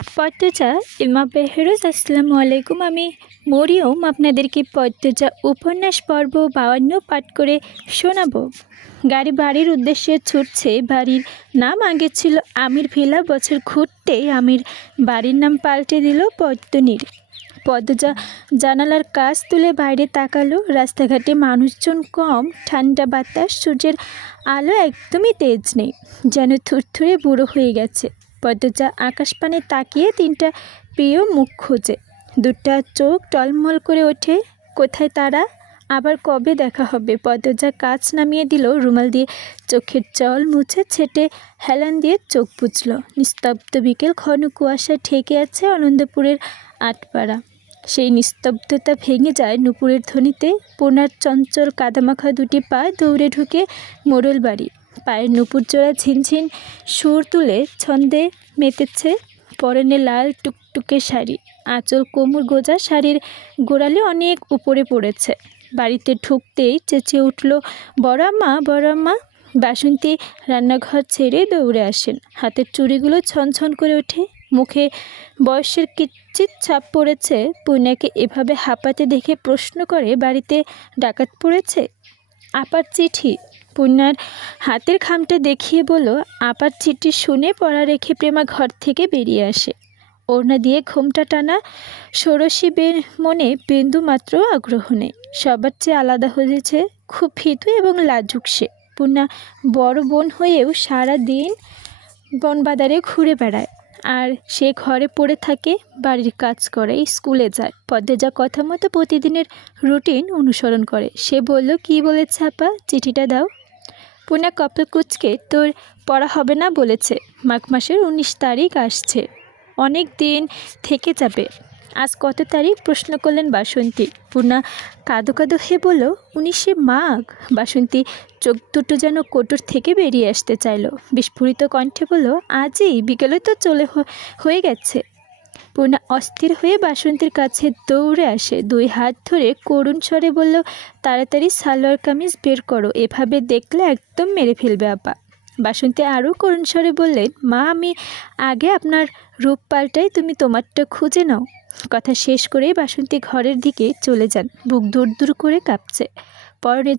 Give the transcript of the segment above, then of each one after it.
পদ্মজা ইমা বেহরুজ আসসালামু আলাইকুম। আমি মরিয়ম আপনাদেরকে পদ্মজা উপন্যাস পর্ব 52 পাঠ করে শোনাবো। গাড়ি বাড়ির উদ্দেশ্যে ছুটছে। বাড়ির নাম আগে ছিল আমির ভিলা। বছর ঘুরতেই আমির বাড়ির নাম পাল্টে দিল পদ্মনীর। পদ্মজা জানালার কাছ তুলে বাইরে তাকালো। রাস্তাঘাটে মানুষজন কম, ঠান্ডা বাতাস, সূর্যের আলো একদমই তেজ নেই, যেন থুরথুরে বুড়ো হয়ে গেছে। পদ্মজা আকাশপানে তাকিয়ে তিনটা প্রিয় মুখ খোঁজে। দুটা চোখ টলমল করে ওঠে। কোথায় তারা? আবার কবে দেখা হবে? পদ্মজা কাজ নামিয়ে দিল, রুমাল দিয়ে চোখের জল মুছে ছেটে হেলান দিয়ে চোখ বুঝল। নিস্তব্ধ বিকেল, ঘন কুয়াশা ঠেকে আছে আনন্দপুরের আটপাড়া। সেই নিস্তব্ধতা ভেঙে যায় নুপুরের ধ্বনিতে। পূর্ণার চঞ্চল কাদামাখা দুটি পা দৌড়ে ঢুকে মোড়ল বাড়ি। পায়ের নুপুর জোড়া ঝিনঝিন সুর তুলে ছন্দে মেতেছে। পরনে লাল টুকটুকে শাড়ি, আঁচল কোমর গোজা, শাড়ির গোড়ালি অনেক উপরে পড়েছে। বাড়িতে ঢুকতেই চেঁচিয়ে উঠল, বড় আম্মা, বড় আম্মা। বাসন্তী রান্নাঘর ছেড়ে দৌড়ে আসেন। হাতের চুড়িগুলো ছনছন করে ওঠে। মুখে বয়সের কিচ্ছিত ছাপ পড়েছে। পূর্ণাকে এভাবে হাঁপাতে দেখে প্রশ্ন করে, বাড়িতে ডাকাত পড়েছে? আপার চিঠি। পূর্ণার হাতের খামটা দেখিয়ে বলল, আপার চিঠি শুনে পড়া রেখে প্রেমা ঘর থেকে বেরিয়ে আসে। ওড়না দিয়ে ঘোমটা টানা, ষোড়শী মনে বিন্দু মাত্র আগ্রহ নেই। সবার চেয়ে আলাদা হয়েছে, খুব ভীতু এবং লাজুক সে। পূর্ণা বড় বোন হয়েও সারা দিন বনবাজারে ঘুরে বেড়ায়, আর সে ঘরে পড়ে থাকে, বাড়ির কাজ করে, স্কুলে যায়। পদ্মজা কথা মতো প্রতিদিনের রুটিন অনুসরণ করে। সে বলল, কি বলেছে আপা? চিঠিটা দাও। পূর্ণা কপাল কুঁচকে, তোর পড়া হবে না বলেছে। মাঘ মাসের 19 তারিখ আসছে, অনেক দিন থেকে যাবে। আজ কত তারিখ? প্রশ্ন করলেন বাসন্তী। পূর্ণা কাঁদো কাঁদো হয়ে বলল, 19শে মাঘ। বাসন্তী চোখ দুটো যেন কোটর থেকে বেরিয়ে আসতে চাইল। বিস্ফোরিত কণ্ঠে বলল, আজই? বিকেলে তো হয়ে গেছে। পূর্ণা অস্থির হয়ে বাসন্তীর কাছে দৌড়ে আসে। দুই হাত ধরে করুণ স্বরে বলল, তাড়াতাড়ি সালোয়ার কামিজ বের করো, এভাবে দেখলে একদম মেরে ফেলবে আপা। বাসন্তী আরও করুণ স্বরে বললেন, মা, আমি আগে আপনার রূপ পাল্টাই, তুমি তোমারটা খুঁজে নাও। কথা শেষ করেই বাসন্তী ঘরের দিকে চলে যান। বুক দূর দূর করে কাঁপছে। পরনে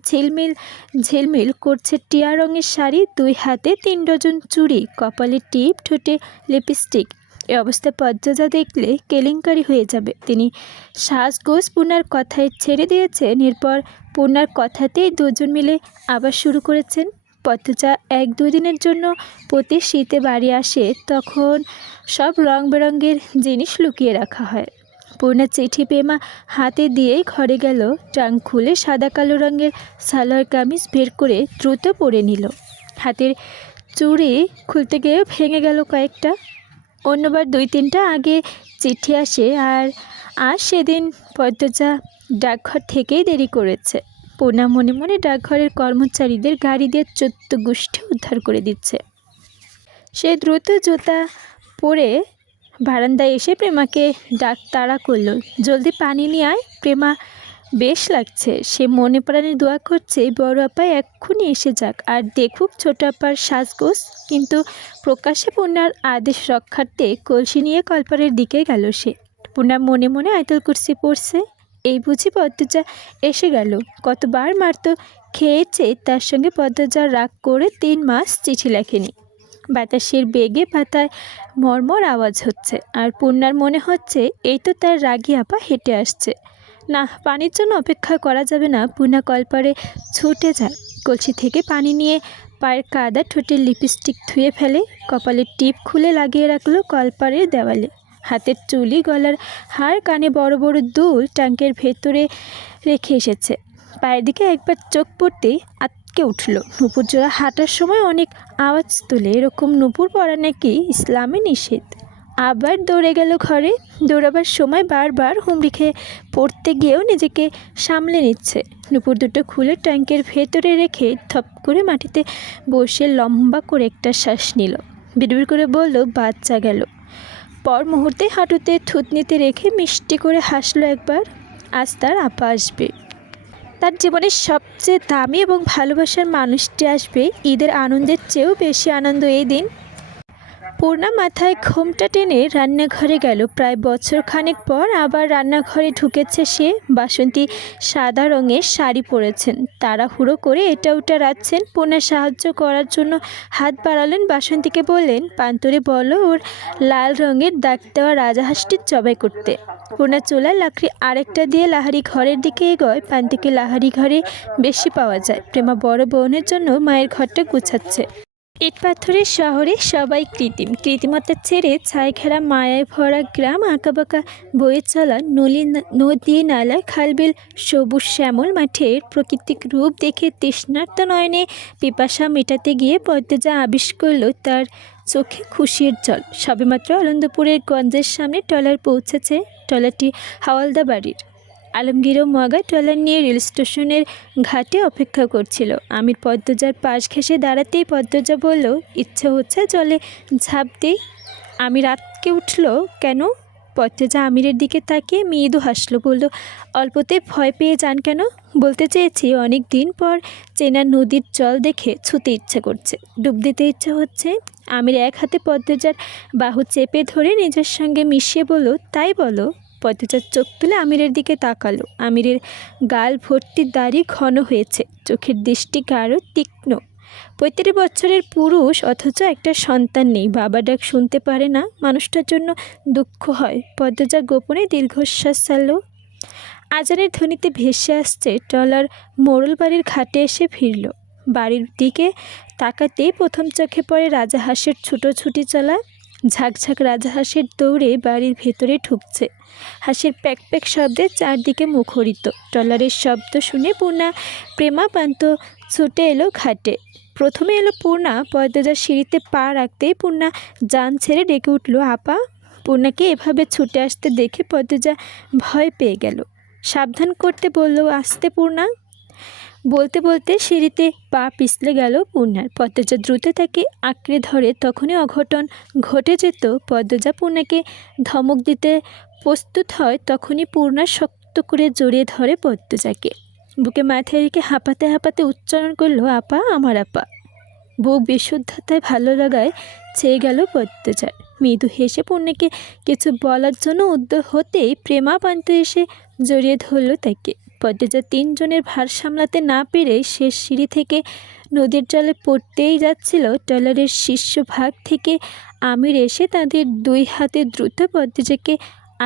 ঝিলমিল করছে টিয়া রঙের শাড়ি, দুই হাতে 3 ডজন চুড়ি, কপালে টিপ, ঠোঁটে লিপস্টিক। এ অবস্থায় পদ্মজা দেখলে কেলেঙ্কারি হয়ে যাবে। তিনি সাজগোজ পূর্ণার কথায় ছেড়ে দিয়েছেন। এরপর পূর্ণার কথাতেই দুজন মিলে আবার শুরু করেছেন। পদ্মজা 1-2 দিনের জন্য প্রতি শীতে বাড়ি আসে, তখন সব রং বেরঙের জিনিস লুকিয়ে রাখা হয়। পূর্ণা চিঠি প্রেমা হাতে দিয়েই ঘরে গেল। ট্রাঙ্ক খুলে সাদা কালো রঙের সালোয়ার কামিজ বের করে দ্রুত পরে নিল। হাতের চুড়ি খুলতে গিয়ে ভেঙে গেল কয়েকটা। অন্যবার 2-3টা আগে চিঠি আসে, আর সেদিন পদ্মজা ডাকঘর থেকেই দেরি করেছে। পূর্ণা মনে মনে ডাকঘরের কর্মচারীদের গাড়ি দিয়ে 14 গোষ্ঠী উদ্ধার করে দিচ্ছে। সে দ্রুত জুতা পরে বারান্দায় এসে প্রেমাকে ডাক তাড়া করল, জলদি পানি নিয়ে আয়। প্রেমা বেশ লাগছে। সে মনে প্রাণে দোয়া করছে, বড় আপা এক্ষুনি এসে যাক আর দেখুক ছোট আপার সাজগোজ। কিন্তু প্রকাশ্যে পূর্ণার আদেশ রক্ষার্থে কলসি নিয়ে কলপারের দিকে গেল সে। পূর্ণা মনে মনে আয়তুল কুরসি পড়ছে। এই বুঝি পদ্মজা এসে গেল। কতবার মারতো খেয়েছে তার সঙ্গে। পদ্মজা রাগ করে 3 মাস চিঠি লেখেনি। বাতাসের বেগে পাতায় মর্মর আওয়াজ হচ্ছে, আর পূর্ণার মনে হচ্ছে এই তো তার রাগী আপা হেঁটে আসছে। না, পানির জন্য অপেক্ষা করা যাবে না। পূর্ণা কলপারে ছুটে যায়। কলসি থেকে পানি নিয়ে পায়ের কাদা, ঠোঁটের লিপস্টিক ধুয়ে ফেলে, কপালের টিপ খুলে লাগিয়ে রাখলো কলপারের দেওয়ালে। হাতের চুলি, গলার হার, কানে বড় বড় দুল ট্যাঙ্কের ভেতরে রেখে এসেছে। পায়ের দিকে একবার চোখ পড়তেই আটকে উঠল। নুপুর জোড়া হাঁটার সময় অনেক আওয়াজ তোলে, এরকম নুপুর পরা নাকি ইসলামে নিষেধ। আবার দৌড়ে গেল ঘরে। দৌড়াবার সময় বারবার হুমড়ি খেয়ে পড়তে গিয়েও নিজেকে সামলে নিচ্ছে। নুপুর দুটো খুলে ট্যাঙ্কের ভেতরে রেখে থপ করে মাটিতে বসে লম্বা করে একটা শ্বাস নিল। বিড়বিড় করে বলল, বাচ্চা গেল। পর মুহূর্তে হাঁটুতে থুতনিতে রেখে মিষ্টি করে হাসলো একবার। আজ তার আপা আসবে। তার জীবনের সবচেয়ে দামি এবং ভালোবাসার মানুষটি আসবে। ঈদের আনন্দের চেয়েও বেশি আনন্দ এই দিন। পূর্ণা মাথায় ঘোমটা টেনে রান্নাঘরে গেল। প্রায় বছর খানেক পর আবার রান্নাঘরে ঢুকেছে সে। বাসন্তী সাদা রঙের শাড়ি পরেছেন, তাড়াহুড়ো করে এটা ওটা রাখছেন। পূর্ণা সাহায্য করার জন্য হাত বাড়ালেন। বাসন্তীকে বললেন, পান্তরে বলো ওর লাল রঙের দাগ দেওয়া রাজাহাঁসটি জবাই করতে। পূর্ণা চুলায় লাকড়ি আরেকটা দিয়ে লাহারি ঘরের দিকে এগোয়। পান্তিকে লাহারি ঘরে বেশি পাওয়া যায়। প্রেমা বড় বোনের জন্য মায়ের ঘরটা গুছাচ্ছে। ইট পাথরের শহরে সবাই কৃত্রিমতা ছেড়ে ছায় ঘেরা মায়ায় ভরা গ্রাম, আঁকাবাঁকা বয়ে চলা নদী নালা, খালবিল, সবুজ শ্যামল মাঠের প্রাকৃতিক রূপ দেখে তৃষ্ণার্ত নয়নে পিপাসা মেটাতে গিয়ে পদ্মজা আবিষ করল তার চোখে খুশির জল। সবেমাত্র আনন্দপুরের গঞ্জের সামনে ট্রলার পৌঁছেছে। ট্রলারটি হাওয়ালদা বাড়ির। আলমগীর ও মগা ট্রলার নিয়ে রেল স্টেশনের ঘাটে অপেক্ষা করছিল। আমির পদ্মজার পাশ ঘেঁষে দাঁড়াতেই পদ্মজা বলল, ইচ্ছে হচ্ছে জলে ঝাঁপ দিই। আমির আটকে উঠল, কেন? পদ্মজা আমিরের দিকে তাকিয়ে মৃদু হাসল, বলল, অল্পতে ভয় পেয়ে যান কেন? বলতে চেয়েছি অনেক দিন পর চেনা নদীর জল দেখে ছুতে ইচ্ছে করছে, ডুব দিতে ইচ্ছে হচ্ছে। আমির এক হাতে পদ্মজার বাহু চেপে ধরে নিজের সঙ্গে মিশিয়ে বলল, তাই বলো। পদ্মজার চোখ তুলে আমিরের দিকে তাকালো। আমিরের গাল ভর্তি দাড়ি ঘন হয়েছে, চোখের দৃষ্টি গাঢ় তীক্ষ্ণ। 35 বছরের পুরুষ, অথচ একটা সন্তান নেই, বাবা ডাক শুনতে পারে না। মানুষটার জন্য দুঃখ হয়। পদ্মজা গোপনে দীর্ঘশ্বাস ছাড়ল। আজানের ধ্বনিতে ভেসে আসছে ট্রলার মোড়ল বাড়ির ঘাটে এসে ফিরল। বাড়ির দিকে তাকাতেই প্রথম চোখে পড়ে রাজাহাঁসের ছুটোছুটি চলা। ঝাঁকঝাঁক রাজাহাঁসের দৌড়ে বাড়ির ভেতরে ঢুকছে। হাঁসের প্যাক প্যাক শব্দে চারদিকে মুখরিত। ট্রলারের শব্দ শুনে পূর্ণা, প্রেমা, পান্ত ছুটে এলো ঘাটে। প্রথমে এলো পূর্ণা। পদ্মজার সিঁড়িতে পা রাখতেই পূর্ণা জান ছেড়ে ডেকে উঠল, আপা। পূর্ণাকে এভাবে ছুটে আসতে দেখে পদ্মজা ভয় পেয়ে গেল। সাবধান করতে বলল, আসতে পূর্ণা। বলতে বলতে সিঁড়িতে পা পিছলে গেল পূর্ণার। পদ্মজা দ্রুত তাকে আঁকড়ে ধরে। তখনই অঘটন ঘটে যেত। পদ্মজা পূর্ণাকে ধমক দিতে প্রস্তুত হয়, তখনই পূর্ণা শক্ত করে জড়িয়ে ধরে পদ্মজাকে। বুকে মাথায় রেখে হাঁপাতে হাঁপাতে উচ্চারণ করলো, আপা, আমার আপা। বুক বিশুদ্ধতায় ভালো লাগায় ছেয়ে গেল পদ্মজার। মৃদু হেসে পূর্ণাকে কিছু বলার জন্য উদ্যত হতেই প্রেমা পান্ত এসে জড়িয়ে ধরল তাকে। পদ্মজা 3 জনের ভার সামলাতে না পেরে শেষ সিঁড়ি থেকে নদীর জলে পড়তেই যাচ্ছিল। ট্রলারের শীর্ষভাগ থেকে আমির এসে তাদের 2 হাতে দ্রুত পদ্মজাকে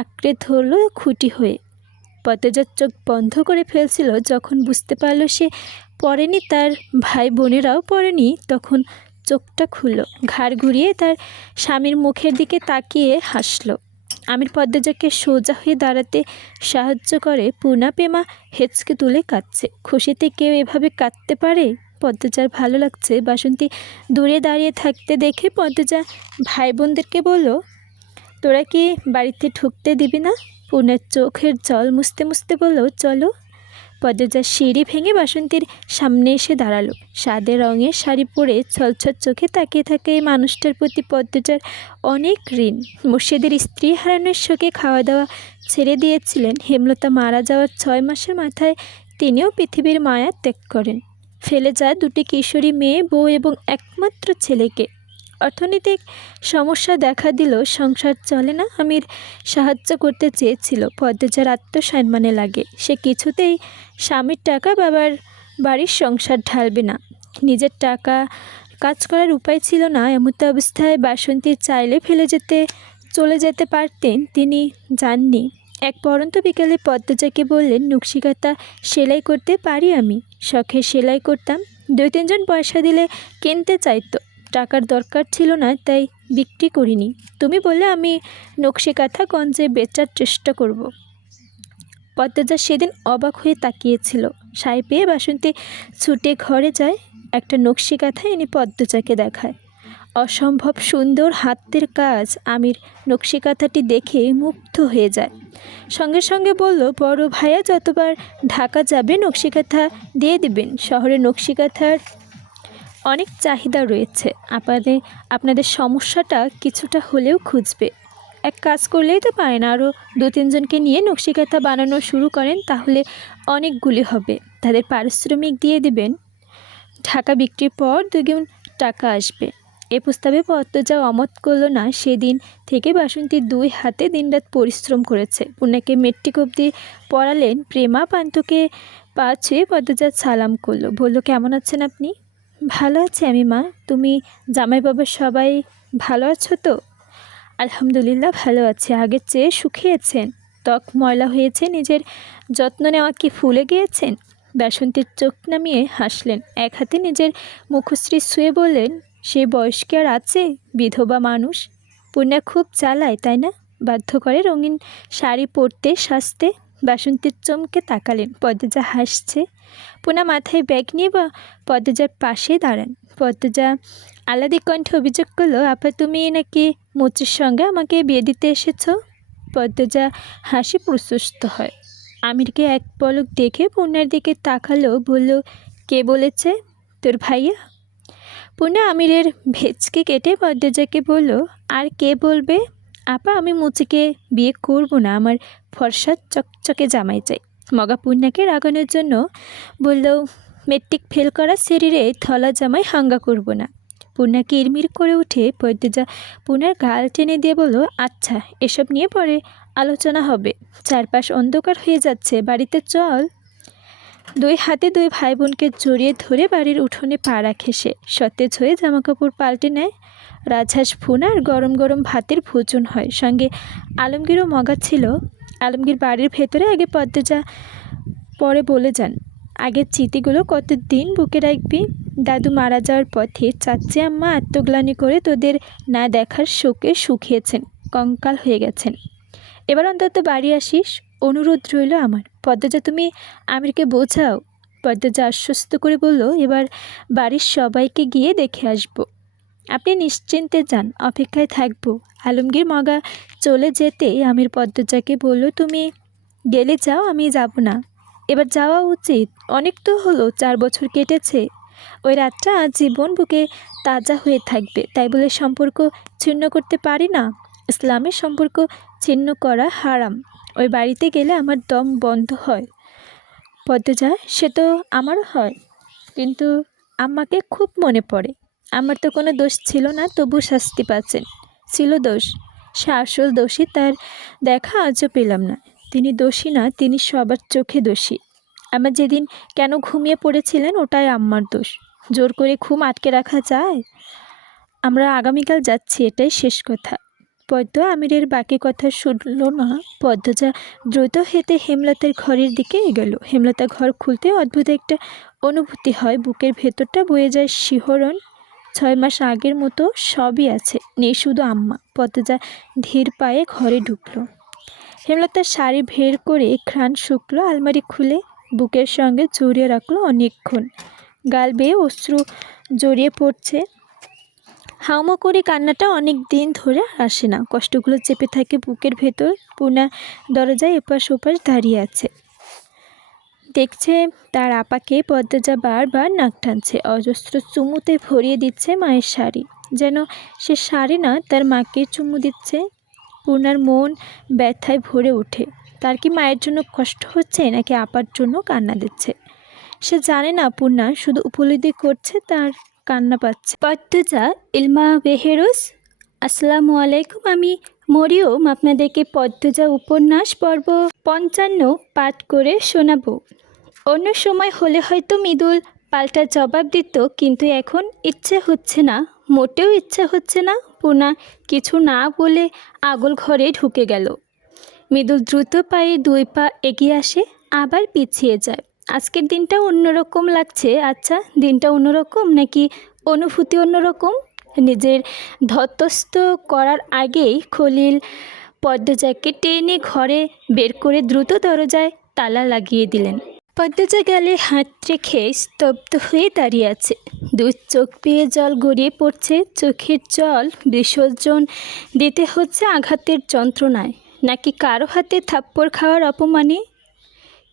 আঁকড়ে ধরল খুঁটি হয়ে। পদ্মজার চোখ বন্ধ করে ফেলছিল। যখন বুঝতে পারল সে পড়েনি, তার ভাই বোনেরাও পড়েনি, তখন চোখটা খুলল। ঘাড় ঘুরিয়ে তার স্বামীর মুখের দিকে তাকিয়ে হাসল। আমির পদ্মজাকে সোজা হয়ে দাঁড়াতে সাহায্য করে। পূর্ণা, প্রেমা হেঁচকে তুলে কাঁদছে। খুশিতে কেউ এভাবে কাঁদতে পারে? পদ্মজার ভালো লাগছে। বাসন্তী দূরে দাঁড়িয়ে থাকতে দেখে পদ্মজা ভাই বোনদেরকে বলল, তোরা কি বাড়িতে ঢুকতে দিবি না? পূর্ণার চোখের জল মুছতে মুছতে বলল, চলো। পদ্মজা সিঁড়ি ভেঙে বাসন্তীর সামনে এসে দাঁড়ালো। সাদে রঙের শাড়ি পরে ছলছল চোখে তাকিয়ে থাকে এই মানুষটার প্রতি পদ্মজার অনেক ঋণ। মুর্শিদের স্ত্রী হারানোর শোকে খাওয়া দাওয়া ছেড়ে দিয়েছিলেন। হেমলতা মারা যাওয়ার 6 মাসের মাথায় তিনিও পৃথিবীর মায়া ত্যাগ করেন, ফেলে যায় 2টি কিশোরী মেয়ে, বউ এবং একমাত্র ছেলেকে। অর্থনৈতিক সমস্যা দেখা দিল, সংসার চলে না। আমির সাহায্য করতে চেয়েছিল। পদ্মজার আত্মসম্মানে লাগে। সে কিছুতেই স্বামীর টাকা বাবার বাড়ির সংসার ঢালবে না। নিজের টাকা কাজ করার উপায় ছিল না। এমতো অবস্থায় বাসন্তী চাইলে চলে যেতে পারতেন, তিনি যাননি। এক পরন্ত বিকেলে পদ্মজাকে বললেন, নকশিকাঁথা সেলাই করতে পারি আমি। শখে সেলাই করতাম। 2-3 জন পয়সা দিলে কিনতে চাইতো। টাকার দরকার ছিল না, তাই বিক্রি করিনি। তুমি বললে আমি নকশিকাঁথা গঞ্জে বেচার চেষ্টা করব। পদ্মজা সেদিন অবাক হয়ে তাকিয়েছিল। সায় পেয়ে বাসন্তী ছুটে ঘরে যায়। একটা নকশিকাঁথা এনে পদ্মজাকে দেখায়। অসম্ভব সুন্দর হাতের কাজ। আমির নকশিকাঁথাটি দেখে মুগ্ধ হয়ে যায়। সঙ্গে সঙ্গে বলল, বড় ভাইয়া যতবার ঢাকা যাবে নকশিকাঁথা দিয়ে দিবেন। শহরে নকশিকাঁথার অনেক চাহিদা রয়েছে। আপনাদের সমস্যাটা কিছুটা হলেও খুঁজবে। এক কাজ করলেই তো পারেন, আরও 2-3 জনকে নিয়ে নকশিকাঁথা বানানো শুরু করেন, তাহলে অনেকগুলি হবে। তাদের পারিশ্রমিক দিয়ে দিবেন। ঢাকা বিক্রির পর 2 গুণ টাকা আসবে। এ প্রস্তাবে পদ্মজা অমত করলো না। সেদিন থেকে বাসন্তী 2 হাতে দিনরাত পরিশ্রম করেছে। পূর্ণাকে মেট্রিক অবধি পড়ালেন। প্রেমা পান্তুকে পা ছুঁয়ে পদ্মজা সালাম করলো, বলল, কেমন আছেন আপনি? ভালো আছি আমি মা। তুমি, জামাই বাবা সবাই ভালো আছো তো? আলহামদুলিল্লাহ ভালো আছে। আগের চেয়ে শুকিয়েছেন, ত্বক ময়লা হয়েছে, নিজের যত্ন নেওয়া কি ভুলে গিয়েছেন? বাসন্তীর চোখ নামিয়ে হাসলেন, এক হাতে নিজের মুখশ্রী ছুঁয়ে বললেন, সে বয়স কি আর আছে? বিধবা মানুষ। পূর্ণা খুব চালায় তাই না? বাধ্য করে রঙিন শাড়ি পরতে সাজতে। বাসন্তীর চমকে তাকালেন। পদ্মজা হাসছে। পূর্ণা মাথায় ব্যাগ নিয়ে পদ্মজার পাশে দাঁড়ান। পদ্মজা আহ্লাদে কণ্ঠে অভিযোগ করলো, আপা তুমি নাকি মুচির সঙ্গে আমাকে বিয়ে দিতে এসেছো? পদ্মজা হাসি প্রশস্ত হয়। আমিরকে এক পলক দেখে পূর্ণার দিকে তাকালো, বলল, কে বলেছে? তোর ভাইয়া? পূর্ণা আমিরের ভেজকে কেটে পদ্মজাকে বলল, আর কে বলবে? আপা আমি মুচিকে বিয়ে করব না, আমার ফর্সা চকচকে জামাই চাই। মগা পূর্ণাকে রাগানোর জন্য বলল, মেট্রিক ফেল করা শরীরে থলা জামাই হাঙ্গা করব না। পূর্ণা কিরমির করে উঠে পদ্মজা পূর্ণার গাল টেনে দিয়ে বলল, আচ্ছা এসব নিয়ে পরে আলোচনা হবে, চারপাশ অন্ধকার হয়ে যাচ্ছে, বাড়িতে চল। 2 হাতে 2 ভাই বোনকে জড়িয়ে ধরে বাড়ির উঠোনে পা রাখে সে। সতেজ হয়ে জামাকাপড় পাল্টে নেয়। রাজহাঁস ভুনা আর গরম গরম ভাতের ভোজন হয়। সঙ্গে আলমগীরও মগা ছিল। আলমগীর বাড়ির ভেতরে, আগে পদ্মজা পরে বলে যান, আগের স্মৃতিগুলো কতদিন বুকে রাখবি? দাদু মারা যাওয়ার পথে চাচি আম্মা আত্মগ্লানি করে তোদের না দেখার শোকে শুকিয়েছেন, কঙ্কাল হয়ে গেছেন। এবার অন্তত বাড়ি আসিস, অনুরোধ রইল আমার। পদ্মজা তুমি আমিরকে বোঝাও। পদ্মজা আশ্বস্ত করে বলল, এবার বাড়ির সবাইকে গিয়ে দেখে আসব। আপনি নিশ্চিন্তে যান, অপেক্ষায় থাকবো। আলমগীর মগা চলে যেতে আমির পদ্মজাকে বলল, তুমি গেলে যাও, আমি যাব না। এবার যাওয়া উচিত, অনেক তো হলো, 4 বছর কেটেছে। ওই রাতটা আজীবন বুকে তাজা হয়ে থাকবে। তাই বলে সম্পর্ক ছিন্ন করতে পারি না। ইসলামের সম্পর্ক ছিন্ন করা হারাম। ওই বাড়িতে গেলে আমার দম বন্ধ হয়। পদ্মজা, সে তো আমারও হয়, কিন্তু আম্মাকে খুব মনে পড়ে। আমার তো কোনো দোষ ছিল না, তবু শাস্তি পাচ্ছেন। ছিল দোষ, সে আসল দোষী, তার দেখা আজও পেলাম না। তিনি দোষী না, তিনি সবার চোখে দোষী। আমার যেদিন কেন ঘুমিয়ে পড়েছিলেন, ওটাই আম্মার দোষ। জোর করে ঘুম আটকে রাখা যায়? আমরা আগামীকাল যাচ্ছি, এটাই শেষ কথা। পদ্ম আমিরের বাকি কথা শুনল না। পদ্মজা দ্রুত হেঁটে হেমলতার ঘরের দিকে এগোল। হেমলতা ঘর খুলতে অদ্ভুত একটা অনুভূতি হয়, বুকের ভেতরটা বয়ে যায় শিহরণ। 6 মাস আগের মতো সবই আছে, নেই শুধু আম্মা। পদ্মজা ধীর পায়ে ঘরে ঢুকলো। হেমলতার শাড়ি বের করে ঘ্রাণ শুকলো, আলমারি খুলে বুকের সঙ্গে জড়িয়ে রাখলো অনেকক্ষণ। গাল বেয়ে অশ্রু জড়িয়ে পড়ছে। হাউমা করে কান্নাটা অনেক দিন ধরে আসে না, কষ্টগুলো চেপে থাকে বুকের ভেতর। পূর্ণা দরজায় এপাশ ওপাশ দাঁড়িয়ে আছে, দেখছে তার আপাকে। পদ্মজা বারবার নাক টানছে, অজস্র চুমুতে ভরিয়ে দিচ্ছে মায়ের শাড়ি, যেন সে শাড়ি না, তার মাকে চুমু দিচ্ছে। পূর্ণার মন ব্যথায় ভরে ওঠে। তার কি মায়ের জন্য কষ্ট হচ্ছে, নাকি আপার জন্য কান্না দিচ্ছে? সে জানে না। পূর্ণা শুধু উপলব্ধি করছে তার কান্না পাচ্ছে। পদ্মজা, ইলমা বেহেরোজ, আসসালামু আলাইকুম। আমি মরিয়ম আপনাদেরকে পদ্মজা উপন্যাস পর্ব 55 পাঠ করে শোনাবো। অন্য সময় হলে হয়তো মৃদুল পাল্টা জবাব দিত, কিন্তু এখন ইচ্ছে হচ্ছে না, মোটেও ইচ্ছে হচ্ছে না। পূর্ণা কিছু না বলে আগল ঘরে ঢুকে গেল। মৃদুল দ্রুত পায়ে 2 পা এগিয়ে আসে, আবার পিছিয়ে যায়। আজকের দিনটা অন্যরকম লাগছে। আচ্ছা, দিনটা অন্যরকম নাকি অনুভূতি অন্যরকম? নিজের ধতস্থ করার আগেই খলিল পদ্মজাকে টেনে ঘরে বের করে দ্রুত দরজায় তালা লাগিয়ে দিলেন। পদ্মজা গালে হাত রেখে স্তব্ধ হয়ে দাঁড়িয়ে আছে। 2 চোখ বেয়ে জল গড়িয়ে পড়ছে। চোখের জল বিসর্জন দিতে হচ্ছে আঘাতের যন্ত্রণায়, নাকি কারো হাতে থাপ্পড় খাওয়ার অপমানে?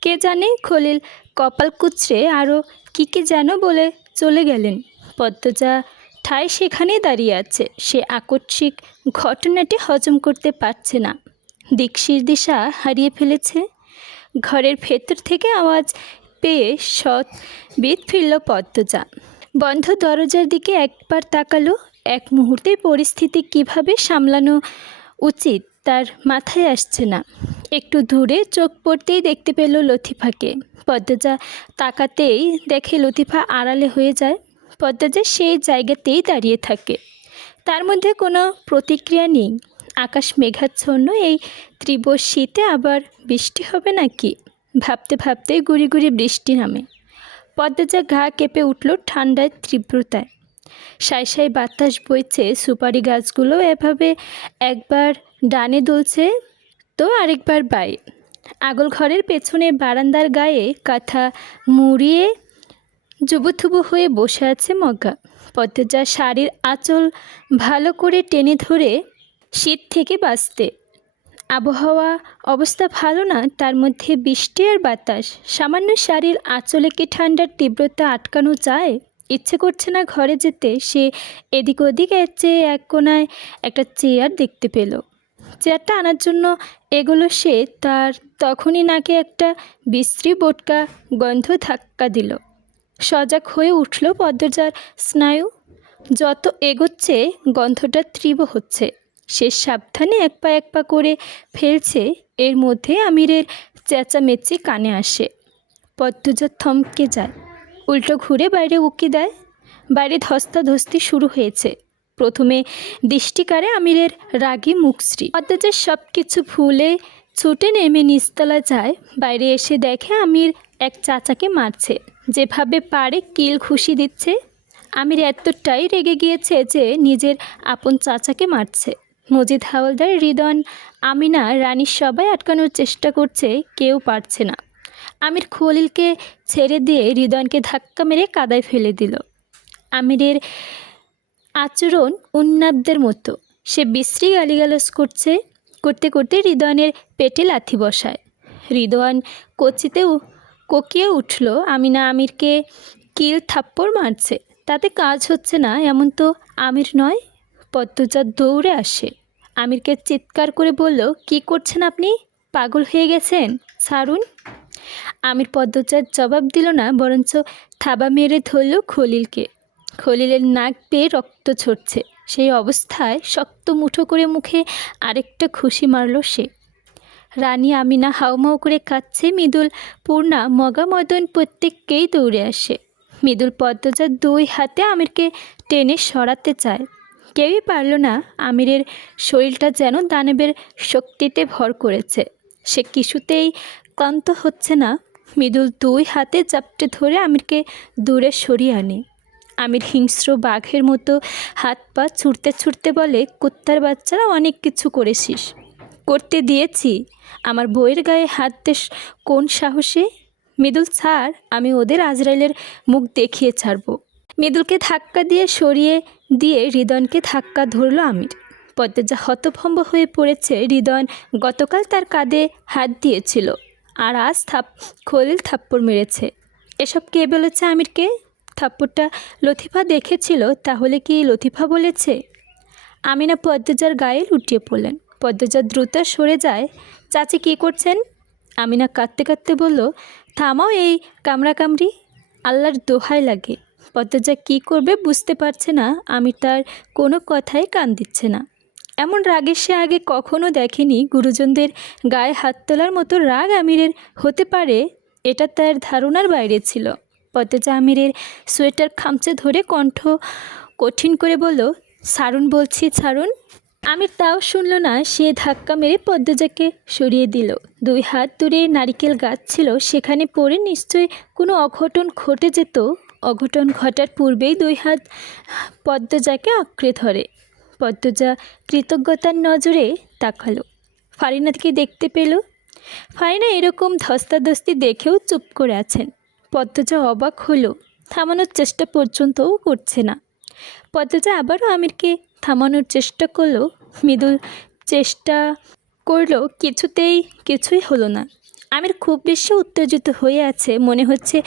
কে জানে। খলিল কপাল কুঁচড়ে আরও কী যেন বলে চলে গেলেন। পদ্মজা ঠায় সেখানেই দাঁড়িয়ে আছে। সে আকস্মিক ঘটনাটি হজম করতে পারছে না, দিশা হারিয়ে ফেলেছে। ঘরের ভেতর থেকে আওয়াজ পেয়ে বিদ ফিরল পদ্মজা। বন্ধ দরজার দিকে একবার তাকালো, এক মুহূর্তে পরিস্থিতি কিভাবে সামলানো উচিত তার মাথায় আসছে না। একটু দূরে চোখ পড়তেই দেখতে পেল লতিফাকে। পদ্মজা তাকাতেই দেখে লতিফা আড়ালে হয়ে যায়। পদ্মজা সেই জায়গাতেই দাঁড়িয়ে থাকে, তার মধ্যে কোনো প্রতিক্রিয়া নেই। আকাশ মেঘাচ্ছন্ন, এই তীব্র শীতে আবার বৃষ্টি হবে নাকি ভাবতে ভাবতেই গুড়ি গুড়ি বৃষ্টি নামে। পদ্মজা গা কেঁপে উঠল ঠান্ডায় তীব্রতায়। সাই সাই বাতাস বইছে, সুপারি গাছগুলো এভাবে একবার ডানে দুলছে তো আরেকবার বায়ে। আগল ঘরের পেছনে বারান্দার গায়ে কাঁথা মুড়িয়ে জুবুথুবু হয়ে বসে আছে মগ্গা। পদ্মজা শাড়ির আঁচল ভালো করে টেনে ধরে শীত থেকে বাঁচতে। আবহাওয়া অবস্থা ভালো না, তার মধ্যে বৃষ্টি আর বাতাস। সামান্য শাড়ির আঁচলে কি ঠান্ডার তীব্রতা আটকানো যায়? ইচ্ছে করছে না ঘরে যেতে। সে এদিক ওদিক চেয়ে এক কোনায় একটা চেয়ার দেখতে পেল। চেয়ারটা আনার জন্য এগুলো সে, তার তখনই নাকে একটা বিশ্রী বোটকা গন্ধ ধাক্কা দিল। সজাগ হয়ে উঠল পদ্মজার স্নায়ু। যত এগোচ্ছে গন্ধটা তীব্র হচ্ছে। সে সাবধানে এক পা করে ফেলছে। এর মধ্যে আমিরের চেঁচামেচি কানে আসে। পদ্মজা থমকে যায়, উল্টো ঘুরে বাইরে উকি দেয়। বাইরে ধস্তাধস্তি শুরু হয়েছে। প্রথমে দৃষ্টিকারে আমিরের রাগী মুখশ্রী। পদ্মজার সব কিছু ভুলে ছুটে নেমে নিচতলা যায়। বাইরে এসে দেখে আমির এক চাচাকে মারছে, যেভাবে পারে কিল ঘুষি দিচ্ছে। আমির এতটাই রেগে গিয়েছে যে নিজের আপন চাচাকে মারছে। মজিদ হাওলদার, হৃদন, আমিনা, রানী সবাই আটকানোর চেষ্টা করছে, কেউ পারছে না। আমির খলিলকে ছেড়ে দিয়ে হৃদনকে ধাক্কা মেরে কাদায় ফেলে দিল। আমিরের আচরণ উন্মাদদের মতো। সে বিশ্রী গালিগালাজ করতে করতে হৃদনের পেটে লাথি বসায়। হৃদন কোকিয়ে উঠল। আমিনা আমিরকে কিল থাপ্পড় মারছে, তাতে কাজ হচ্ছে না এমন তো আমির নয়। পদ্মজা দৌড়ে আসে, আমিরকে চিৎকার করে বলল, কি করছেন আপনি? পাগল হয়ে গেছেন, ছাড়ুন। আমির পদ্মজার জবাব দিল না, বরঞ্চ থাবা মেরে ধরল খলিলকে। খলিলের নাক বেয়ে রক্ত ঝরছে। সেই অবস্থায় শক্ত মুঠো করে মুখে আরেকটা ঘুষি মারল সে। রানী আমিনা হাউমাউ করে কাঁদছে। মৃদুল, পূর্ণা, মগা, মদন প্রত্যেককেই দৌড়ে আসে। মৃদুল পদ্মজার দুই হাতে আমিরকে টেনে সরাতে চায়, কেউই পারল না। আমিরের শরীরটা যেন দানবের শক্তিতে ভর করেছে। সে কিছুতেই ক্লান্ত হচ্ছে না। মৃদুল দুই হাতে চাপটে ধরে আমিরকে দূরে সরিয়ে আনে। আমির হিংস্র বাঘের মতো হাত পা ছুটতে ছুটতে বলে, কুত্তার বাচ্চারা, অনেক কিছু করেছিস, করতে দিয়েছি, আমার বইয়ের গায়ে হাত দেশ কোন সাহসে? মৃদুল ছাড়, আমি ওদের আজরাইলের মুখ দেখিয়ে ছাড়ব। মৃদুলকে ধাক্কা দিয়ে সরিয়ে দিয়ে হৃদনকে ধাক্কা ধরল আমির। পদ্মজা হতভম্ব হয়ে পড়েছে। হৃদন গতকাল তার কাঁধে হাত দিয়েছিল, আর আজ খলিল থাপ্পড় মেরেছে। এসব কে বলেছে আমিরকে? থাপ্পড়টা লতিফা দেখেছিল, তাহলে কি লতিফা বলেছে? আমিনা পদ্মজার গায়ে লুটিয়ে পড়লেন। পদ্মজা দ্রুত সরে যায়। চাচি কী করছেন? আমিনা কাঁদতে কাঁদতে বলল, থামাও এই কামড়াকামড়ি, আল্লাহর দোহাই লাগে। পদ্মজা কী করবে বুঝতে পারছে না। আমি তার কোনো কথাই কান দিচ্ছে না। এমন রাগে সে আগে কখনো দেখেনি। গুরুজনদের গায়ে হাত তোলার মতো রাগ আমিরের হতে পারে, এটা তার ধারণার বাইরে ছিল। পদ্মজা আমিরের সোয়েটার খামচে ধরে কণ্ঠ কঠিন করে বলল, ছাড়ুন বলছি, ছাড়ুন। আমির তাও শুনল না। সে ধাক্কা মেরে পদ্মজাকে সরিয়ে দিল। দুই হাত দূরে নারিকেল গাছ ছিল, সেখানে পড়ে নিশ্চয়ই কোনো অঘটন ঘটে যেত। অঘটন ঘটার পূর্বেই দুই হাত পদ্মজাকে আঁকড়ে ধরে। পদ্মজা কৃতজ্ঞতার নজরে তাকালো। ফারিনাকে দেখতে পেল। ফারিনা এরকম ধস্তাধস্তি দেখেও চুপ করে আছেন। পদ্মজা অবাক হলো, থামানোর চেষ্টা পর্যন্তও করছে না। পদ্মজা আবারও আমিরকে থামানোর চেষ্টা করলো। মৃদুল চেষ্টা করলো, কিছুই হলো না। আমির খুব বেশি উত্তেজিত হয়ে আছে, মনে হচ্ছে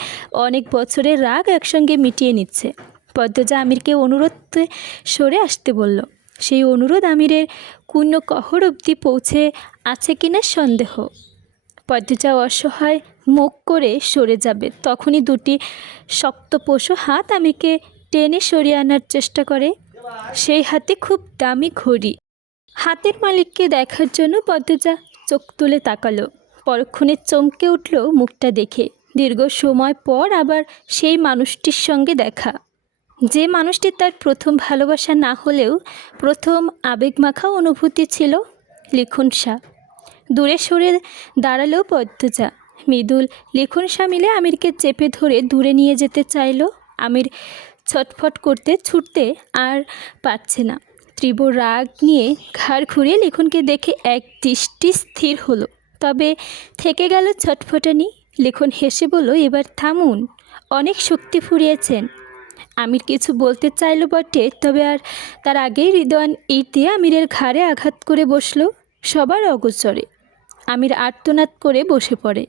অনেক বছরের রাগ একসঙ্গে মিটিয়ে নিচ্ছে। পদ্মজা আমিরকে অনুরোধে সরে আসতে বলল। সেই অনুরোধ আমিরের কোন কহর অবধি পৌঁছে আছে কিনা সন্দেহ। পদ্মজা অসহায় মুখ করে সরে যাবে, তখনই দুটি শক্তপোষো হাত আমিরকে টেনে সরিয়ে আনার চেষ্টা করে। সেই হাতে খুব দামি ঘড়ি। হাতের মালিককে দেখার জন্য পদ্মজা চোখ তুলে তাকালো। পরক্ষণে চমকে উঠল মুখটা দেখে। দীর্ঘ সময় পর আবার সেই মানুষটির সঙ্গে দেখা, যে মানুষটি তার প্রথম ভালোবাসা না হলেও প্রথম আবেগমাখা অনুভূতি ছিল। লিখন শাহ। দূরে সরে দাঁড়ালো পদ্মজা। মৃদুল লিখন শাহ মিলে আমিরকে চেপে ধরে দূরে নিয়ে যেতে চাইল। আমির ছটফট করতে ছুটতে আর পারছে না। তীব্র রাগ নিয়ে ঘাড় ঘুরিয়ে লিখনকে দেখে এক দৃষ্টি স্থির হলো। তবে থেকে গেল ছটফটানি। লিখন হেসে বলল, এবার থামুন, অনেক শক্তি ফুরিয়েছেন। আমির কিছু বলতে চাইল বটে, তবে আর তার আগেই হৃদয়ান ইট দিয়ে আমিরের ঘাড়ে আঘাত করে বসল সবার অগোচরে। আমির আর্তনাদ করে বসে পড়ে।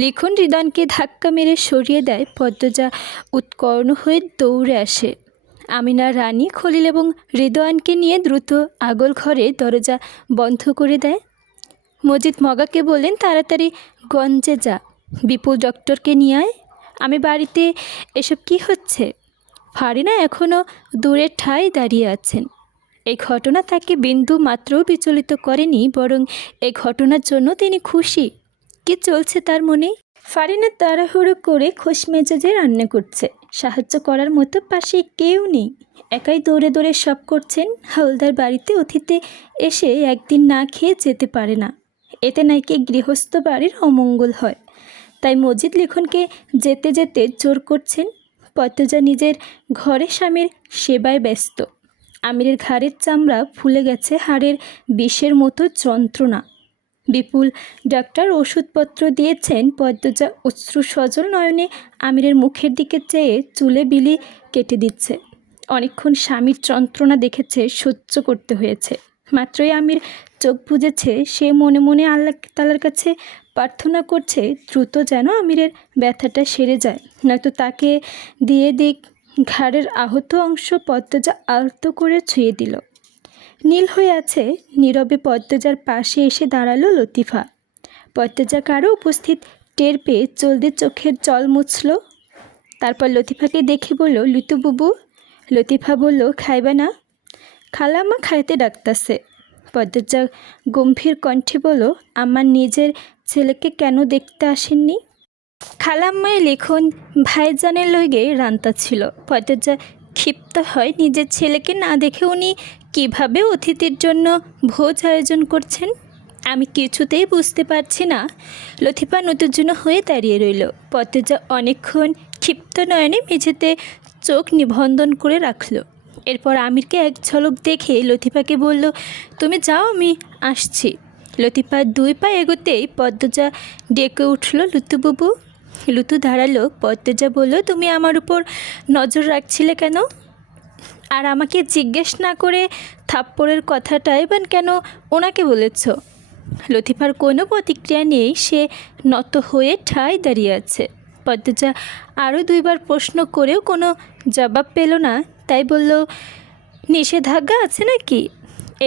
লিখন হৃদয়কে ধাক্কা মেরে সরিয়ে দেয়। পদ্মজা উৎকর্ণ হয়ে দৌড়ে আসে। আমিনা রানী, খলিল এবং হৃদয়ানকে নিয়ে দ্রুত আগল ঘরে দরজা বন্ধ করে দেয়। মজিদ মগাকে বললেন, তাড়াতাড়ি গঞ্জে যা, বিপুল ডক্টরকে নিয়ে আয়। আমি বাড়িতে, এসব কি হচ্ছে? ফারিনা এখনও দূরের ঠায় দাঁড়িয়ে আছেন। এই ঘটনা তাকে বিন্দু মাত্রও বিচলিত করেনি, বরং এই ঘটনার জন্য তিনি খুশি। কি চলছে তার মনে? ফারিনা তাড়াহুড়ো করে খোশ মেজাজে রান্না করছে। সাহায্য করার মতো পাশে কেউ নেই। একাই দৌড়ে দৌড়ে সব করছেন। হালদার বাড়িতে অতিথি এসে একদিন না খেয়ে যেতে পারে না, এতে নাকি গৃহস্থ বাড়ির অমঙ্গল হয়। তাই মজিদ লিখনকে যেতে যেতে জোর করছেন। পদ্মজা নিজের ঘরে স্বামীর সেবায় ব্যস্ত। আমিরের ঘাড়ের চামড়া ফুলে গেছে হাড়ের বিষের মতো যন্ত্রণা। বিপুল ডাক্তার ওষুধপত্র দিয়েছেন। পদ্মজা অশ্রু সজল নয়নে আমিরের মুখের দিকে চেয়ে চুলে বিলি কেটে দিচ্ছে। অনেকক্ষণ স্বামীর যন্ত্রণা দেখেছে, সহ্য করতে হয়েছে। মাত্রই আমির চোখ বুজেছে, সে মনে মনে আল্লাহ তাআলার কাছে প্রার্থনা করছে দ্রুত যেন আমিরের ব্যথাটা সেরে যায়, নয়তো তাকে দিয়ে দিক। ঘাড়ের আহত অংশ পদ্মজা আলতো করে ছুঁয়ে দিল। নীল হয়ে আছে। নীরবে পদ্মজার পাশে এসে দাঁড়ালো লতিফা। পদ্মজা কারো উপস্থিত টের পেয়ে জলদি চোখের জল মুছল। তারপর লতিফাকে দেখে বলল, লিটু বুবু। লতিফা বলল, খাইবা না? খালাম্মা খাইতে ডাকতাছে। পদ্মজা গম্ভীর কণ্ঠে বলল, আমার নিজের ছেলেকে কেন দেখতে আসেননি? খালাম্মায় লিখন ভাইজানের লইগে রান্তা ছিল। পদ্মজা ক্ষিপ্ত হয়, নিজের ছেলেকে না দেখে উনি কিভাবে অতিথির জন্য ভোজ আয়োজন করছেন। আমি কিছুতেই বুঝতে পারছি না। লতিফা নতুন হয়ে দাঁড়িয়ে রইল। পদ্মজা অনেকক্ষণ ক্ষিপ্ত নয়নে মেঝেতে চোখ নিবন্ধন করে রাখল। এরপর আমিরকে এক ঝলক দেখে লতিফাকে বলল, তুমি যাও, আমি আসছি। লতিফা 2 পা এগোতেই পদ্মজা ডেকে উঠল, লুতু বুবু। লুতু দাঁড়ালো। পদ্মজা বলল, তুমি আমার উপর নজর রাখছিলে কেন? আর আমাকে জিজ্ঞেস না করে থাপ্পড়ের কথাটাই বা কেন ওনাকে বলেছ? লতিফার কোনো প্রতিক্রিয়া নেই। সে নত হয়ে ঠায় দাঁড়িয়ে আছে। পদ্মজা আরও 2 বার প্রশ্ন করেও কোনো জবাব পেল না। তাই বলল, নিষেধাজ্ঞা আছে নাকি?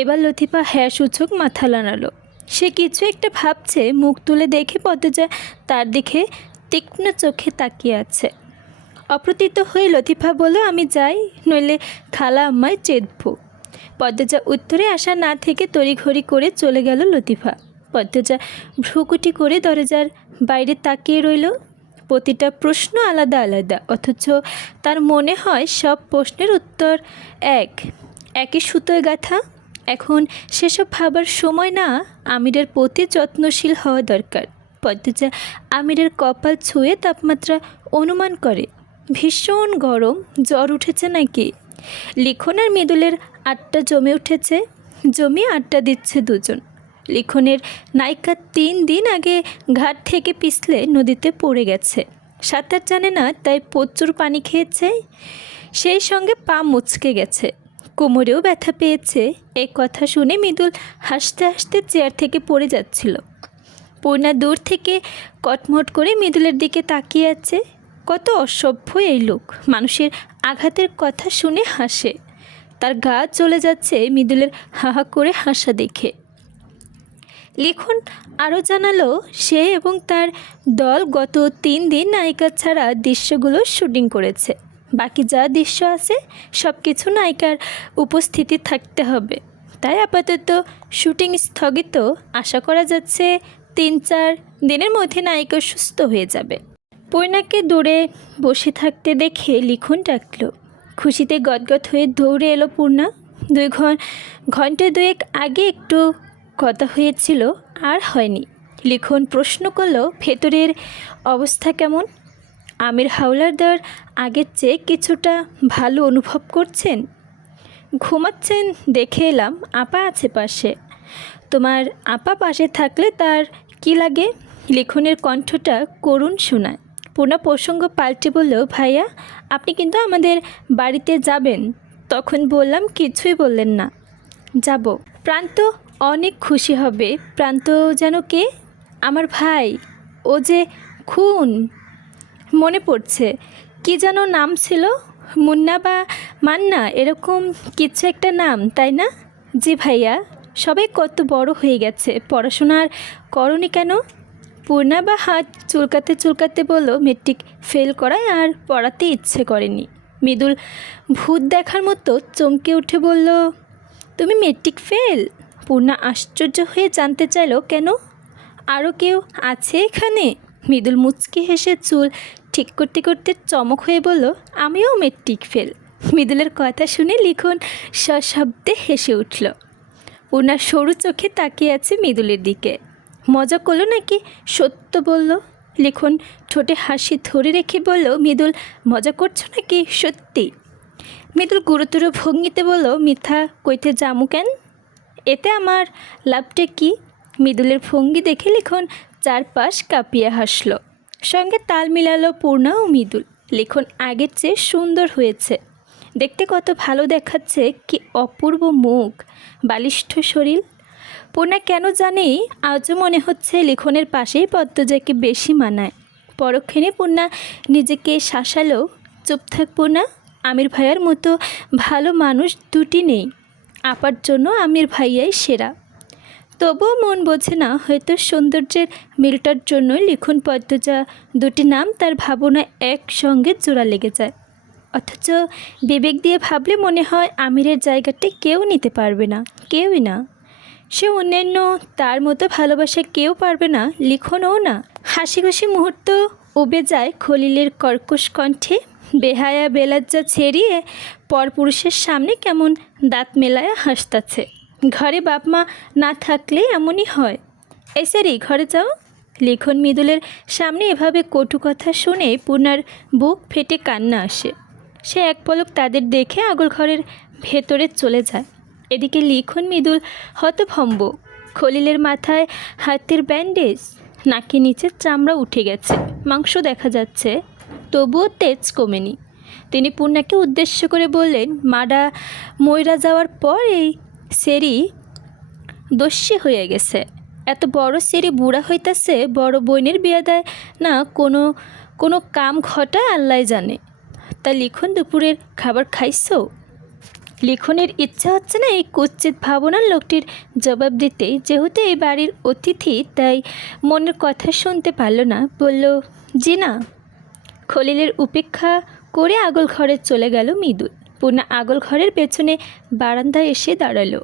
এবার লতিফা হ্যাঁ সূচক মাথা নাড়ালো। সে কিছু একটা ভাবছে। মুখ তুলে দেখে পদ্মজা তার দিকে তীক্ষ্ণ চোখে তাকিয়ে আছে। অপ্রতিত হয়ে লতিফা বলল, আমি যাই, নইলে খালা আম্মায় চেতবো। পদ্মজা উত্তরে আসা না থেকে তড়িঘড়ি করে চলে গেল লতিফা। পদ্মজা ভ্রুকুটি করে দরজার বাইরে তাকিয়ে রইল। প্রতিটা প্রশ্ন আলাদা আলাদা, অথচ তার মনে হয় সব প্রশ্নের উত্তর একই সুতোয় গাঁথা। এখন সেসব ভাবার সময় না। আমিরের প্রতি যত্নশীল হওয়া দরকার। পদ্মজা আমিরের কপাল ছুঁয়ে তাপমাত্রা অনুমান করে। ভীষণ গরম, জ্বর উঠেছে নাকি? লিখন আর মৃদুলের আড্ডা জমে উঠেছে। জমিয়ে আড্ডা দিচ্ছে দুজন। লিখনের নায়িকা 3 দিন আগে ঘাট থেকে পিছলে নদীতে পড়ে গেছে। সাঁতার জানে না, তাই প্রচুর পানি খেয়েছে। সেই সঙ্গে পা মুচকে গেছে, কোমরেও ব্যথা পেয়েছে। এই কথা শুনে মৃদুল হাসতে হাসতে চেয়ার থেকে পড়ে যাচ্ছিল। পূর্ণা দূর থেকে কটমট করে মৃদুলের দিকে তাকিয়ে আছে। কত অসভ্য এই লোক, মানুষের আঘাতের কথা শুনে হাসে। তার গা চলে যাচ্ছে মৃদুলের হাহা করে হাসা দেখে। লিখন আরও জানালো, সে এবং তার দল গত 3 দিন নায়িকা ছাড়া দৃশ্যগুলো শুটিং করেছে। বাকি যা দৃশ্য আছে সব কিছু নায়িকার উপস্থিতি থাকতে হবে। তাই আপাতত শুটিং স্থগিত। আশা করা যাচ্ছে 3-4 দিনের মধ্যে নায়িকা সুস্থ হয়ে যাবে। পূর্ণাকে দূরে বসে থাকতে দেখে লিখন ডাকল। খুশিতে গদগদ হয়ে দৌড়ে এলো পূর্ণা। 2 ঘন্টা 2 আগে একটু কথা হয়েছিল, আর হয়নি। লিখন প্রশ্ন করলো, ভেতরের অবস্থা কেমন? আমির হাওলাদার আগের চেয়ে কিছুটা ভালো অনুভব করছেন? ঘুমাচ্ছেন দেখে এলাম, আপা আছে পাশে। তোমার আপা পাশে থাকলে তার কি লাগে? লিখনের কণ্ঠটা করুণ শোনায়। পূর্ণা প্রসঙ্গ পাল্টে বলল, ভাইয়া আপনি কিন্তু আমাদের বাড়িতে যাবেন। তখন বললাম, কিছুই বললেন না। যাব। প্রান্ত অনেক খুশি হবে। প্রান্ত যেন কে? আমার ভাই, ও যে খুন। মনে পড়ছে, কি যেন নাম ছিল, মুন্না বা মান্না, এরকম কিছু একটা নাম, তাই না? জি ভাইয়া। সবাই কত বড় হয়ে গেছে, পড়াশোনার করনি কেন? পূর্ণা বা হাত চুলকাতে চুলকাতে বলল, মেট্রিক ফেল করায় আর পড়াতে ইচ্ছে করেনি। মৃদুল ভূত দেখার মতো চমকে উঠে বলল, তুমি মেট্রিক ফেল? পূর্ণা আশ্চর্য হয়ে জানতে চাইল, কেন? আরও কেউ আছে এখানে? মৃদুল মুচকি হেসে চুল ঠিক করতে করতে চমক হয়ে বলল, আমিও মেট্রিক ফেল। মৃদুলের কথা শুনে লিখন সশব্দে হেসে উঠল। পূর্ণা সরু চোখে তাকিয়ে আছে মৃদুলের দিকে। মজা করলো নাকি সত্য বলল? লিখন ঠোঁটে হাসি ধরে রেখে বলল, মৃদুল মজা করছো নাকি সত্যি? মৃদুল গুরুতর ভঙ্গিতে বলল, মিথ্যা কইতে জামু কেন? এতে আমার লাভটা কি? মৃদুলের ভঙ্গি দেখে লিখন চারপাশ কাঁপিয়ে হাসল। সঙ্গে তাল মিলালো পূর্ণা ও মৃদুল। লিখন আগের চেয়ে সুন্দর হয়েছে, দেখতে কত ভালো দেখাচ্ছে, কি অপূর্ব মুখ, বালিষ্ঠ শরীর। পূর্ণা কেন জানি আজও মনে হচ্ছে লিখনের পাশেই পদ্মজাকে বেশি মানায়। পরক্ষণে পূর্ণা নিজেকে শাসালো, চুপ থাক পূর্ণা, আমির ভাইয়ার মতো ভালো মানুষ দুটি নেই। আপার জন্য আমির ভাইয়াই সেরা। তবুও মন বোঝে না, হয়তো সৌন্দর্যের মিলটার জন্য লিখন পদ্মজা দুটি নাম তার ভাবনা একসঙ্গে জোড়া লেগে যায়। অথচ বিবেক দিয়ে ভাবলে মনে হয় আমিরের জায়গাটা কেউ নিতে পারবে না, কেউই না। সে অন্যান্য তার মতো ভালোবাসা কেউ পারবে না, লিখনও না। হাসি খুশি মুহূর্ত উবে যায় খলিলের কর্কশ কণ্ঠে। বেহায়া বেলাজ্জা ছেড়িয়ে পরপুরুষের সামনে কেমন দাঁত মেলায়া হাসতাছে। ঘরে বাপ মা না থাকলে এমনই হয়। এই সারি ঘরে যাও। লিখন মৃদুলের সামনে এভাবে কটু কথা শুনে পূর্ণার বুক ফেটে কান্না আসে। সে এক পলক তাদের দেখে আগল ঘরের ভেতরে চলে যায়। এদিকে লিখন মৃদুল হতভম্ব। খলিলের মাথায় হাতের ব্যান্ডেজ, নাকে নিচে চামড়া উঠে গেছে, মাংস দেখা যাচ্ছে, তবুও তেজ কমেনি। তিনি পূর্ণাকে উদ্দেশ্য করে বললেন, মাডা ময়রা যাওয়ার পর এই সেরি দস্যি হয়ে গেছে। এত বড় সেরি বুড়া হইতাছে, বড় বোনের বিয়ে দেয় না, কোনো কাম ঘটায় আল্লাহ জানে। তা লিখন দুপুরের খাবার খাইছো? লিখনের ইচ্ছা হচ্ছে না এই কুৎসিত ভাবনার লোকটির জবাব দিতে। যেহেতু এই বাড়ির অতিথি, তাই মনের কথা শুনতে পারল না, বলল, জি না। খলিলের উপেক্ষা করে আগল ঘরে চলে গেল মৃদুল। পূর্ণা আগল ঘরের পেছনে বারান্দায় এসে দাঁড়ালো।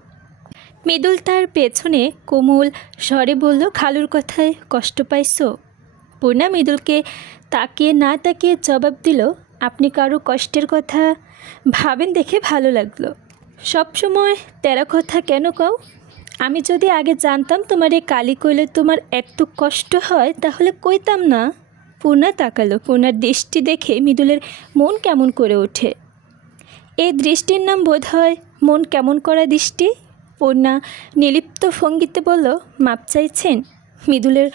মৃদুল তার পেছনে কোমল স্বরে বলল, খালুর কথায় কষ্ট পাইছো? পূর্ণা মৃদুলকে তাকিয়ে না তাকিয়ে জবাব দিল, আপনি কারো কষ্টের কথা ভাবেন দেখে ভালো লাগলো। সবসময় তেরা কথা কেন কও? আমি যদি আগে জানতাম তোমার এই কালি কইলে তোমার এত কষ্ট হয়, তাহলে কইতাম না। পূর্ণা তাকালো। পূর্ণার দৃষ্টি দেখে মৃদুলের মন কেমন করে ওঠে। এই দৃষ্টির নাম বোধ হয় মন কেমন করা দৃষ্টি। পূর্ণা নিলিপ্ত ভঙ্গিতে বলল, মাপ চাইছেন? মৃদুলের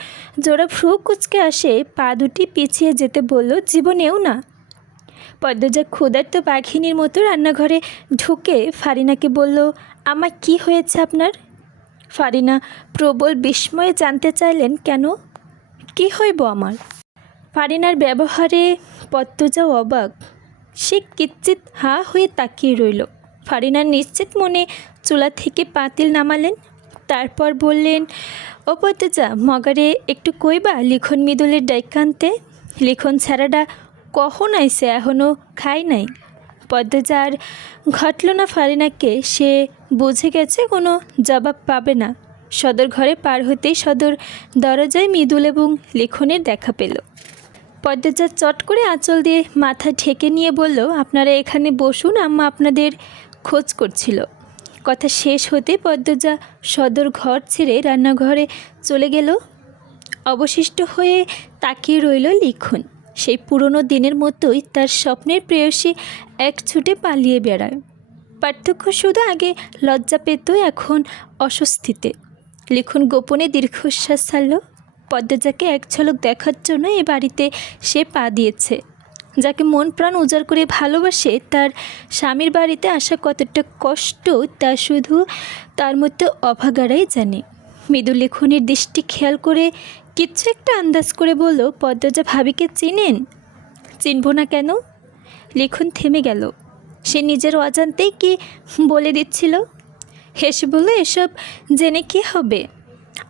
জোড়া ভ্রু কুচকে আসে, পা দুটি পিছিয়ে যেতে বলল, জীবনেও না। পদ্মজা ক্ষুধার্ত বাঘিনীর মতো রান্নাঘরে ঢুকে ফারিনাকে বলল, আমার কি হয়েছে আপনার? ফারিনা প্রবল বিস্ময়ে জানতে চাইলেন, কেন কি হইব আমার? ফারিনার ব্যবহারে পদ্মজা অবাক। সে কিচ্ছিত হা হয়ে তাকিয়ে রইল। ফারিনার নিশ্চিত মনে চুলা থেকে পাতিল নামালেন, তারপর বললেন, ও পদ্মজা, মগারে একটু কইবা লিখন মৃদুলের ডাইকান্তে। লিখন ছাড়াটা কখন আইসে এখনও খাই নাই। পদ্মজার ঘটল না ফারিনাকে, সে বুঝে গেছে কোনো জবাব পাবে না। সদর ঘরে পার হতেই সদর দরজায় মৃদুল এবং লিখনের দেখা পেল। পদ্মজা চট করে আঁচল দিয়ে মাথা ঢেকে নিয়ে বলল, আপনারা এখানে বসুন, আম্মা আপনাদের খোঁজ করছিল। কথা শেষ হতে পদ্মজা সদর ঘর ছেড়ে রান্নাঘরে চলে গেল। অবশিষ্ট হয়ে তাকিয়ে রইল লিখন। সেই পুরনো দিনের মতোই তার স্বপ্নের প্রেয়সী এক ছুটে পালিয়ে বেড়ায়। পার্থক্য শুধু আগে লজ্জা পেত, এখন অস্বস্তিতে। লিখন গোপনে দীর্ঘশ্বাস ছাড়ল। পদ্মজাকে এক ঝলক দেখার জন্য এ বাড়িতে সে পা দিয়েছে। যাকে মন প্রাণ উজাড় করে ভালোবাসে, তার স্বামীর বাড়িতে আসা কতটা কষ্ট তা শুধু তার মধ্যে অভাগারাই জানে। মৃদু লিখনের দৃষ্টি খেয়াল করে কিচ্ছু একটা আন্দাজ করে বলল, পদ্মজা ভাবিকে চিনেন? চিনব না কেন? লিখন থেমে গেল। সে নিজের অজান্তেই কি বলে দিচ্ছিল। হেসে বলল, এসব জেনে কি হবে?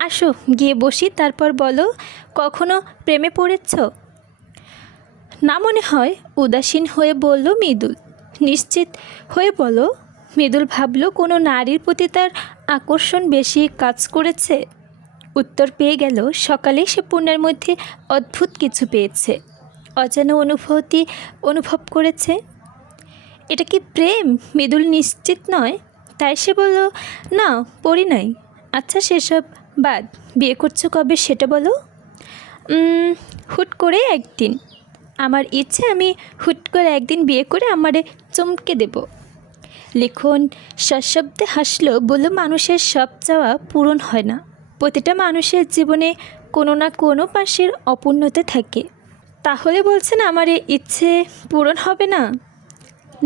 আসো গিয়ে বসি, তারপর বলো, কখনো প্রেমে পড়েছ? না মনে হয়, উদাসীন হয়ে বলল মৃদুল। নিশ্চিত হয়ে বলো। মৃদুল ভাবল কোনো নারীর প্রতি তার আকর্ষণ বেশি কাজ করেছে। উত্তর পেয়ে গেল। সকালে সে পূর্ণের মধ্যে অদ্ভুত কিছু পেয়েছে, অজানা অনুভূতি অনুভব করেছে। এটা কি প্রেম? মৃদুল নিশ্চিত নয়, তাই সে বলল, না পড়ি নাই। আচ্ছা সেসব বাদ, বিয়ে করছো কবে সেটা বলো। হুট করে একদিন। আমার ইচ্ছে আমি হুট করে একদিন বিয়ে করে আমারে চমকে দেব। লিখন সশব্দে হাসলো, বলল, মানুষের সব চাওয়া পূরণ হয় না। প্রতিটা মানুষের জীবনে কোনো না কোনো পাশের অপূর্ণতা থাকে। তাহলে বলছেন আমার এই ইচ্ছে পূরণ হবে না?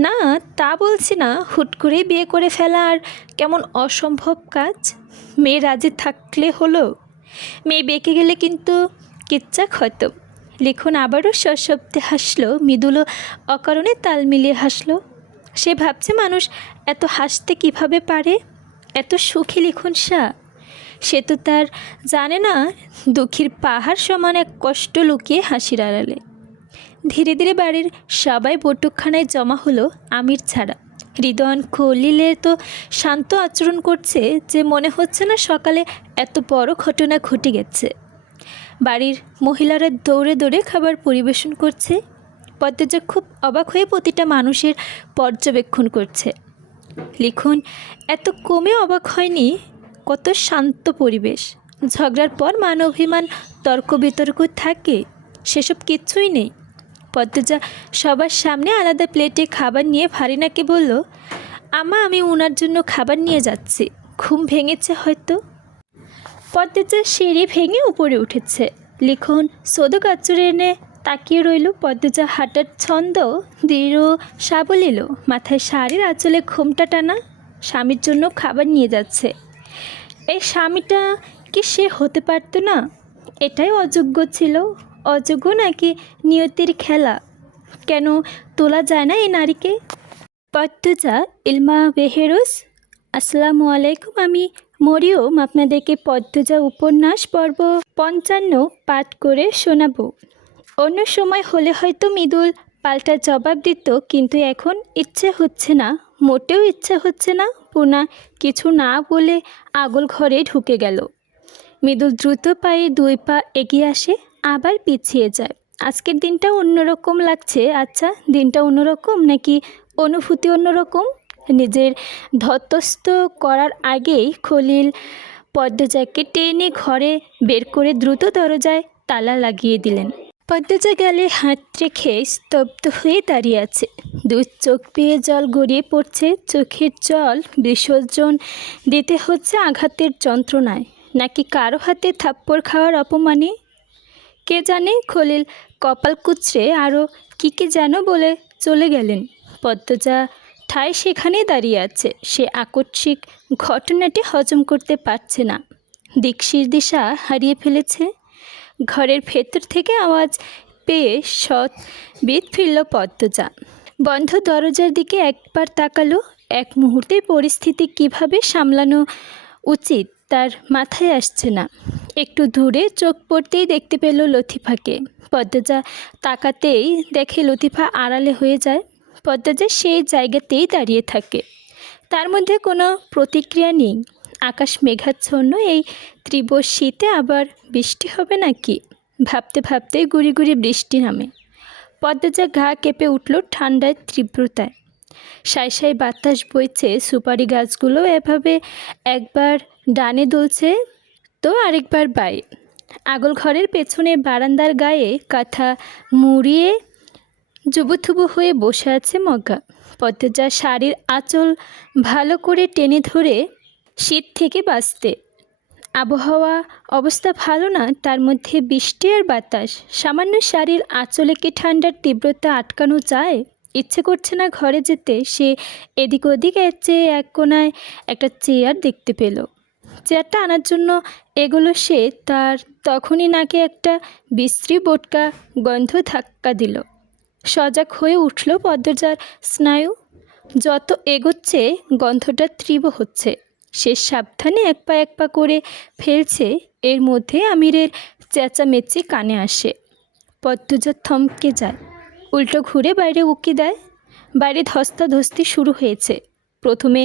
না তা বলছি না, হুট করে বিয়ে করে ফেলা আর কেমন অসম্ভব কাজ। মেয়ে রাজি থাকলে হলো, মেয়ে বেঁকে গেলে কিন্তু কিচ্ছা খতম। লিখন আবারও সশব্দে হাসলো। মৃদুলও অকারণে তাল মিলিয়ে হাসলো। সে ভাবছে মানুষ এত হাসতে কিভাবে পারে, এত সুখী লিখন শাহ। সে তো তার জানে না দুঃখীর পাহাড় সমান এক কষ্ট লুকিয়ে হাসির আড়ালে। ধীরে ধীরে বাড়ির সবাই বৈঠকখানায় জমা হলো, আমির ছাড়া। হৃদয়ন খলিলে তো শান্ত আচরণ করছে, যে মনে হচ্ছে না সকালে এত বড় ঘটনা ঘটে গেছে। বাড়ির মহিলারা দৌড়ে দৌড়ে খাবার পরিবেশন করছে। পদ্মজা খুব অবাক হয়ে প্রতিটা মানুষের পর্যবেক্ষণ করছে। লিখন এত কমে অবাক হয়নি। কত শান্ত পরিবেশ। ঝগড়ার পর মান অভিমান, তর্ক বিতর্ক থাকে, সেসব কিচ্ছুই নেই। পদ্মজা সবার সামনে আলাদা প্লেটে খাবার নিয়ে ফারিনাকে বলল, আম্মা আমি ওনার জন্য খাবার নিয়ে যাচ্ছি। ঘুম ভেঙেছে হয়তো। পদ্মজা সিঁড়ি ভেঙে উপরে উঠেছে। লিখন সোদো কাচুরে এনে তাকিয়ে রইল। পদ্মজা হাঁটার ছন্দ দৃঢ় সাবলীল, মাথায় শাড়ির আঁচলে ঘোমটা টানা। স্বামীর জন্য খাবার নিয়ে যাচ্ছে। এই স্বামীটা কি সে হতে পারতো না? এটাই অযোগ্য ছিল। অযোগ্য নাকি নিয়তির খেলা? কেন তোলা যায় না এই নারীকে? পদ্মজা ইলমা বেহেরোস। আসসালামু আলাইকুম, আমি মরিয়ম আপনাদেরকে পদ্মজা উপন্যাস পর্ব 55 পাঠ করে শোনাব। অন্য সময় হলে হয়তো মৃদুল পাল্টা জবাব দিত, কিন্তু এখন ইচ্ছে হচ্ছে না, মোটেও ইচ্ছে হচ্ছে না। পূর্ণা কিছু না বলে আগল ঘরে ঢুকে গেল। মৃদুল দ্রুত পায়ে 2 পা এগিয়ে আসে, আবার পিছিয়ে যায়। আজকের দিনটা অন্যরকম লাগছে। আচ্ছা, দিনটা অন্যরকম নাকি অনুভূতি অন্যরকম? নিজের ধতস্থ করার আগেই খলিল পদ্মজাকে টেনে ঘরে বের করে দ্রুত দরজায় তালা লাগিয়ে দিলেন। পদ্মজা গালে হাত রেখে স্তব্ধ হয়ে দাঁড়িয়ে আছে। 2 চোখ বেয়ে জল গড়িয়ে পড়ছে। চোখের জল বিসর্জন দিতে হচ্ছে আঘাতের যন্ত্রণায়, নাকি কারো হাতে থাপ্পড় খাওয়ার অপমানে? কে জানে। খলিল কপাল কুঁচড়ে আরও কী যেন বলে চলে গেলেন। পদ্মজা ঠায় সেখানে দাঁড়িয়ে আছে। সে আকস্মিক ঘটনাটি হজম করতে পারছে না। দিশা হারিয়ে ফেলেছে। ঘরের ভেতর থেকে আওয়াজ পেয়ে সৎবিদ ফিরল পদ্মজা। বন্ধ দরজার দিকে একবার তাকালো। এক মুহূর্তে পরিস্থিতি কিভাবে সামলানো উচিত তার মাথায় আসছে না। একটু দূরে চোখ পড়তেই দেখতে পেল লতিফাকে। পদ্মজা তাকাতেই দেখে লতিফা আড়ালে হয়ে যায়। পদ্মজা সেই জায়গাতেই দাঁড়িয়ে থাকে, তার মধ্যে কোনো প্রতিক্রিয়া নেই। আকাশ মেঘাচ্ছন্ন, এই তীব্র শীতে আবার বৃষ্টি হবে নাকি ভাবতে ভাবতে গুড়ি গুড়ি বৃষ্টি নামে। পদ্মজা গা কেঁপে উঠল ঠান্ডার তীব্রতায়। সাই সাই বাতাস বইছে, সুপারি গাছগুলো এভাবে একবার ডানে দুলছে তো আরেকবার বায়ে। আগল ঘরের পেছনে বারান্দার গায়ে কাঁথা মুড়িয়ে জুবুথুবু হয়ে বসে আছে মগ্গা। পদ্মজা শাড়ির আঁচল ভালো করে টেনে ধরে শীত থেকে বাঁচতে। আবহাওয়া অবস্থা ভালো না, তার মধ্যে বৃষ্টি আর বাতাস। সামান্য শাড়ির আঁচলে কি ঠান্ডার তীব্রতা আটকানো যায়? ইচ্ছে করছে না ঘরে যেতে। সে এদিক ওদিক চেয়ে এক কোনায় একটা চেয়ার দেখতে পেল। চেয়ারটা আনার জন্য এগোলো সে, তার তখনই নাকে একটা বিশ্রী বোটকা গন্ধ ধাক্কা দিল। সজাগ হয়ে উঠল পদ্মজার স্নায়ু। যত এগোচ্ছে গন্ধটা তীব্র হচ্ছে। সে সাবধানে এক পা করে ফেলছে। এর মধ্যে আমিরের চেঁচামেচি কানে আসে। পদ্মজা থমকে যায়, উল্টো ঘুরে বাইরে উকি দেয়। বাইরে ধস্তাধস্তি শুরু হয়েছে। প্রথমে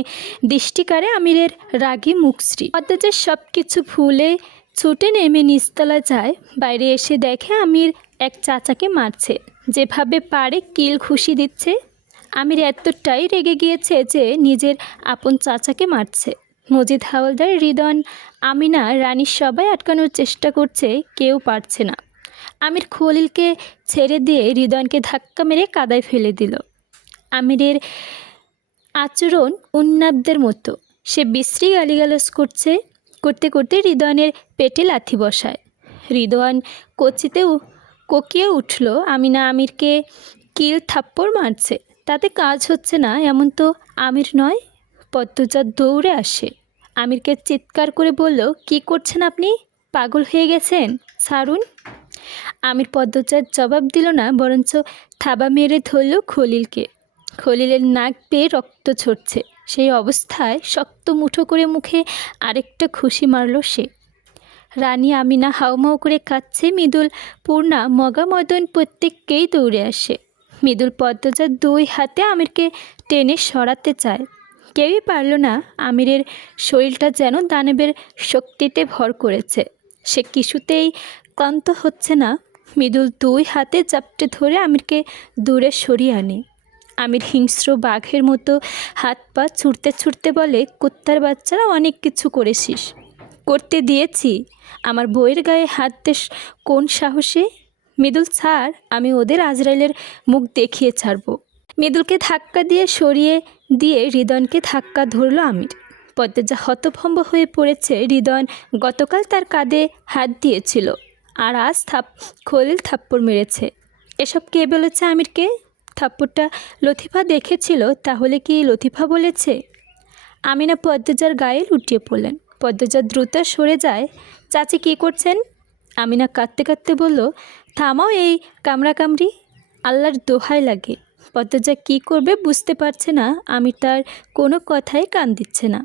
দৃষ্টি কাড়ে আমিরের রাগী মুখশ্রী। পদ্মজা সব কিছু ভুলে ছুটে নেমে নিচতলা যায়। বাইরে এসে দেখে আমির এক চাচাকে মারছে, যেভাবে পারে কিল ঘুষি দিচ্ছে। আমির এতটাই রেগে গিয়েছে যে নিজের আপন চাচাকে মারছে। মজিদ হাওলদার, রিদন, আমিনা, রানীর সবাই আটকানোর চেষ্টা করছে, কেউ পারছে না। আমির খলিলকে ছেড়ে দিয়ে রিদনকে ধাক্কা মেরে কাদায় ফেলে দিল। আমিরের আচরণ উন্মাদদের মতো। সে বিশ্রী গালিগালাজ করতে করতে রিদনের পেটে লাথি বসায়। রিদওয়ান কোকিয়ে উঠল। আমিনা আমিরকে কিল থাপ্পড় মারছে, তাতে কাজ হচ্ছে না এমন তো আমির নয়। পদ্মজা দৌড়ে আসে, আমিরকে চিৎকার করে বলল, কি করছেন আপনি? পাগল হয়ে গেছেন, ছাড়ুন। আমির পদ্মজার জবাব দিল না, বরঞ্চ থাবা মেরে ধরল খলিলকে। খলিলের নাক বেয়ে রক্ত ঝরছে। সেই অবস্থায় শক্ত মুঠো করে মুখে আরেকটা ঘুষি মারল সে। রানী আমিনা হাউমাউ করে কাঁদছে। মৃদুল, পূর্ণা, মগা, মদন প্রত্যেককেই দৌড়ে আসে। মৃদুল পদ্মজার দুই হাতে আমিরকে টেনে সরাতে চায়, কেউই পারল না। আমিরের শরীরটা যেন দানবের শক্তিতে ভর করেছে। সে কিছুতেই ক্লান্ত হচ্ছে না। মৃদুল দুই হাতে চাপটে ধরে আমিরকে দূরে সরিয়ে আনে। আমির হিংস্র বাঘের মতো হাত পা ছুটতে ছুটতে বলে, কুত্তার বাচ্চারা, অনেক কিছু করেছিস, করতে দিয়েছি। আমার বইয়ের গায়ে হাত দেশ কোন সাহসে? মৃদুল, ছাড়, আমি ওদের আজরাইলের মুখ দেখিয়ে ছাড়ব। মৃদুলকে ধাক্কা দিয়ে সরিয়ে দিয়ে রিদনকে ধাক্কা ধরল আমির। পদ্মজা হতভম্ব হয়ে পড়েছে। রিদন গতকাল তার কাঁধে হাত দিয়েছিল, আর আজ খলিল থাপ্পড় মেরেছে। এসব কে বলেছে আমিরকে? থাপ্পড়টা লতিফা দেখেছিল, তাহলে কি লতিফা বলেছে? আমিনা পদ্মজার গায়ে লুটিয়ে পড়লেন। পদ্মজা দ্রুত সরে যায়। চাচি কী করছেন? আমিনা কাঁদতে কাঁদতে বলল, থামাও এই কামড়াকামড়ি, আল্লাহর দোহাই লাগে। পদ্মজা কী করবে বুঝতে পারছে না। আমি তার কোনো কথাই কান দিচ্ছে না।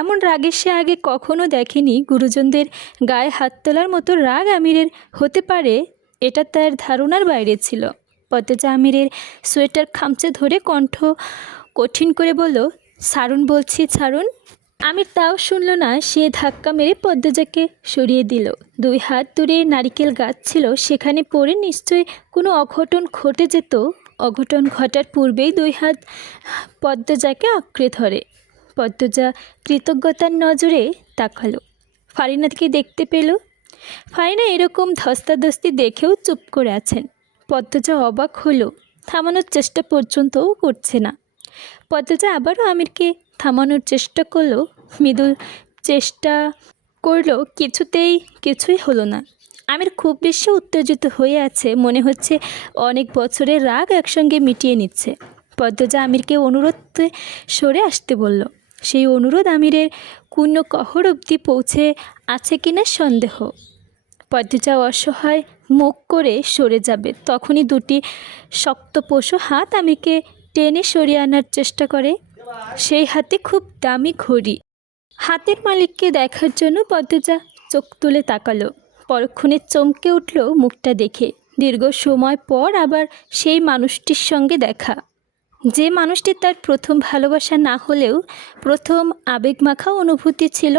এমন রাগে সে আগে কখনো দেখেনি। গুরুজনদের গায়ে হাত তোলার মতো রাগ আমিরের হতে পারে, এটা তার ধারণার বাইরে ছিল। পদ্মজা আমিরের সোয়েটার খামচে ধরে কণ্ঠ কঠিন করে বলল, ছাড়ুন বলছি, ছাড়ুন। আমির তাও শুনল না। সে ধাক্কা মেরে পদ্মজাকে সরিয়ে দিল। দুই হাত দূরে নারিকেল গাছ ছিল, সেখানে পড়ে নিশ্চয়ই কোনো অঘটন ঘটে যেত। অঘটন ঘটার পূর্বেই দুই হাত পদ্মজাকে আঁকড়ে ধরে। পদ্মজা কৃতজ্ঞতার নজরে তাকালো। ফারিনাকে দেখতে পেল। ফারিনা এরকম ধস্তাধস্তি দেখেও চুপ করে আছেন। পদ্মজা অবাক হলো, থামানোর চেষ্টা পর্যন্তও করছে না। পদ্মজা আবারও আমিরকে থামানোর চেষ্টা করলো। মৃদুল চেষ্টা করলো, কিছুই হলো না। আমির খুব বেশি উত্তেজিত হয়ে আছে, মনে হচ্ছে অনেক বছরের রাগ একসঙ্গে মিটিয়ে নিচ্ছে। পদ্মজা আমিরকে অনুরোধে সরে আসতে বলল। সেই অনুরোধ আমিরের কুণ্ণ কহর অবধি পৌঁছে আছে কিনা সন্দেহ। পদ্মজা অসহায় মুখ করে সরে যাবে, তখনই দুটি শক্তপোষো হাত আমিরকে টেনে সরিয়ে আনার চেষ্টা করে। সেই হাতে খুব দামি ঘড়ি। হাতের মালিককে দেখার জন্য পদ্মজা চোখ তুলে তাকালো। পরক্ষণে চমকে উঠল মুখটা দেখে। দীর্ঘ সময় পর আবার সেই মানুষটির সঙ্গে দেখা, যে মানুষটি তার প্রথম ভালোবাসা না হলেও প্রথম আবেগমাখা অনুভূতি ছিল।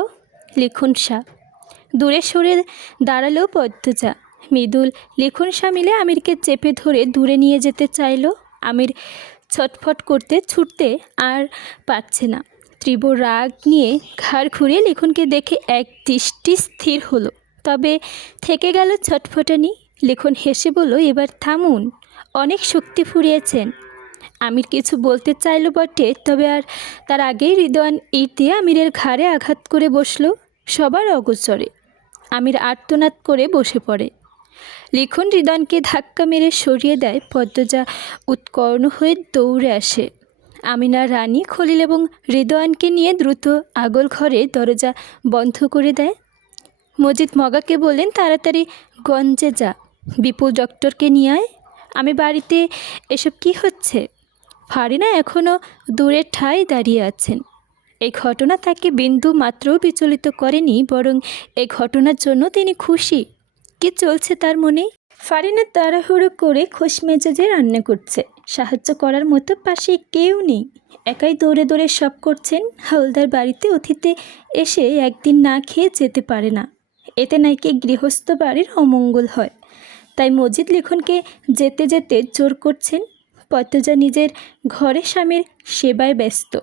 লিখন শাহ। দূরে সরে দাঁড়ালো পদ্মজা। মৃদুল লিখন শাহ মিলে আমিরকে চেপে ধরে দূরে নিয়ে যেতে চাইল। আমির ছটফট করতে ছুটতে আর পারছে না। তীব্র রাগ নিয়ে ঘাড় ঘুরিয়ে লিখনকে দেখে এক দৃষ্টি স্থির হলো। তবে থেকে গেল ছটফটানি। লিখন হেসে বলল, এবার থামুন, অনেক শক্তি ফুরিয়েছেন। আমির কিছু বলতে চাইল বটে, তবে আর তার আগেই হৃদয়ান ইট দিয়ে আমিরের ঘাড়ে আঘাত করে বসল। সবার অগোচরে আমির আর্তনাদ করে বসে পড়ে। লিখন হৃদয়ানকে ধাক্কা মেরে সরিয়ে দেয়। পদ্মজা উৎকর্ণ হয়ে দৌড়ে আসে। আমিনা রানী, খলিল এবং হৃদয়ানকে নিয়ে দ্রুত আগল ঘরে দরজা বন্ধ করে দেয়। মজিদ মগাকে বললেন, তাড়াতাড়ি গঞ্জে যা, বিপুল ডক্টরকে নিয়ে আয়। আমি বাড়িতে, এসব কি হচ্ছে? ফারিনা এখনও দূরের ঠায় দাঁড়িয়ে আছেন। এই ঘটনা তাকে বিন্দু মাত্র বিচলিত করেনি, বরং এই ঘটনার জন্য তিনি খুশি। কি চলছে তার মনে? ফারিনা তাড়াহুড়ো করে খোশ মেজাজে রান্না করছে। সাহায্য করার মতো পাশে কেউ নেই। একাই দৌড়ে দৌড়ে সব করছেন। হাওলদার বাড়িতে অতিথি এসে একদিন না খেয়ে যেতে পারে না, এতে নাকি গৃহস্থ বাড়ির অমঙ্গল হয়। তাই মজিদ লিখনকে যেতে যেতে জোর করছেন। পদ্মজা নিজের ঘরে স্বামীর সেবায় ব্যস্ত।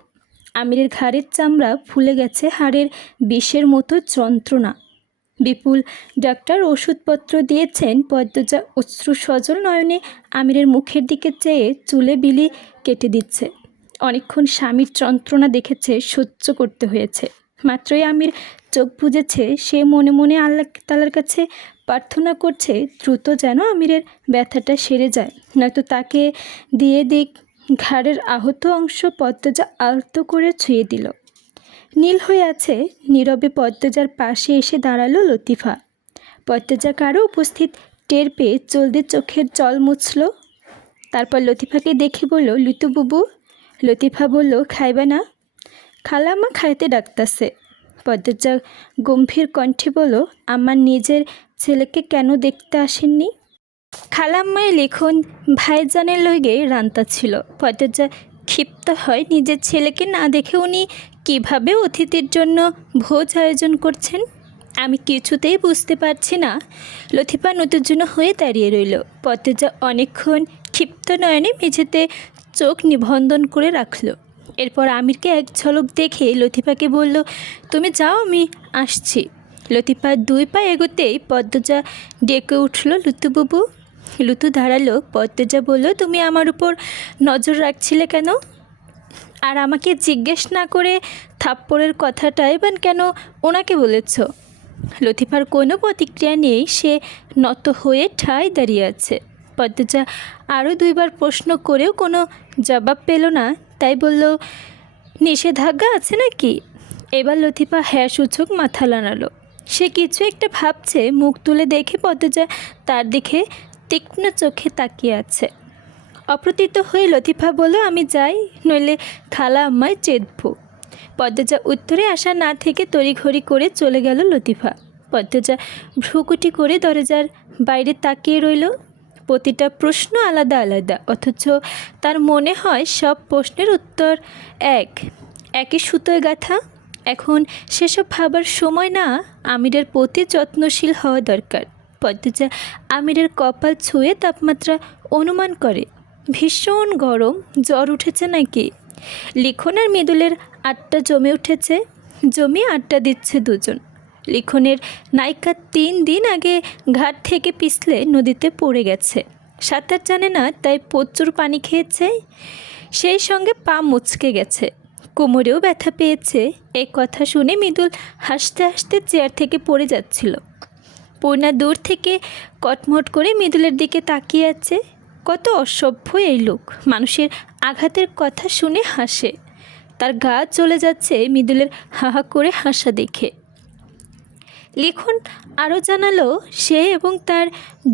আমিরের ঘাড়ের চামড়া ফুলে গেছে, হাড়ের বিষের মতো যন্ত্রণা। বিপুল ডাক্তার ওষুধপত্র দিয়েছেন। পদ্মজা অশ্রু সজল নয়নে আমিরের মুখের দিকে চেয়ে চুলে বিলি কেটে দিচ্ছে। অনেকক্ষণ স্বামীর যন্ত্রণা দেখেছে, সহ্য করতে হয়েছে। মাত্রই আমির চোখ বুজেছে, সে মনে মনে আল্লাহ তাআলার কাছে প্রার্থনা করছে দ্রুত যেন আমিরের ব্যথাটা সেরে যায়, নয়তো তাকে দিয়ে দিক। ঘাড়ের আহত অংশ পদ্মজা আলতো করে ছুঁয়ে দিল। নীল হয়ে আছে। নীরবে পদ্মজার পাশে এসে দাঁড়ালো লতিফা। পদ্মজা কারো উপস্থিত টের পেয়ে জলদি চোখের জল মুছল। তারপর লতিফাকে দেখে বলল, লিটু বুবু। লতিফা বলল, খাইবে না? খালাম্মা খাইতে ডাকতাছে। পদ্মজা গম্ভীর কণ্ঠে বলল, আমার নিজের ছেলেকে কেন দেখতে আসেননি? খালাম্মায় লিখন ভাইজানের লইগে রান্তা ছিল। পদ্মজা ক্ষিপ্ত হয়, নিজের ছেলেকে না দেখে উনি কিভাবে অতিথির জন্য ভোজ আয়োজন করছেন। আমি কিছুতেই বুঝতে পারছি না। লতিফা নতুন হয়ে দাঁড়িয়ে রইল। পদ্মজা অনেকক্ষণ ক্ষিপ্ত নয়নে মেঝেতে চোখ নিবন্ধন করে রাখল। এরপর আমিরকে এক ঝলক দেখে লতিফাকে বলল, তুমি যাও, আমি আসছি। লতিফা 2 পা এগোতেই পদ্মজা ডেকে উঠল, লুতুবুবু। লুতু দাঁড়ালো। পদ্মজা বলল, তুমি আমার উপর নজর রাখছিলে কেন? আর আমাকে জিজ্ঞেস না করে থাপ্পড়ের কথাটাই বা কেন ওনাকে বলেছ? লতিফার কোনো প্রতিক্রিয়া নেই। সে নত হয়ে ঠায় দাঁড়িয়ে আছে। পদ্মজা আরও 2 বার প্রশ্ন করেও কোনো জবাব পেল না। তাই বলল, নিষেধাজ্ঞা আছে নাকি? এবার লতিফা হ্যাঁ সূচক মাথা নাড়ালো। সে কিছু একটা ভাবছে। মুখ তুলে দেখে পদ্মজা তার দিকে তীক্ষ্ণ চোখে তাকিয়ে আছে। অপ্রতিত হয়ে লতিফা বলল, আমি যাই, নইলে খালা আম্মায় চেতব। পদ্মজা উত্তরে আসা না থেকে তড়িঘড়ি করে চলে গেল লতিফা। পদ্মজা ভ্রুকুটি করে দরজার বাইরে তাকিয়ে রইল। প্রতিটা প্রশ্ন আলাদা আলাদা, অথচ তার মনে হয় সব প্রশ্নের উত্তর একই সুতোয় গাঁথা। এখন সেসব ভাবার সময় না। আমিরের প্রতি যত্নশীল হওয়া দরকার। পদ্মজা আমিরের কপাল ছুঁয়ে তাপমাত্রা অনুমান করে। ভীষণ গরম, জ্বর উঠেছে নাকি? লিখন আর মৃদুলের আড্ডা জমে উঠেছে। জমিয়ে আড্ডা দিচ্ছে দুজন। লিখনের নায়িকা 3 দিন আগে ঘাট থেকে পিছলে নদীতে পড়ে গেছে। সাঁতার জানে না, তাই প্রচুর পানি খেয়েছে। সেই সঙ্গে পা মুচকে গেছে, কোমরেও ব্যথা পেয়েছে। এই কথা শুনে মৃদুল হাসতে হাসতে চেয়ার থেকে পড়ে যাচ্ছিল। পূর্ণা দূর থেকে কটমট করে মৃদুলের দিকে তাকিয়ে আছে। কত অসভ্য এই লোক, মানুষের আঘাতের কথা শুনে হাসে। তার গা চলে যাচ্ছে মৃদুলের হাহা করে হাসা দেখে। লিখন আরও জানালো, সে এবং তার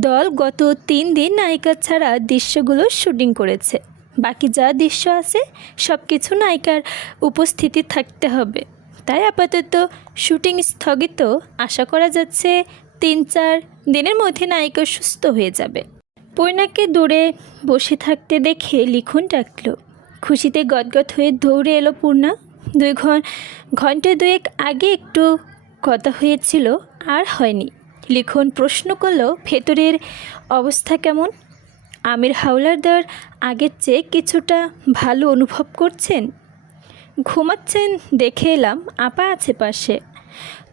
দল গত 3 দিন নায়িকা ছাড়া দৃশ্যগুলো শুটিং করেছে। বাকি যা দৃশ্য আছে সব কিছু নায়িকার উপস্থিতি থাকতে হবে। তাই আপাতত শুটিং স্থগিত। আশা করা যাচ্ছে 3-4 দিনের মধ্যে নায়িকা সুস্থ হয়ে যাবে। পূর্ণাকে দূরে বসে থাকতে দেখে লিখন ডাকল। খুশিতে গদগদ হয়ে দৌড়ে এলো পূর্ণা। 2 দুয়েক আগে একটু কথা হয়েছিল, আর হয়নি। লিখন প্রশ্ন করল, ভেতরের অবস্থা কেমন? আমির হাওলাদার আগের চেয়ে কিছুটা ভালো অনুভব করছেন? ঘুমাচ্ছেন দেখে এলাম, আপা আছে পাশে।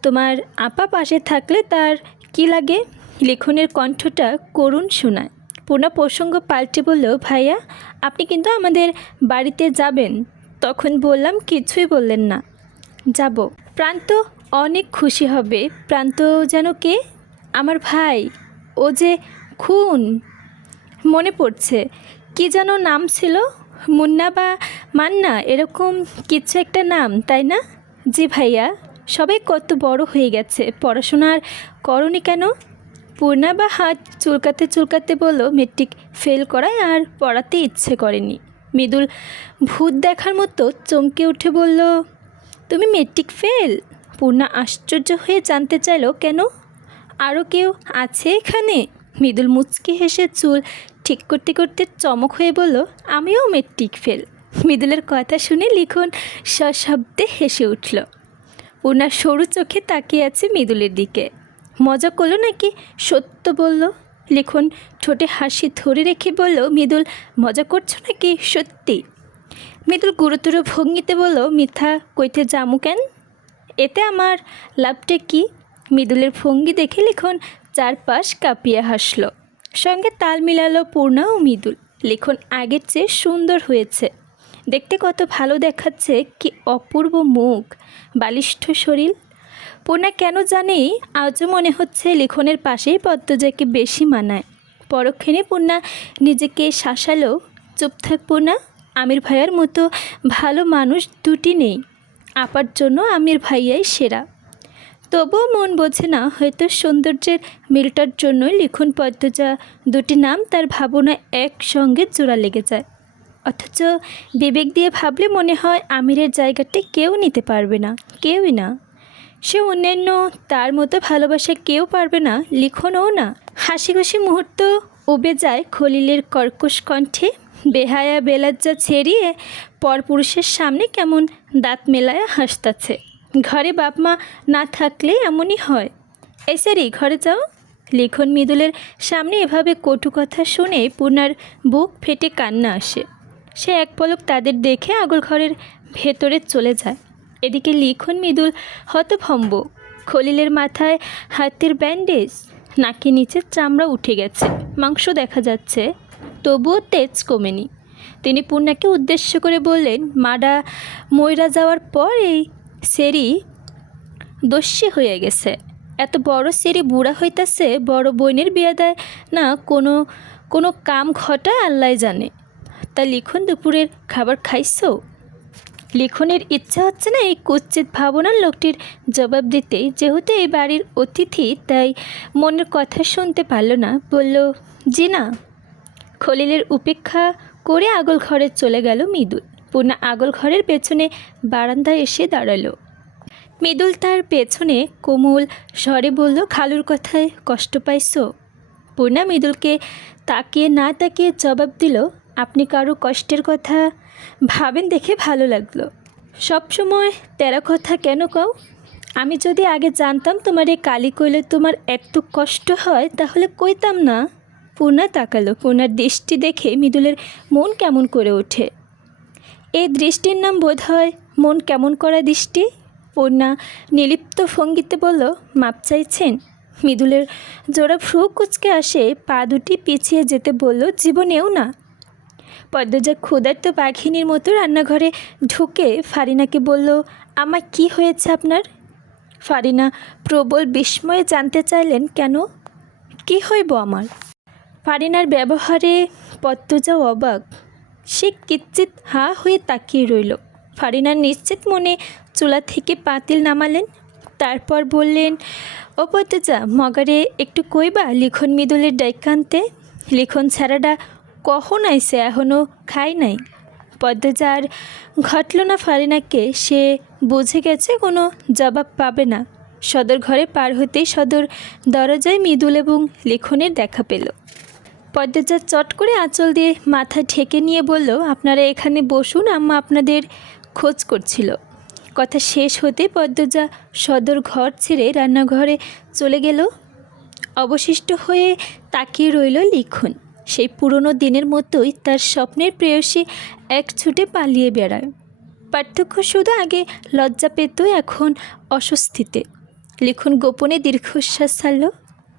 তোমার আপা পাশে থাকলে তার কি লাগে? লিখনের কণ্ঠটা করুণ শোনায়। পূর্ণা প্রসঙ্গ পাল্টে বলল, ভাইয়া আপনি কিন্তু আমাদের বাড়িতে যাবেন। তখন বললাম, কিছুই বললেন না। যাব। প্রান্ত অনেক খুশি হবে। প্রান্ত যেন কে? আমার ভাই, ও যে খুন। মনে পড়ছে, কি যেন নাম ছিল, মুন্না বা মান্না, এরকম কিছু একটা নাম, তাই না? জি ভাইয়া। সবাই কত বড় হয়ে গেছে, পড়াশোনার করনি কেন? পূর্ণা বা হাত চুলকাতে চুলকাতে বলল, মেট্রিক ফেল করায় আর পড়াতে ইচ্ছে করেনি। মৃদুল ভূত দেখার মতো চমকে উঠে বলল, তুমি মেট্রিক ফেল? পূর্ণা আশ্চর্য হয়ে জানতে চাইল, কেন? আরও কেউ আছে এখানে? মৃদুল মুচকি হেসে চুল ঠিক করতে করতে চমক হয়ে বলল, আমিও মেট্রিক ফেল। মৃদুলের কথা শুনে লিখন সশব্দে হেসে উঠল। পূর্ণা সরু চোখে তাকিয়ে আছে মৃদুলের দিকে। মজা করলো নাকি সত্য বলল? লিখন ঠোঁটে হাসি ধরে রেখে বলল, মৃদুল মজা করছো নাকি সত্যি? মৃদুল গুরুতর ভঙ্গিতে বলল, মিথ্যা কইতে জামু কেন? এতে আমার লাভটা কি? মৃদুলের ভঙ্গি দেখে লিখন চারপাশ কাঁপিয়ে হাসল। সঙ্গে তাল মিলালো পূর্ণা ও মৃদুল। লিখন আগের চেয়ে সুন্দর হয়েছে, দেখতে কত ভালো দেখাচ্ছে, কি অপূর্ব মুখ, বালিষ্ঠ শরীর। পূর্ণা কেন জানি আজও মনে হচ্ছে লিখনের পাশেই পদ্মজাকে বেশি মানায়। পরক্ষণে পূর্ণা নিজেকে শাসালো, চুপ থাক পূর্ণা, আমির ভাইয়ার মতো ভালো মানুষ দুটি নেই। আপার জন্য আমির ভাইয়াই সেরা। তবুও মন বোঝে না, হয়তো সৌন্দর্যের মিলটার জন্যই লিখন পদ্মজা দুটি নাম তার ভাবনা একসঙ্গে জোড়া লেগে যায়। অথচ বিবেক দিয়ে ভাবলে মনে হয় আমিরের জায়গাটা কেউ নিতে পারবে না, কেউই না। সে অন্যান্য তার মতো ভালোবাসা কেউ পারবে না, লিখনও না। হাসি খুশি মুহূর্ত উবে যায় খলিলের কর্কশ কণ্ঠে। বেহায়া বেলাজ্জা ছেড়িয়ে পরপুরুষের সামনে কেমন দাঁত মেলায়া হাসতাছে। ঘরে বাপ মা না থাকলে এমনই হয়। এসেরি ঘরে যাও। লিখন মৃদুলের সামনে এভাবে কটু কথা শুনে পূর্ণার বুক ফেটে কান্না আসে। সে এক পলক তাদের দেখে আগল ঘরের ভেতরে চলে যায়। এদিকে লিখন মৃদুল হতভম্ব। খলিলের মাথায় হাতের ব্যান্ডেজ, নাকি নিচে চামড়া উঠে গেছে, মাংস দেখা যাচ্ছে, তবুও তেজ কমেনি। তিনি পূর্ণাকে উদ্দেশ্য করে বললেন, মাডা ময়রা যাওয়ার পর এই সেরি দস্যি হয়ে গেছে। এত বড় সেরি বুড়া হইতাছে, বড় বোনের বিয়া দেয় না, কোনো কাম ঘটায় আল্লাহ জানে। তা লিখন দুপুরের খাবার খাইছো? লিখনের ইচ্ছা হচ্ছে না এই কুৎসিত ভাবনার লোকটির জবাব দিতে, যেহেতু এই বাড়ির অতিথি তাই মনের কথা শুনতে পারল না। বলল, জি না। খলিলের উপেক্ষা করে আগল ঘরে চলে গেল মৃদুল। পূর্ণা আগল ঘরের পেছনে বারান্দায় এসে দাঁড়ালো। মৃদুল তার পেছনে কোমল স্বরে বলল, খালুর কথায় কষ্ট পাইছো? পূর্ণা মৃদুলকে তাকিয়ে না তাকিয়ে জবাব দিল, আপনি কারো কষ্টের কথা ভাবেন দেখে ভালো লাগলো। সবসময় তেরা কথা কেন কও? আমি যদি আগে জানতাম তোমার এই কালি কইলে তোমার এত কষ্ট হয়, তাহলে কইতাম না। পূর্ণা তাকালো। পূর্ণার দৃষ্টি দেখে মৃদুলের মন কেমন করে ওঠে। এই দৃষ্টির নাম বোধ হয় মন কেমন করা দৃষ্টি। পূর্ণা নিলিপ্ত ভঙ্গিতে বলল, মাপ চাইছেন? মৃদুলের জোড়া ভ্রু কুচকে আসে, পা দুটি পিছিয়ে যেতে বলল, জীবনেও না। পদ্মজা ক্ষুধার্ত বাঘিনীর মতো রান্নাঘরে ঢুকে ফারিনাকে বলল, আমার কি হয়েছে আপনার? ফারিনা প্রবল বিস্ময়ে জানতে চাইলেন, কেন, কি হইব আমার? ফারিনার ব্যবহারে পদ্মজাও অবাক। সে কিচ্ছিত হা হয়ে তাকিয়ে রইল। ফারিনার নিশ্চিত মনে চুলা থেকে পাতিল নামালেন। তারপর বললেন, ও পদ্মজা, মগারে একটু কইবা লিখন মৃদুলের ডাইকান্তে। লিখন ছাড়াটা কখন আইসে, এখনও খাই নাই। পদ্মজা আর ঘটল না ফারিনাকে। সে বুঝে গেছে কোনো জবাব পাবে না। সদর ঘরে পার হতেই সদর দরজায় মৃদুল এবং লিখনের দেখা পেল। পদ্মজা চট করে আঁচল দিয়ে মাথা ঢেকে নিয়ে বলল, আপনারা এখানে বসুন, আম্মা আপনাদের খোঁজ করছিল। কথা শেষ হতে পদ্মজা সদর ঘর ছেড়ে রান্নাঘরে চলে গেল। অবশিষ্ট হয়ে তাকিয়ে রইল লিখন। সেই পুরনো দিনের মতোই তার স্বপ্নের প্রেয়সী এক ছুটে পালিয়ে বেড়ায়। পার্থক্য শুধু আগে লজ্জা পেত, এখন অস্বস্তিতে। লিখন গোপনে দীর্ঘশ্বাস ছাড়ল।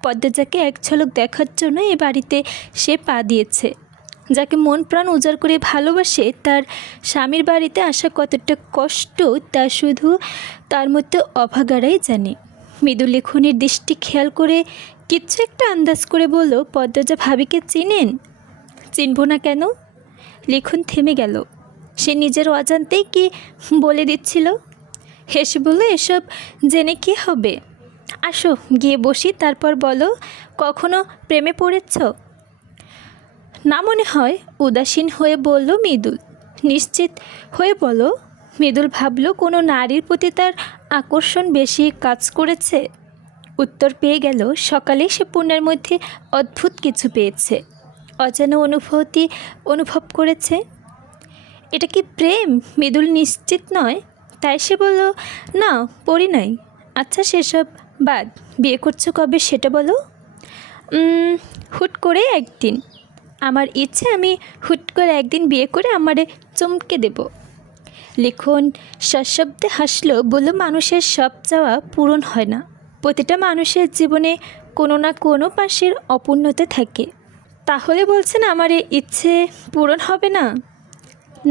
পদ্মজাকে এক ঝলক দেখার জন্য এ বাড়িতে সে পা দিয়েছে। যাকে মন প্রাণ উজাড় করে ভালোবাসে, তার স্বামীর বাড়িতে আসা কতটা কষ্ট তা শুধু তার মধ্যে অভাগারাই জানে। মৃদু লিখনের দৃষ্টি খেয়াল করে কিচ্ছু একটা আন্দাজ করে বলল, পদ্মজা ভাবিকে চিনেন? চিনব না কেন? লিখন থেমে গেল। সে নিজের অজান্তেই কি বলে দিচ্ছিল। হেসে বলল, এসব জেনে কি হবে? আসো গিয়ে বসি, তারপর বলো কখনো প্রেমে পড়েছ? না মনে হয়, উদাসীন হয়ে বলল মৃদুল। নিশ্চিত হয়ে বলো। মৃদুল ভাবল কোনো নারীর প্রতি তার আকর্ষণ বেশি কাজ করেছে। উত্তর পেয়ে গেল। সকালে সে পূর্ণের মধ্যে অদ্ভুত কিছু পেয়েছে, অজানা অনুভূতি অনুভব করেছে। এটা কি প্রেম? মৃদুল নিশ্চিত নয়, তাই সে বলল, না পড়ি নাই। আচ্ছা সেসব বাদ, বিয়ে করছো কবে সেটা বলো। হুট করে একদিন। আমার ইচ্ছে আমি হুট করে একদিন বিয়ে করে আমারে চমকে দেব। লিখন সশব্দে হাসল, বলল, মানুষের সব চাওয়া পূরণ হয় না। প্রতিটা মানুষের জীবনে কোনো না কোনো পাশের অপূর্ণতা থাকে। তাহলে বলছেন আমার এই ইচ্ছে পূরণ হবে না?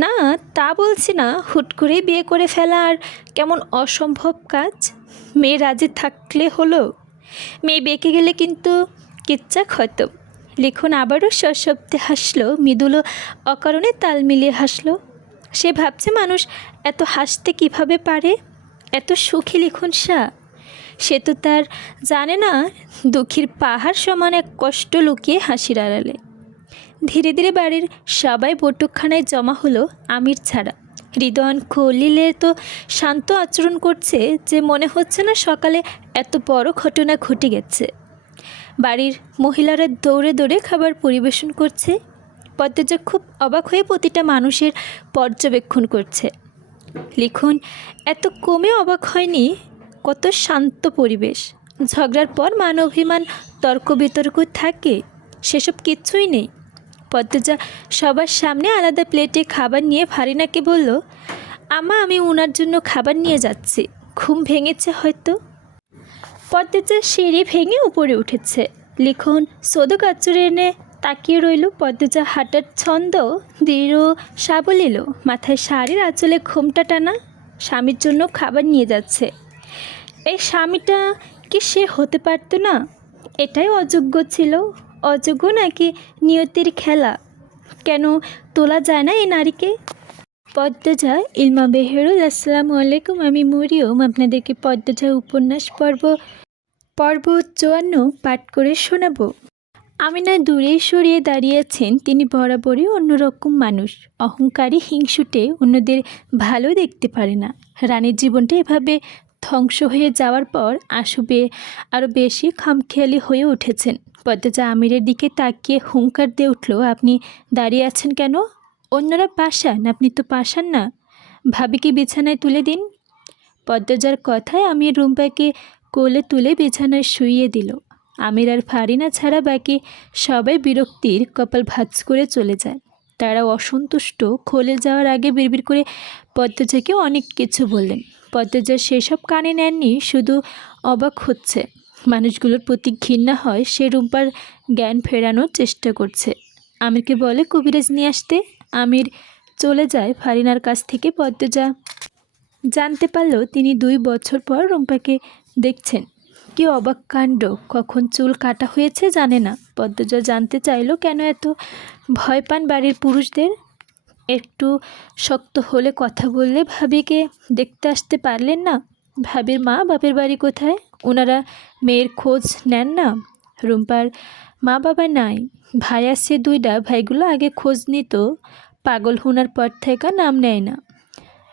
না তা বলছি না, হুট করেই বিয়ে করে ফেলা আর কেমন অসম্ভব কাজ। মেয়ে রাজি থাকলে হলো, মেয়ে বেঁকে গেলে কিন্তু কিচ্ছা খতম। লিখন আবারও সশব্দে হাসল। মৃদুলও অকারণে তাল মিলিয়ে হাসল। সে ভাবছে মানুষ এত হাসতে কিভাবে পারে, এত সুখী লিখন শাহ। সে তো তার জানে না দুঃখীর পাহাড় সমান এক কষ্ট লুকিয়ে হাসির আড়ালে। ধীরে ধীরে বাড়ির সবাই বৈঠকখানায় জমা হলো আমির ছাড়া। হৃদয়ন খলিলে তো শান্ত আচরণ করছে যে মনে হচ্ছে না সকালে এত বড় ঘটনা ঘটে গেছে। বাড়ির মহিলারা দৌড়ে দৌড়ে খাবার পরিবেশন করছে। পদ্মজা খুব অবাক হয়ে প্রতিটা মানুষের পর্যবেক্ষণ করছে। লিখন এত কমে অবাক হয়নি। কত শান্ত পরিবেশ। ঝগড়ার পর মান অভিমান তর্ক বিতর্ক থাকে, সেসব কিচ্ছুই নেই। পদ্মজা সবার সামনে আলাদা প্লেটে খাবার নিয়ে ফারিনাকে বলল, আম্মা আমি ওনার জন্য খাবার নিয়ে যাচ্ছি। ঘুম ভেঙেছে হয়তো। পদ্মজা সিঁড়ি ভেঙে উপরে উঠেছে। লিখন সোদো কাচুরি এনে তাকিয়ে রইল। পদ্মজা হাঁটার ছন্দ দৃঢ় সাবলীল, মাথায় শাড়ির আঁচলে ঘোমটা টানা। স্বামীর জন্য খাবার নিয়ে যাচ্ছে। এই স্বামীটা কি সে হতে পারত না? এটাই অযোগ্য ছিল। অযোগ্য নাকি নিয়তির খেলা? কেন তোলা যায় না এই নারীকে? পদ্মজা ইলমা বেহেরুল, আসসালামু আলাইকুম। আমি মরিয়ম আপনাদেরকে পদ্মজা উপন্যাস পর্ব 54 পাঠ করে শোনাব। আমিনা দূরে সরিয়ে দাঁড়িয়েছেন। তিনি বরাবরই অন্যরকম মানুষ। অহংকারী, হিংসুটে, অন্যদের ভালো দেখতে পারে না। রানীর জীবনটা এভাবে ধ্বংস হয়ে যাওয়ার পর আশুবে আরও বেশি খামখেয়ালি হয়ে উঠেছেন। পদ্মজা আমিরের দিকে তাকিয়ে হুঙ্কার দিয়ে উঠল, আপনি দাঁড়িয়ে আছেন কেন? অন্যরা পাষাণ, আপনি তো পাষাণ না। ভাবিকে বিছানায় তুলে দিন। পদ্মজার কথায় আমির রুম্পাকে কোলে তুলে বিছানায় শুইয়ে দিল। আমির আর ফারিনা ছাড়া বাকি সবাই বিরক্তির কপাল ভাঁজ করে চলে যায়। তারা অসন্তুষ্ট। খোলে যাওয়ার আগে বিড়বিড় করে পদ্মজাকে অনেক কিছু বললেন। পদ্মজা সেসব কানে নেননি, শুধু অবাক হচ্ছে। মানুষগুলোর প্রতি ঘৃণা হয়। সে রুম্পার জ্ঞান ফেরানোর চেষ্টা করছে। আমিরকে বলে কবিরাজ নিয়ে আসতে। আমির চলে যায় ফারিনার কাছ থেকে। পদ্মজা জানতে পারল তিনি 2 বছর পর রুম্পাকে দেখছেন। কি অবাক কাণ্ড! কখন চুল কাটা হয়েছে জানে না। পদ্মজা জানতে চাইল কেন এত ভয় পান বাড়ির পুরুষদের। একটু শক্ত হলে কথা বললে ভাবিকে দেখতে আসতে পারলেন না? ভাবির মা বাপের বাড়ি কোথায়? ওনারা মেয়ের খোঁজ নেন না? রুম্পার মা বাবা নাই, ভাই আছে 2টা। ভাইগুলো আগে খোঁজ নিত, পাগল হোনার পর থেকে নাম নেয় না।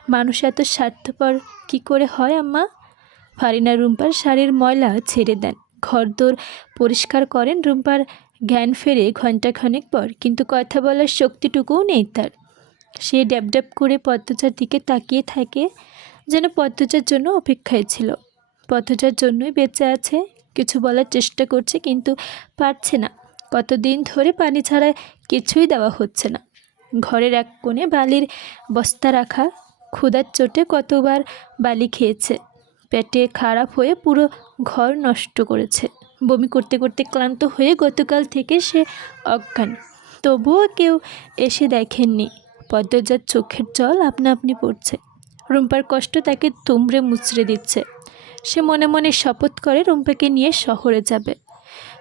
মানুষ এত স্বার্থপর কি করে হয় আম্মা? ফারিনা রুম্পার শাড়ির ময়লা ছেড়ে দেন, ঘরদোর পরিষ্কার করেন। রুম্পার জ্ঞান ফেরে ঘণ্টাখানেক পর, কিন্তু কথা বলার শক্তিটুকুও নেই তার। সে ড্যাব ড্যাব করে পদ্মজার দিকে তাকিয়ে থাকে, যেন পদ্মজার জন্য অপেক্ষায় ছিল। পদ্মজার জন্যই বেঁচে আছে, কিছু বলার চেষ্টা করছে কিন্তু পারছে না। কতদিন ধরে পানি ছাড়া কিছুই দেওয়া হচ্ছে না। ঘরের এক কোণে বালির বস্তা রাখা, ক্ষুধার চোটে কতবার বালি খেয়েছে, পেটে খারাপ হয়ে পুরো ঘর নষ্ট করেছে। বমি করতে করতে ক্লান্ত হয়ে গতকাল থেকে সে অজ্ঞান, তবুও কেউ এসে দেখেননি। পদ্মজার চোখের জল আপনা আপনি পড়ছে। রুম্পার কষ্ট তাকে তুমড়ে মুচড়ে দিচ্ছে। সে মনে মনে শপথ করে রুম্পাকে নিয়ে শহরে যাবে।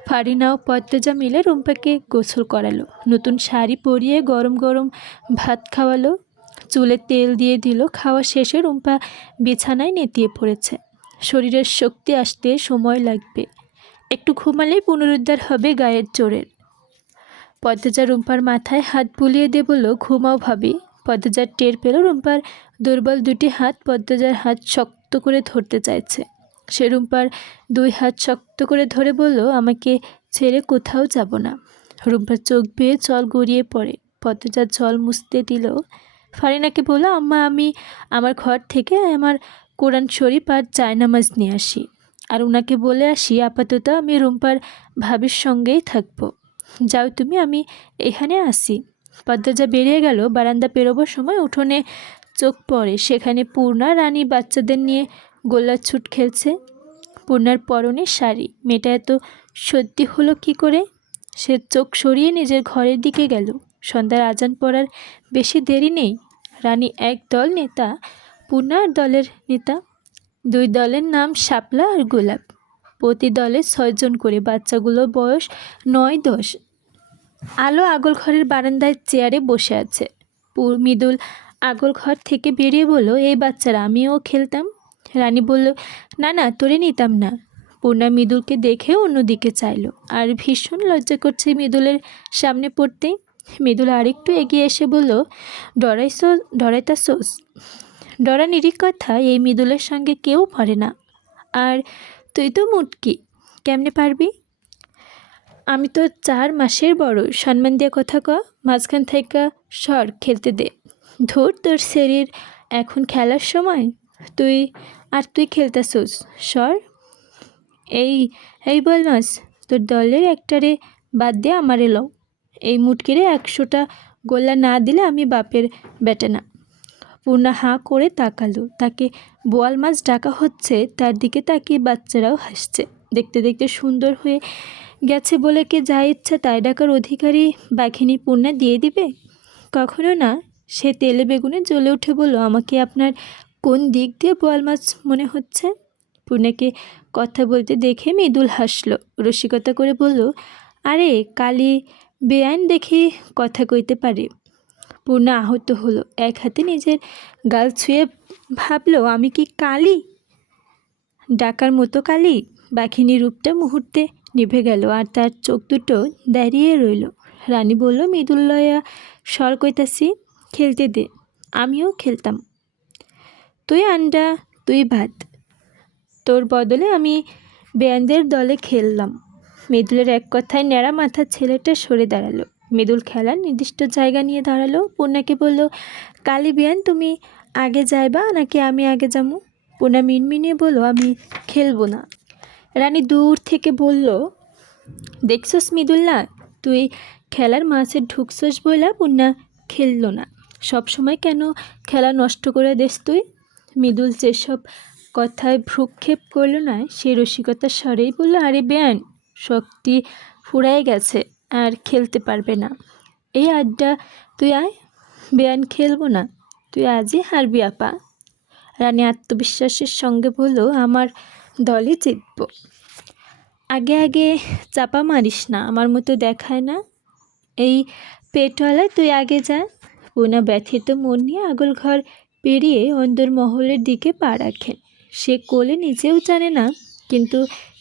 ফারিনা ও পদ্মজা মিলে রুম্পাকে গোসল করালো, নতুন শাড়ি পরিয়ে গরম গরম ভাত খাওয়ালো, চুলে তেল দিয়ে দিল। খাওয়া শেষে রুম্পা বিছানায় নেতিয়ে পড়েছে। শরীরের শক্তি আসতে সময় লাগবে, একটু ঘুমালেই পুনরুদ্ধার হবে গায়ের জোরের। পদ্মজা রুম্পার মাথায় হাত বুলিয়ে দিয়ে বলল, ঘুমাও ভাবি। পদ্মজার টের পেল রুম্পার দুর্বল দুটি হাত পদ্মজার হাত শক্ত করে ধরতে চাইছে। সে রুম্পার দুই হাত শক্ত করে ধরে বলল, আমাকে ছেড়ে কোথাও যাব না। রুম্পার চোখ বেয়ে জল গড়িয়ে পড়ে। পদ্মজার জল মুছতে দিল। ফারিনাকে বলল, আম্মা আমি আমার ঘর থেকে আমার কোরআন শরীফ আর জায়নামাজ নিয়ে আসি, আর ওনাকে বলে আসি আপাতত আমি রুম্পার ভাবির সঙ্গেই থাকবো। যাও তুমি, আমি এখানে আসি। পদ্মজা বেরিয়ে গেল। বারান্দা পেরোবার সময় উঠোনে চোখ পড়ে, সেখানে পূর্ণা রানী বাচ্চাদের নিয়ে গোল্লাছুট খেলছে। পূর্ণার পরনে শাড়ি। মেয়েটা এত সত্যি হলো কি করে? সে চোখ সরিয়ে নিজের ঘরের দিকে গেল। সন্ধ্যার আজান পড়ার বেশি দেরি নেই। রানী এক দল নেতা, পূর্ণার দলের নেতা। দুই দলের নাম শাপলা আর গোলাপ। প্রতি দলে 6 জন করে। বাচ্চাগুলোর বয়স 9-10। আলো আগল ঘরের বারান্দায় চেয়ারে বসে আছে। মৃদুল আগল ঘর থেকে বেরিয়ে বলল, এই বাচ্চারা, আমিও খেলতাম। রানী বলল, না না, তোরে নিতাম না। পূর্ণা মৃদুলকে দেখে অন্যদিকে চাইল, আর ভীষণ লজ্জা করছে মৃদুলের সামনে পড়তেই। মৃদুল আরেকটু এগিয়ে এসে বলল, ডরাইতাছোস? ডরানিরই কথা, এই মৃদুলের সঙ্গে কেউ পারে না। আর তুই তো মুটকি, কেমনে পারবি? আমি তো 4 মাসের বড়। সম্মান দিয়ে কথা ক, মাঝখান থেকে সর, খেলতে দে। ধুর, তোর শরীর এখন খেলার সময়? তুই খেলতাছোস, সর। এই এই বলমাস, তোর দলের একটারে বাদ দিয়ে আমারে লও। এই মুটকিরে 100টা গোল্লা না দিলে আমি বাপের বেটা না। পূর্ণা হাঁ করে তাকালো। তাকে বোয়াল মাছ ডাকা হচ্ছে, তার দিকে তাকিয়ে বাচ্চারাও হাসছে। দেখতে দেখতে সুন্দর হয়ে গেছে বলে কে যা ইচ্ছা তাই ডাকার অধিকারী বাঘিনী পূর্ণা দিয়ে দিবে? কখনো না। সে তেলে বেগুনে জ্বলে উঠে বলল, আমাকে আপনার কোন দিক দিয়ে বোয়াল মাছ মনে হচ্ছে? পূর্ণাকে কথা বলতে দেখে মৃদুল হাসলো, রসিকতা করে বলল, আরে কালি বেআইন দেখি কথা কইতে পারে। পূর্ণা আহত হলো, এক হাতে নিজের গাল ছুঁয়ে ভাবলো, আমি কি কালি? ডাকার মতো কালি? বাঘিনী রূপটা মুহূর্তে নিভে গেল, আর তার চোখ দুটো দাঁড়িয়ে রইল। রানী বলল, মৃদুল লয়া সর কইতাছি, খেলতে দে। আমিও খেলতাম। তুই আন্ডা, তুই ভাত, তোর বদলে আমি বেয়ানদের দলে খেললাম। মৃদুলের এক কথায় ন্যাড়া মাথার ছেলেটা সরে দাঁড়ালো। মৃদুল খেলার নির্দিষ্ট জায়গা নিয়ে দাঁড়ালো। পূর্ণাকে বলল, কালি বেয়ান, তুমি আগে যাইবা নাকি আমি আগে যাবো? পূর্ণা মিনমিনিয়ে বলল, আমি খেলবো না। রানী দূর থেকে বলল, দেখছস মৃদুল, না তুই খেলার মাঝে ঢুকছস বইলা পূর্ণা খেললো না। সবসময় কেন খেলা নষ্ট করে দেস তুই? মৃদুল যেসব কথায় ভ্রুক্ষেপ করল না, সে রসিকতার স্বরেই বলল, আরে বেয়ান, শক্তি ফুরাই গেছে, আর খেলতে পারবে না। এই আড্ডা, তুই আয়। বেয়ান, খেলবো না, তুই আজই হারবি আপা। রানী আত্মবিশ্বাসের সঙ্গে বলল, আমার দলই জিতব। আগে আগে চাপা মারিস না, আমার মতো দেখায় না। এই পেটওয়ালা, তুই আগে যা। পূর্ণা ব্যথিত মন নিয়ে আগল ঘর পেরিয়ে অন্দরমহলের দিকে পা রাখেন। সে কোলে নিজেও জানে না, কিন্তু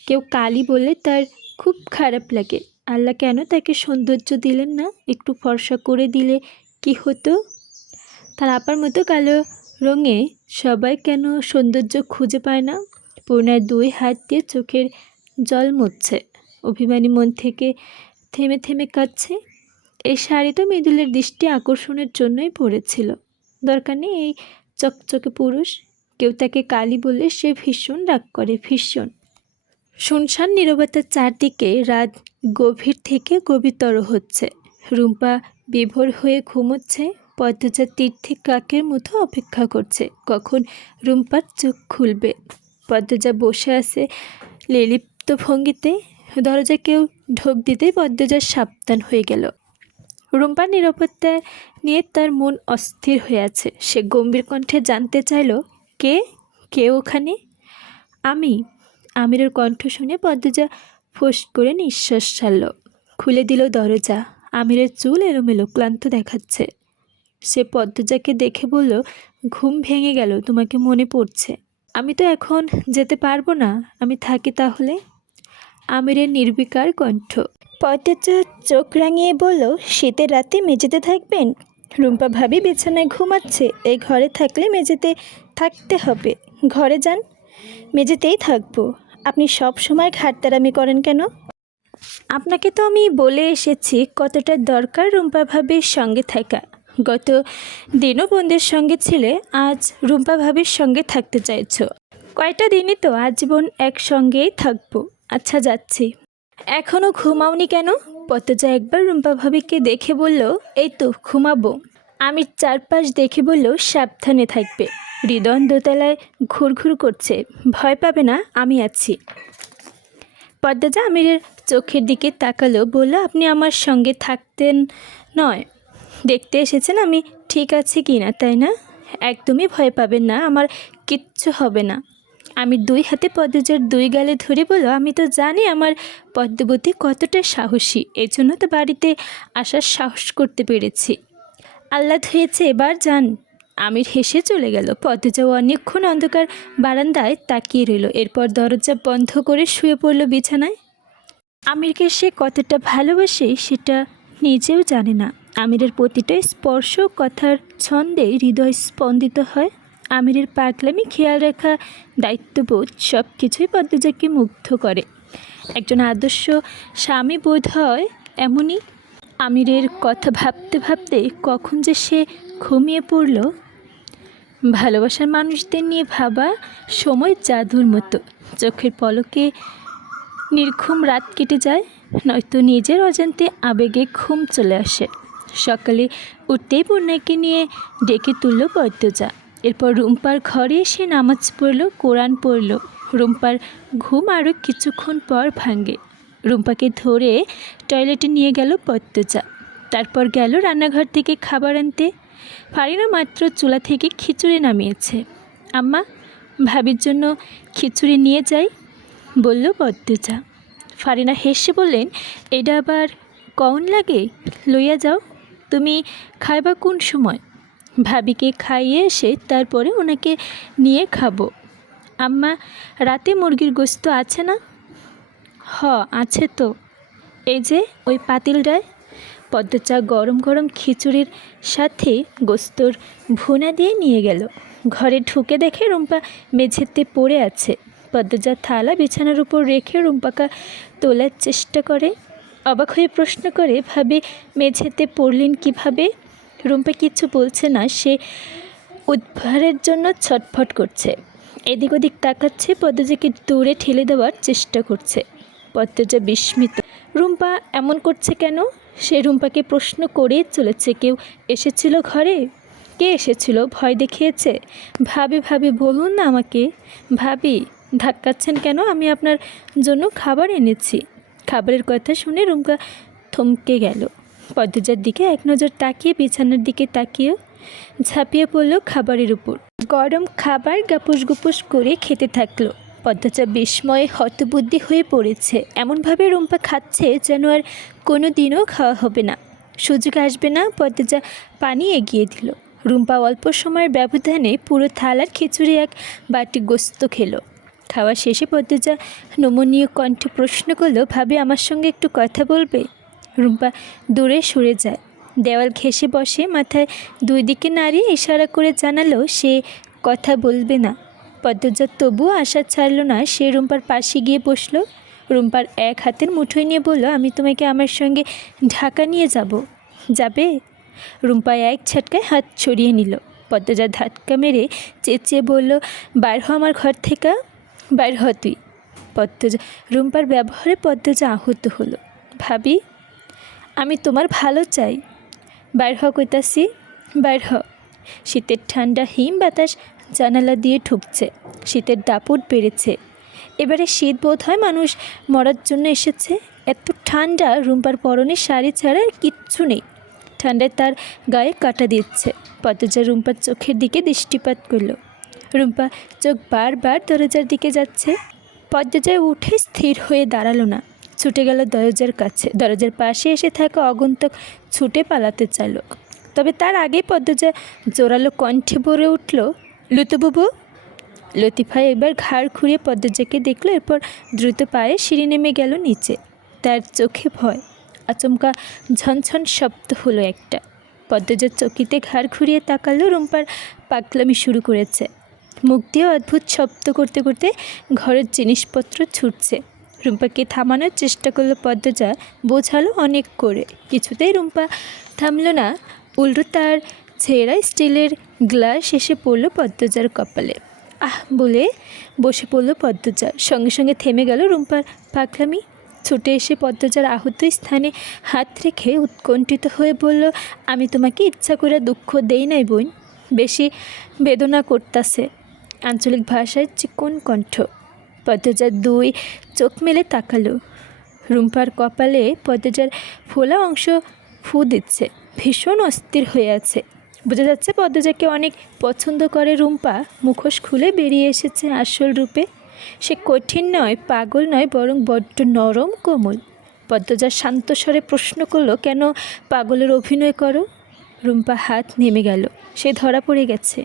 কেউ কালি বললে তার খুব খারাপ লাগে। আল্লাহ কেন তাকে সৌন্দর্য দিলেন না? একটু ফর্সা করে দিলে কি হতো? তার আপার মতো কালো রঙে সবাই কেন সৌন্দর্য খুঁজে পায় না? পূর্ণার 2 হাত দিয়ে চোখের জল মুছছে, অভিমানী মন থেকে থেমে থেমে কাঁদছে। এই শাড়ি তো মৃদুলের দৃষ্টি আকর্ষণের জন্যই পরেছিল, দরকার নেই এই চকচকে পুরুষ। কেউ তাকে কালি বললে সে ভীষণ রাগ করে, ভীষণ। শুনশান নীরবতার চারদিকে রাত গভীর থেকে গভীরতর হচ্ছে। রুম্পা বিভোর হয়ে ঘুমোচ্ছে, পদ্মজা তীর্থে কাকের মতো অপেক্ষা করছে কখন রুম্পার চোখ খুলবে। পদ্মজা বসে আছে লিলিপ্ত ভঙ্গিতে, দরজা কেউ ঢোক দিতেই পদ্মজা সাবধান হয়ে গেল। রুম্পার নিরাপত্তা নিয়ে তার মন অস্থির হয়ে আছে। সে গম্ভীর কণ্ঠে জানতে চাইল, কে কে ওখানে? আমি। আমিরের কণ্ঠ শুনে পদ্মজা ফোঁস করে নিঃশ্বাস ছাড়ল, খুলে দিল দরজা। আমিরের চুল এলোমেলো, ক্লান্ত দেখাচ্ছে। সে পদ্মজাকে দেখে বলল, ঘুম ভেঙে গেল, তোমাকে মনে পড়ছে। আমি তো এখন যেতে পারবো না, আমি থাকি তাহলে। আমিরের নির্বিকার কণ্ঠ। পদ্মজা চোখ রাঙিয়ে বলল, শীতের রাতে মেঝেতে থাকবেন? রুম্পা ভাবি বিছানায় ঘুমাচ্ছে, এই ঘরে থাকলে মেঝেতে থাকতে হবে। ঘরে যান, মেঝেতেই থাকবো। আপনি সব সময় ঘাটতারামি করেন কেন? আপনাকে তো আমি বলে এসেছি কতটা দরকার রুম্পা ভাবির সঙ্গে থাকা। গত দিনও বোনদের সঙ্গে ছিলে, আজ রুম্পা ভাবির সঙ্গে থাকতে চাইছো। কয়টা দিনই তো আজীবন একসঙ্গেই থাকবো। আচ্ছা যাচ্ছি। এখনও ঘুমাওনি কেন? পদ্মজা একবার রুম্পা ভাবিকে দেখে বলল, এই তো ঘুমাবো। আমির চারপাশ দেখে বলল, সাবধানে থাকবে। হৃদয় দোতলায় ঘুরঘুর করছে, ভয় পাবে না, আমি আছি। পদ্মজা আমিরের চোখের দিকে তাকালো, বলল, আপনি আমার সঙ্গে থাকতেন নয়, দেখতে এসেছেন আমি ঠিক আছি কি না, তাই না? একদমই ভয় পাবেন না, আমার কিচ্ছু হবে না। আমির 2 হাতে পদ্মজার 2 গালে ধরে বলল, আমি তো জানি আমার পদ্মবতী কতটা সাহসী, এই জন্য তো বাড়িতে আসার সাহস করতে পেরেছি। আল্লাহ ধুয়েছে, এবার যান। আমির হেসে চলে গেল। পদ্মজা অনেকক্ষণ অন্ধকার বারান্দায় তাকিয়ে রইল, এরপর দরজা বন্ধ করে শুয়ে পড়ল বিছানায়। আমিরকে সে কতটা ভালোবাসে সেটা নিজেও জানে না। আমিরের প্রতিটা স্পর্শ, কথার ছন্দে হৃদয় স্পন্দিত হয়। আমিরের পাগলামি, খেয়াল রাখা, দায়িত্ববোধ সব কিছুই পদ্মজাকে মুগ্ধ করে। একজন আদর্শ স্বামী বোধ হয় এমনই। আমিরের কথা ভাবতে ভাবতে কখন যে সে ঘুমিয়ে পড়ল। ভালোবাসার মানুষদের নিয়ে ভাবা সময় জাদুর মতো, চোখের পলকে নির্ঘুম রাত কেটে যায়, নয়তো নিজের অজান্তে আবেগে ঘুম চলে আসে। সকালে উঠতেই পূর্ণাকে নিয়ে ডেকে তুলল পদ্মজা। এরপর রুম্পার ঘরে এসে নামাজ পড়ল, কোরআন পড়ল। রুম্পার ঘুম আরও কিছুক্ষণ পর ভাঙে। রুম্পাকে ধরে টয়লেটে নিয়ে গেল পদ্মজা, তারপর গেল রান্নাঘর থেকে খাবার আনতে। ফারিনা মাত্র চুলা থেকে খিচুড়ি নামিয়েছে। আম্মা, ভাবির জন্য খিচুড়ি নিয়ে যাই, বলল পদ্মজা। ফারিনা হেসে বললেন, এটা আবার কন লাগে, লইয়া যাও। তুমি খাইবা কোন সময়? ভাবিকে খাইয়ে এসে তারপরে ওনাকে নিয়ে খাবো। আম্মা, রাতে মুরগির গোস্ত আছে না? হ, আছে তো, এই যে ওই পাতিলটায়। পদ্মজা গরম গরম খিচুড়ির সাথে গোস্তর ভুনা দিয়ে নিয়ে গেল। ঘরে ঢুকে দেখে রুম্পা মেঝেতে পড়ে আছে। পদ্মজা থালা বিছানার উপর রেখে রুম্পাকে তোলার চেষ্টা করে। অবাক হয়ে প্রশ্ন করে, ভাবি মেঝেতে পড়লেন কিভাবে? রুম্পা কিছু বলছে না, সে উদ্ধারের জন্য ছটফট করছে। এদিক ওদিক তাকাচ্ছে, পদ্মজাকে দূরে ঠেলে দেওয়ার চেষ্টা করছে। পদ্মজা বিস্মিত, রুম্পা এমন করছে কেন? সে রুম্পাকে প্রশ্ন করেই চলেছে। কেউ এসেছিল ঘরে? কে এসেছিল? ভয় দেখিয়েছে? ভাবি ভাবি বলুন না আমাকে। ভাবি ধাক্কাচ্ছেন কেন? আমি আপনার জন্য খাবার এনেছি। খাবারের কথা শুনে রুম্পা থমকে গেল। পদ্মজার দিকে এক নজর তাকিয়ে বিছানার দিকে তাকিয়েও ঝাঁপিয়ে পড়ল খাবারের উপর। গরম খাবার গাপুস গুপুস করে খেতে থাকলো। পদ্মজা বিস্ময়ে হতবুদ্ধি হয়ে পড়েছে। এমনভাবে রুম্পা খাচ্ছে যেন আর কোনো দিনও খাওয়া হবে না, সুযোগ আসবে না। পদ্মজা পানি এগিয়ে দিল। রুম্পা অল্প সময়ের ব্যবধানে পুরো থালার খিচুড়ি এক বাটি গোস্ত খেলো। খাওয়া শেষে পদ্মজা নমনীয় কণ্ঠে প্রশ্ন করল, ভাবি আমার সঙ্গে একটু কথা বলবে? রুম্পা দূরে সরে যায়। দেওয়াল ঘেঁষে বসে মাথায় দুই দিকে নাড়িয়ে ইশারা করে জানালো সে কথা বলবে না। পদ্মজা তবুও আশা ছাড়ল না। সে রুম্পার পাশে গিয়ে বসলো। রুম্পার এক হাতের মুঠোয় নিয়ে বলল, আমি তোমাকে আমার সঙ্গে ঢাকা নিয়ে যাব। যাবে? রুম্পা এক ঝটকায় হাত ছড়িয়ে নিল। পদ্মজা ধাক্কা মেরে চেঁচিয়ে বলল, বাইর হ আমার ঘর থেকে, বাইর হ তুই। পদ্মজা রুম্পার ব্যবহারে পদ্মজা আহত হলো। ভাবি, আমি তোমার ভালো চাই, বাইর হ কইতাছি, বাইর হ। শীতের ঠান্ডা হিম বাতাস জানালা দিয়ে ঢুকছে। শীতের দাপট বেড়েছে। এবারে শীত বোধ হয় মানুষ মরার জন্য এসেছে। এত ঠান্ডা, রুম্পার পরনে শাড়ি ছাড়া আর কিচ্ছু নেই। ঠান্ডায় তার গায়ে কাটা দিচ্ছে। পদ্মজা রুম্পার চোখের দিকে দৃষ্টিপাত করল। রুম্পা চোখ বারবার দরজার দিকে যাচ্ছে। পদ্মজা উঠে স্থির হয়ে দাঁড়ালো না, ছুটে গেল দরজার কাছে। দরজার পাশে এসে থাকা আগন্তুক ছুটে পালাতে চাইল। তবে তার আগে পদ্মজা জোরালো কণ্ঠে ভরে উঠল, লুতুবুবু। লতিফা এবার ঘাড় ঘুরিয়ে পদ্মজাকে দেখল, এরপর দ্রুত পায়ে সিঁড়ি নেমে গেল নিচে। তার চোখে ভয়। আচমকা ঝনঝন শব্দ হলো একটা। পদ্মজার চকিতে ঘাড় ঘুরিয়ে তাকালো। রুম্পার পাগলামি শুরু করেছে। মুখ দিয়ে অদ্ভুত শব্দ করতে করতে ঘরের জিনিসপত্র ছুটছে। রুম্পাকে থামানোর চেষ্টা করলো পদ্মজা, বোঝালো অনেক করে। কিছুতেই রুম্পা থামল না। উল্টো তার ছেঁড়া স্টিলের গ্লাস এসে পড়ল পদ্মজার কপালে। আহ বলে বসে পড়ল পদ্মজা। সঙ্গে সঙ্গে থেমে গেল রুম্পার পাগলামি। ছুটে এসে পদ্মজার আহত স্থানে হাত রেখে উৎকণ্ঠিত হয়ে বলল, আমি তোমাকে ইচ্ছা করে দুঃখ দেই নাই বোন, বেশি বেদনা করতাছে। আঞ্চলিক ভাষায় চিকন কণ্ঠ। পদ্মজার দুই চোখ মেলে তাকালো। রুম্পার কপালে পদ্মজার ফোলা অংশ ফু দিচ্ছে। ভীষণ অস্থির হয়ে আছে। বোঝা যাচ্ছে পদ্মজাকে অনেক পছন্দ করে রুম্পা। মুখোশ খুলে বেরিয়ে এসেছে আসল রূপে। সে কঠিন নয়, পাগল নয়, বরং বড্ড নরম কোমল। পদ্মজা শান্ত স্বরে প্রশ্ন করলো, কেন পাগলের অভিনয় করো? রুম্পা হাত নেমে গেল। সে ধরা পড়ে গেছে।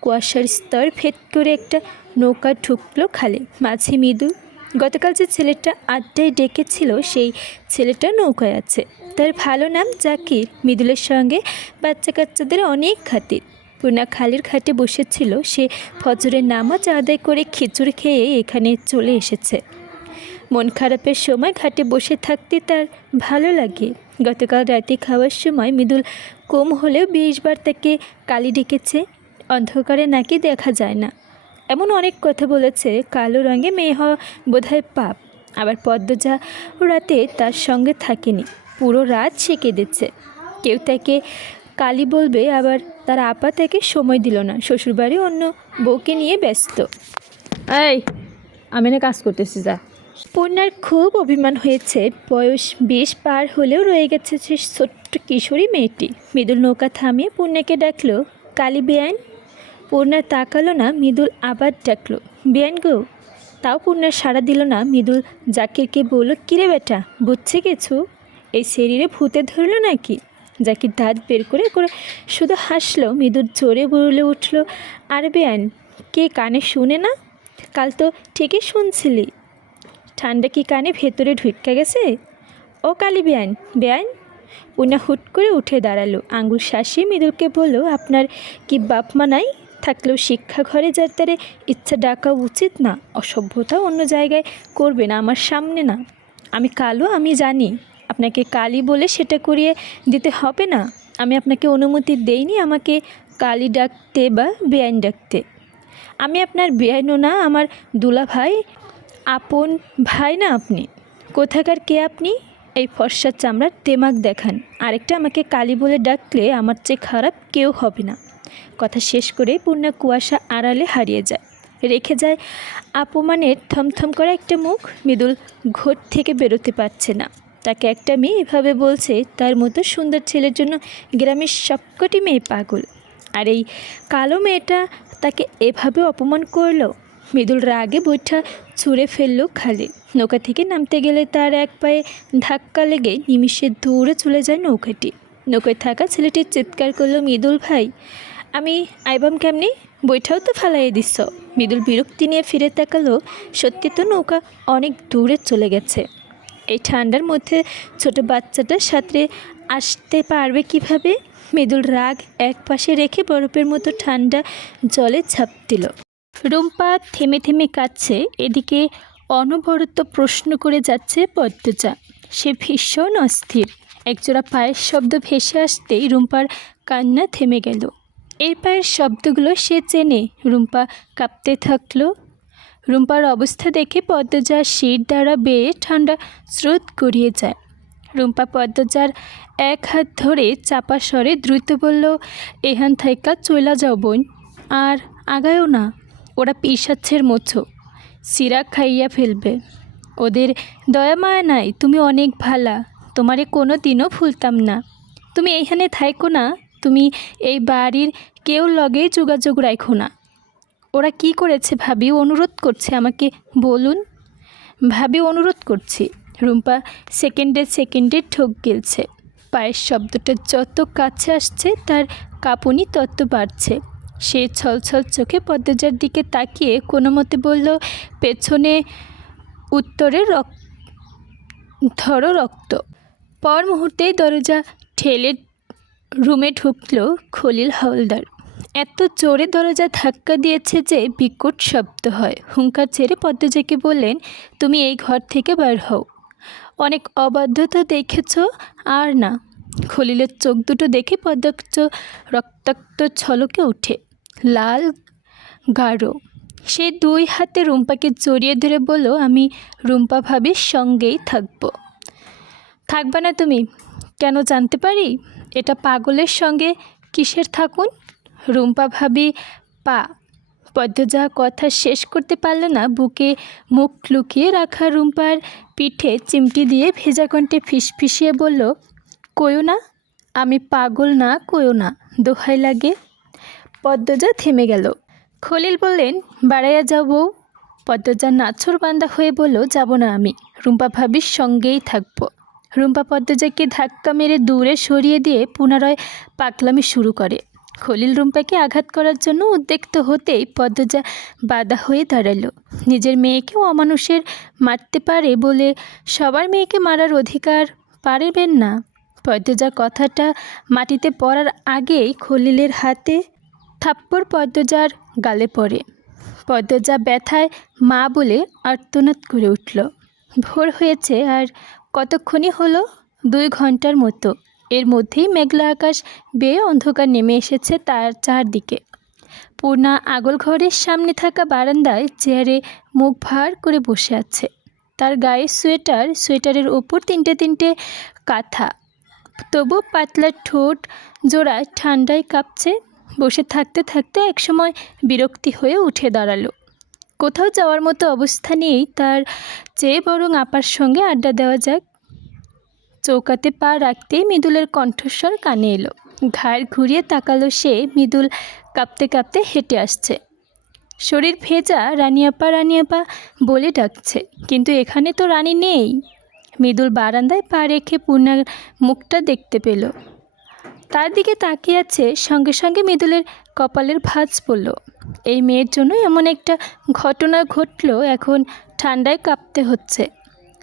কুয়াশার স্তর ভেদ করে একটা নৌকা ঢুকলো খালে। মাঝে মৃদুল। গতকাল যে ছেলেটা আড্ডায় ডেকেছিল সেই ছেলেটা নৌকায় আছে। তার ভালো নাম জাকির। মৃদুলের সঙ্গে বাচ্চা কাচ্চাদের অনেক খাতির। পূর্ণা খালের ঘাটে বসেছিল। সে ফজরের নামাজ আদায় করে খিচুড়ি খেয়ে এখানে চলে এসেছে। মন খারাপের সময় ঘাটে বসে থাকতে তার ভালো লাগে। গতকাল রাতে খাওয়ার সময় মৃদুল কম হলেও 20 বার তাকে কালি ডেকেছে। অন্ধকারে নাকি দেখা যায় না, এমন অনেক কথা বলেছে। কালো রঙে মেয়ে হওয়া বোধহয় পাপ। আবার পদ্মজা রাতে তার সঙ্গে থাকেনি। পুরো রাত সে কেঁদেছে। কেউ তাকে কালি বলবে, আবার তার আপা তাকে সময় দিল না। শ্বশুরবাড়ি অন্য বউকে নিয়ে ব্যস্ত। এই, আমি না কাজ করতেছি, যা। পূর্ণার খুব অভিমান হয়েছে। বয়স 20 পার হলেও রয়ে গেছে সে ছোট্ট কিশোরী মেয়েটি। মৃদুল নৌকা থামিয়ে পূর্ণাকে ডাকলো, কালি বেআইন। পূর্ণা তাকালো না। মৃদুল আবার ডাকলো, বেআইন গো। তাও পূর্ণা সাড়া দিল না। মৃদুল জাকিরকে বলল, কিরে বেটা, বুঝছে কিছু? এই শরীরে ভূতে ধরলো নাকি? জাকির দাঁত বের করে করে শুধু হাসলো। মৃদুল জোরে বলে উঠল, আর বেআইন, কে কানে শুনে না? কাল তো ঠিকই শুনছিলি। ঠান্ডা কি কানে ভেতরে ঢুকে গেছে? ও কালি বেআইন, বেআইন। পূর্ণা হুট করে উঠে দাঁড়ালো। আঙুল শাসিয়ে মৃদুলকে বলল, আপনার কি বাপ মা নাই? থাকলেও শিক্ষা ঘরে যার তারে ইচ্ছা ডাকা উচিত না। অসভ্যতা অন্য জায়গায় করবে না, আমার সামনে না। আমি কালো, আমি জানি। আপনাকে কালি বলে সেটা করিয়ে দিতে হবে না। আমি আপনাকে অনুমতি দেইনি আমাকে কালি ডাকতে বা বেআইন ডাকতে। আমি আপনার বেআইনও না, আমার দুলা ভাই, আপন ভাই না আপনি। কোথাকার কে আপনি? এই ফর্সা চামড়ার দেমাগ দেখান। আরেকটা আমাকে কালি বলে ডাকলে আমার চেয়ে খারাপ কেউ হবে না। কথা শেষ করে পূর্ণা কুয়াশা আড়ালে হারিয়ে যায়। রেখে যায় অপমানের থমথম করা একটা মুখ। মৃদুল ঘর থেকে বেরোতে পারছে না। তাকে একটা মেয়ে এভাবে বলছে, তার মতো সুন্দর ছেলের জন্য গ্রামের সবকটি মেয়ে পাগল। আর এই কালো মেয়েটা তাকে এভাবে অপমান করলো। মৃদুল রাগে বৈঠা ছুঁড়ে ফেললো খালে। নৌকা থেকে নামতে গেলে তার এক পায়ে ধাক্কা লেগে নিমিষে দৌড়ে চলে যায় নৌকাটি। নৌকায় থাকা ছেলেটি চিৎকার করলো, মৃদুল ভাই, আমি আইবাম কেমনি? বৈঠাও তো ফালাইয়ে দিচ্ছ। মৃদুল বিরক্তি নিয়ে ফিরে তাকালো। সত্যি তো নৌকা অনেক দূরে চলে গেছে। এই ঠান্ডার মধ্যে ছোট বাচ্চাটার সাথে আসতে পারবে কিভাবে? মৃদুল রাগ একপাশে রেখে বরফের মতো ঠান্ডা জলে ঝাঁপ দিল। রুম্পা থেমে থেমে কাঁদছে, এদিকে অনবরত প্রশ্ন করে যাচ্ছে পদ্মজা। সে ভীষণ অস্থির। একজোড়া পায়ের শব্দ ভেসে আসতেই রুম্পার কান্না থেমে গেল। এর পায়ের শব্দগুলো সে চেনে। রুম্পা কাঁপতে থাকলো। রুম্পার অবস্থা দেখে পদ্মজার শির দ্বারা বেয়ে ঠান্ডা স্রোত গড়িয়ে যায়। রুম্পা পদ্মজার এক হাত ধরে চাপা স্বরে দ্রুত বলল, এখান থাইকা চইলা যাও বোন, আর আগায়ও না। ওরা পিশাচ্ছের মোছো, সিরা খাইয়া ফেলবে। ওদের দয়া মায়া নাই, তুমি অনেক ভালা, তোমারে কোনো দিনও ভুলতাম না। তুমি এইখানে থাইকো না, তুমি এই বাড়ির কেউ লগেই যোগাযোগ রাখো না। ওরা কি করেছে ভাবি? অনুরোধ করছে আমাকে বলুন। ভাবি অনুরোধ করছি। রুম্পা সেকেন্ডে সেকেন্ডে ঠোক গিলছে। পায়ের শব্দটা যত কাছে আসছে তার কাঁপুনি তত বাড়ছে। সে ছলছল চোখে পদ্মজার দিকে তাকিয়ে কোনো মতে বলল, পেছনে উত্তরে ধরো রক্ত। পর মুহূর্তেই দরজা ঠেলে রুমে ঢুকল খলিল হাওলদার। এত জোরে দরজা ধাক্কা দিয়েছে যে বিকট শব্দ হয়। হুঙ্কার ছেড়ে পদ্মজাকে বললেন, তুমি এই ঘর থেকে বের হও। অনেক অবাধ্যতা দেখেছ, আর না। খলিলের চোখ দুটো দেখে পদ্মজা রক্তাক্ত ছলকে ওঠে, লাল গাঢ়। সে দুই হাতে রুম্পাকে জড়িয়ে ধরে বলল, আমি রুম্পা ভাবির সঙ্গেই থাকবো। থাকবা না তুমি? কেন জানতে পারি? এটা পাগলের সঙ্গে কিসের থাকুন? রুম্পা ভাবি পদ্মজা কথা শেষ করতে পারল না। বুকে মুখ লুকিয়ে রাখা রুম্পার পিঠে চিমটি দিয়ে ভেজা কণ্ঠে ফিসফিসিয়ে বলল, কইও না, আমি পাগল না, কইও না, দোহাই লাগে। পদ্মজা থেমে গেল। খলিল বললেন, বাড়াইয়া যাও বউ। পদ্মজা নাছোড় বান্দা হয়ে বলল, যাব না আমি, রুম্পা ভাবির সঙ্গেই থাকবো। রুম্পা পদ্মজাকে ধাক্কা মেরে দূরে সরিয়ে দিয়ে পুনরায় পাগলামি শুরু করে। খলিল রুম্পাকে আঘাত করার জন্য উদ্যক্ত হতেই পদ্মজা বাধা হয়ে দাঁড়ালো। নিজের মেয়েকেও অমানুষের মারতে পারে বলে সবার মেয়েকে মারার অধিকার পারবেন না? পদ্মজা কথাটা মাটিতে পড়ার আগেই খলিলের হাতে থাপ্পড় পদ্মজার গালে পড়ে। পদ্মজা ব্যথায় মা বলে আর্তনাদ করে উঠল। ভোর হয়েছে, আর কতক্ষণই হলো? 2 ঘন্টার মতো। এর মধ্যেই মেঘলা আকাশ বেয়ে অন্ধকার নেমে এসেছে তার চারদিকে। পূর্ণা আগল ঘরের সামনে থাকা বারান্দায় চেয়ারে মুখ ভার করে বসে আছে। তার গায়ে সোয়েটারের ওপর 3টে কাঁথা, তবু পাতলা ঠোঁট জোড়ায় ঠান্ডায় কাঁপছে। বসে থাকতে থাকতে একসময় বিরক্তি হয়ে উঠে দাঁড়ালো। কোথাও যাওয়ার মতো অবস্থা নেই তার, চেয়ে বরং আপার সঙ্গে আড্ডা দেওয়া যাক। চৌকাতে পা রাখতেই মৃদুলের কণ্ঠস্বর কানে এলো। ঘাড় ঘুরিয়ে তাকালো সে। মৃদুল কাঁপতে কাঁপতে হেঁটে আসছে। শরীর ভেজা। রানিয়াপা রানিয়াপা বলে ডাকছে, কিন্তু এখানে তো রানী নেই। মৃদুল বারান্দায় পা রেখে পূর্ণার মুখটা দেখতে পেল। তার দিকে তাকিয়ে আছে। সঙ্গে সঙ্গে মৃদুলের কপালের ভাঁজ পড়ল। এই মেয়ের জন্য এমন একটা ঘটনা ঘটল, এখন ঠান্ডায় কাঁপতে হচ্ছে।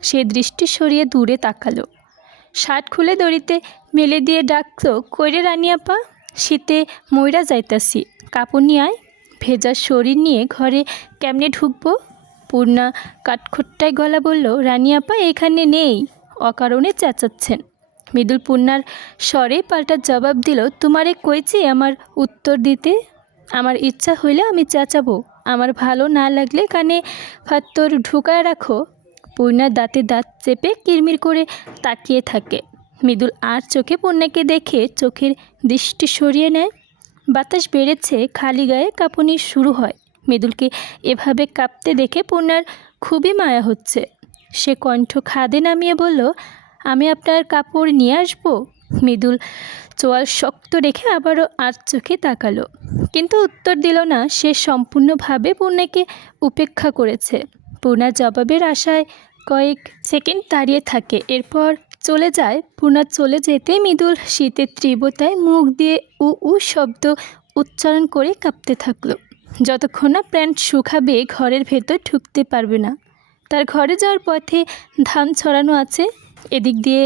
সে দৃষ্টি সরিয়ে দূরে তাকালো। শার্ট খুলে দড়িতে মেলে দিয়ে ডাকলো, কইরে রানিয়াপা, শীতে মইরা যাইতাছি, কাপড় নিয়ে আয়। ভেজা শরীর নিয়ে ঘরে কেমনে ঢুকবো? পূর্ণা কাঠখোট্টায় গলা বলল, রানিয়াপা এখানে নেই, অকারণে চেঁচাচ্ছেন। মৃদুল পূর্ণার স্বরে পাল্টা জবাব দিল, তোমারে কইছি আমার উত্তর দিতে। আমার ইচ্ছা হইলে আমি চেঁচাবো, আমার ভালো না লাগলে কানে ফাত্তর ঢুকায় রাখো। পূর্ণার দাঁতে দাঁত চেপে কিরমির করে তাকিয়ে থাকে। মৃদুল আর চোখে পূর্ণাকে দেখে চোখের দৃষ্টি সরিয়ে নেয়। বাতাস বেড়েছে, খালি গায়ে কাঁপুনি শুরু হয়। মৃদুলকে এভাবে কাঁপতে দেখে পূর্ণার খুবই মায়া হচ্ছে। সে কণ্ঠ খাদে নামিয়ে বলল, আমি আপনার কাপড় নিয়ে আসবো। মৃদুল চোয়াল শক্ত রেখে আবারও আর চোখে তাকালো, কিন্তু উত্তর দিল না। সে সম্পূর্ণভাবে পূর্ণাকে উপেক্ষা করেছে। পূর্ণার জবাবের আশায় কয়েক সেকেন্ড দাঁড়িয়ে থাকে, এরপর চলে যায়। পূর্ণা চলে যেতে মৃদুল শীতের তীব্রতায় মুখ দিয়ে উ শব্দ উচ্চারণ করে কাঁপতে থাকলো। যতক্ষণ না প্যান্ট শুকাবে ঘরের ভেতর ঢুকতে পারবে না। তার ঘরে যাওয়ার পথে ধান ছড়ানো আছে, এদিক দিয়ে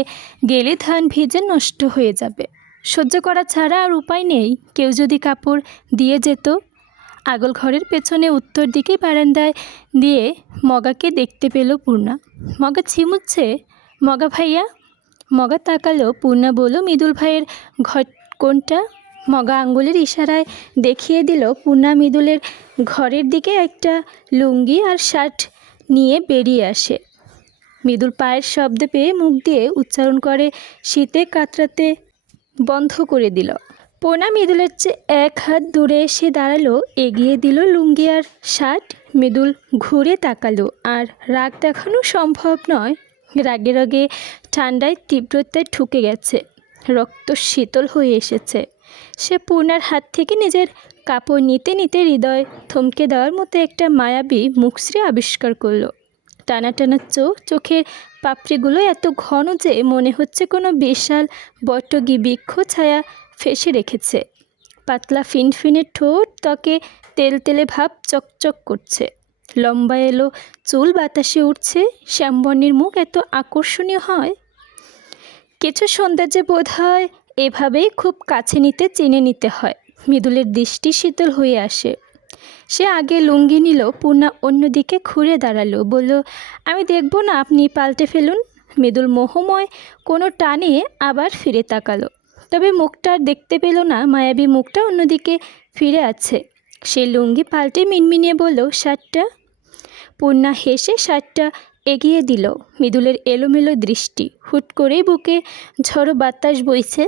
গেলে ধান ভিজে নষ্ট হয়ে যাবে। সহ্য করা ছাড়া আর উপায় নেই। কেউ যদি কাপড় দিয়ে যেত। আগল ঘরের পেছনে উত্তর দিকে বারান্দায় দিয়ে মগাকে দেখতে পেল পূর্ণা। মগা ছিমুচ্ছে। মগা ভাইয়া। মগা তাকালো। পূর্ণা বলল, মৃদুল ভাইয়ের ঘর কোনটা? মগা আঙ্গুলের ইশারায় দেখিয়ে দিল পূর্ণা মৃদুলের ঘরের দিকে। একটা লুঙ্গি আর শার্ট নিয়ে বেরিয়ে আসে। মৃদুল পায়ের শব্দ পেয়ে মুখ দিয়ে উচ্চারণ করে শীতে কাতরাতে বন্ধ করে দিল। পূর্ণা মৃদুলের চেয়ে এক হাত দূরে এসে দাঁড়ালো, এগিয়ে দিল লুঙ্গি আর শার্ট। মৃদুল ঘুরে তাকালো। আর রাগ দেখানো সম্ভব নয়। রাগে রাগে ঠান্ডায় তীব্রতায় ঠুকে গেছে। রক্ত শীতল হয়ে এসেছে। সে পূর্ণার হাত থেকে নিজের কাপড় নিতে নিতে হৃদয় থমকে দেওয়ার মতো একটা মায়াবী মুখশ্রী আবিষ্কার করলো। টানা টানা চোখ, চোখের পাপড়িগুলো এত ঘন যে মনে হচ্ছে কোনো বিশাল বটগি বৃক্ষ ছায়া ফেসে রেখেছে। পাতলা ফিনফিনে ঠোঁট, ত্বকে তেলতেলে ভাব চকচক করছে। লম্বা এলো চুল বাতাসে উঠছে। শ্যামবর্ণের মুখ এত আকর্ষণীয় হয়। কিছু সৌন্দর্যে বোধ হয় এভাবেই খুব কাছে নিতে চিনে নিতে হয়। মৃদুলের দৃষ্টি শীতল হয়ে আসে। সে আগে লুঙ্গি নিল। পূর্ণা অন্যদিকে ঘুরে দাঁড়ালো, বলল, আমি দেখব না, আপনি পাল্টে ফেলুন। মৃদুল মোহময় কোনো টানে আবার ফিরে তাকালো, তবে মুখটা আর দেখতে পেল না। মায়াবী মুখটা অন্যদিকে ফিরে আছে। সে লুঙ্গি পাল্টে মিনমিনিয়ে বলল, শার্টটা? পূর্ণা হেসে শার্টটা এগিয়ে দিল। মৃদুলের এলোমেলো দৃষ্টি। হুট করেই বুকে ঝড়ো বাতাস বইছে।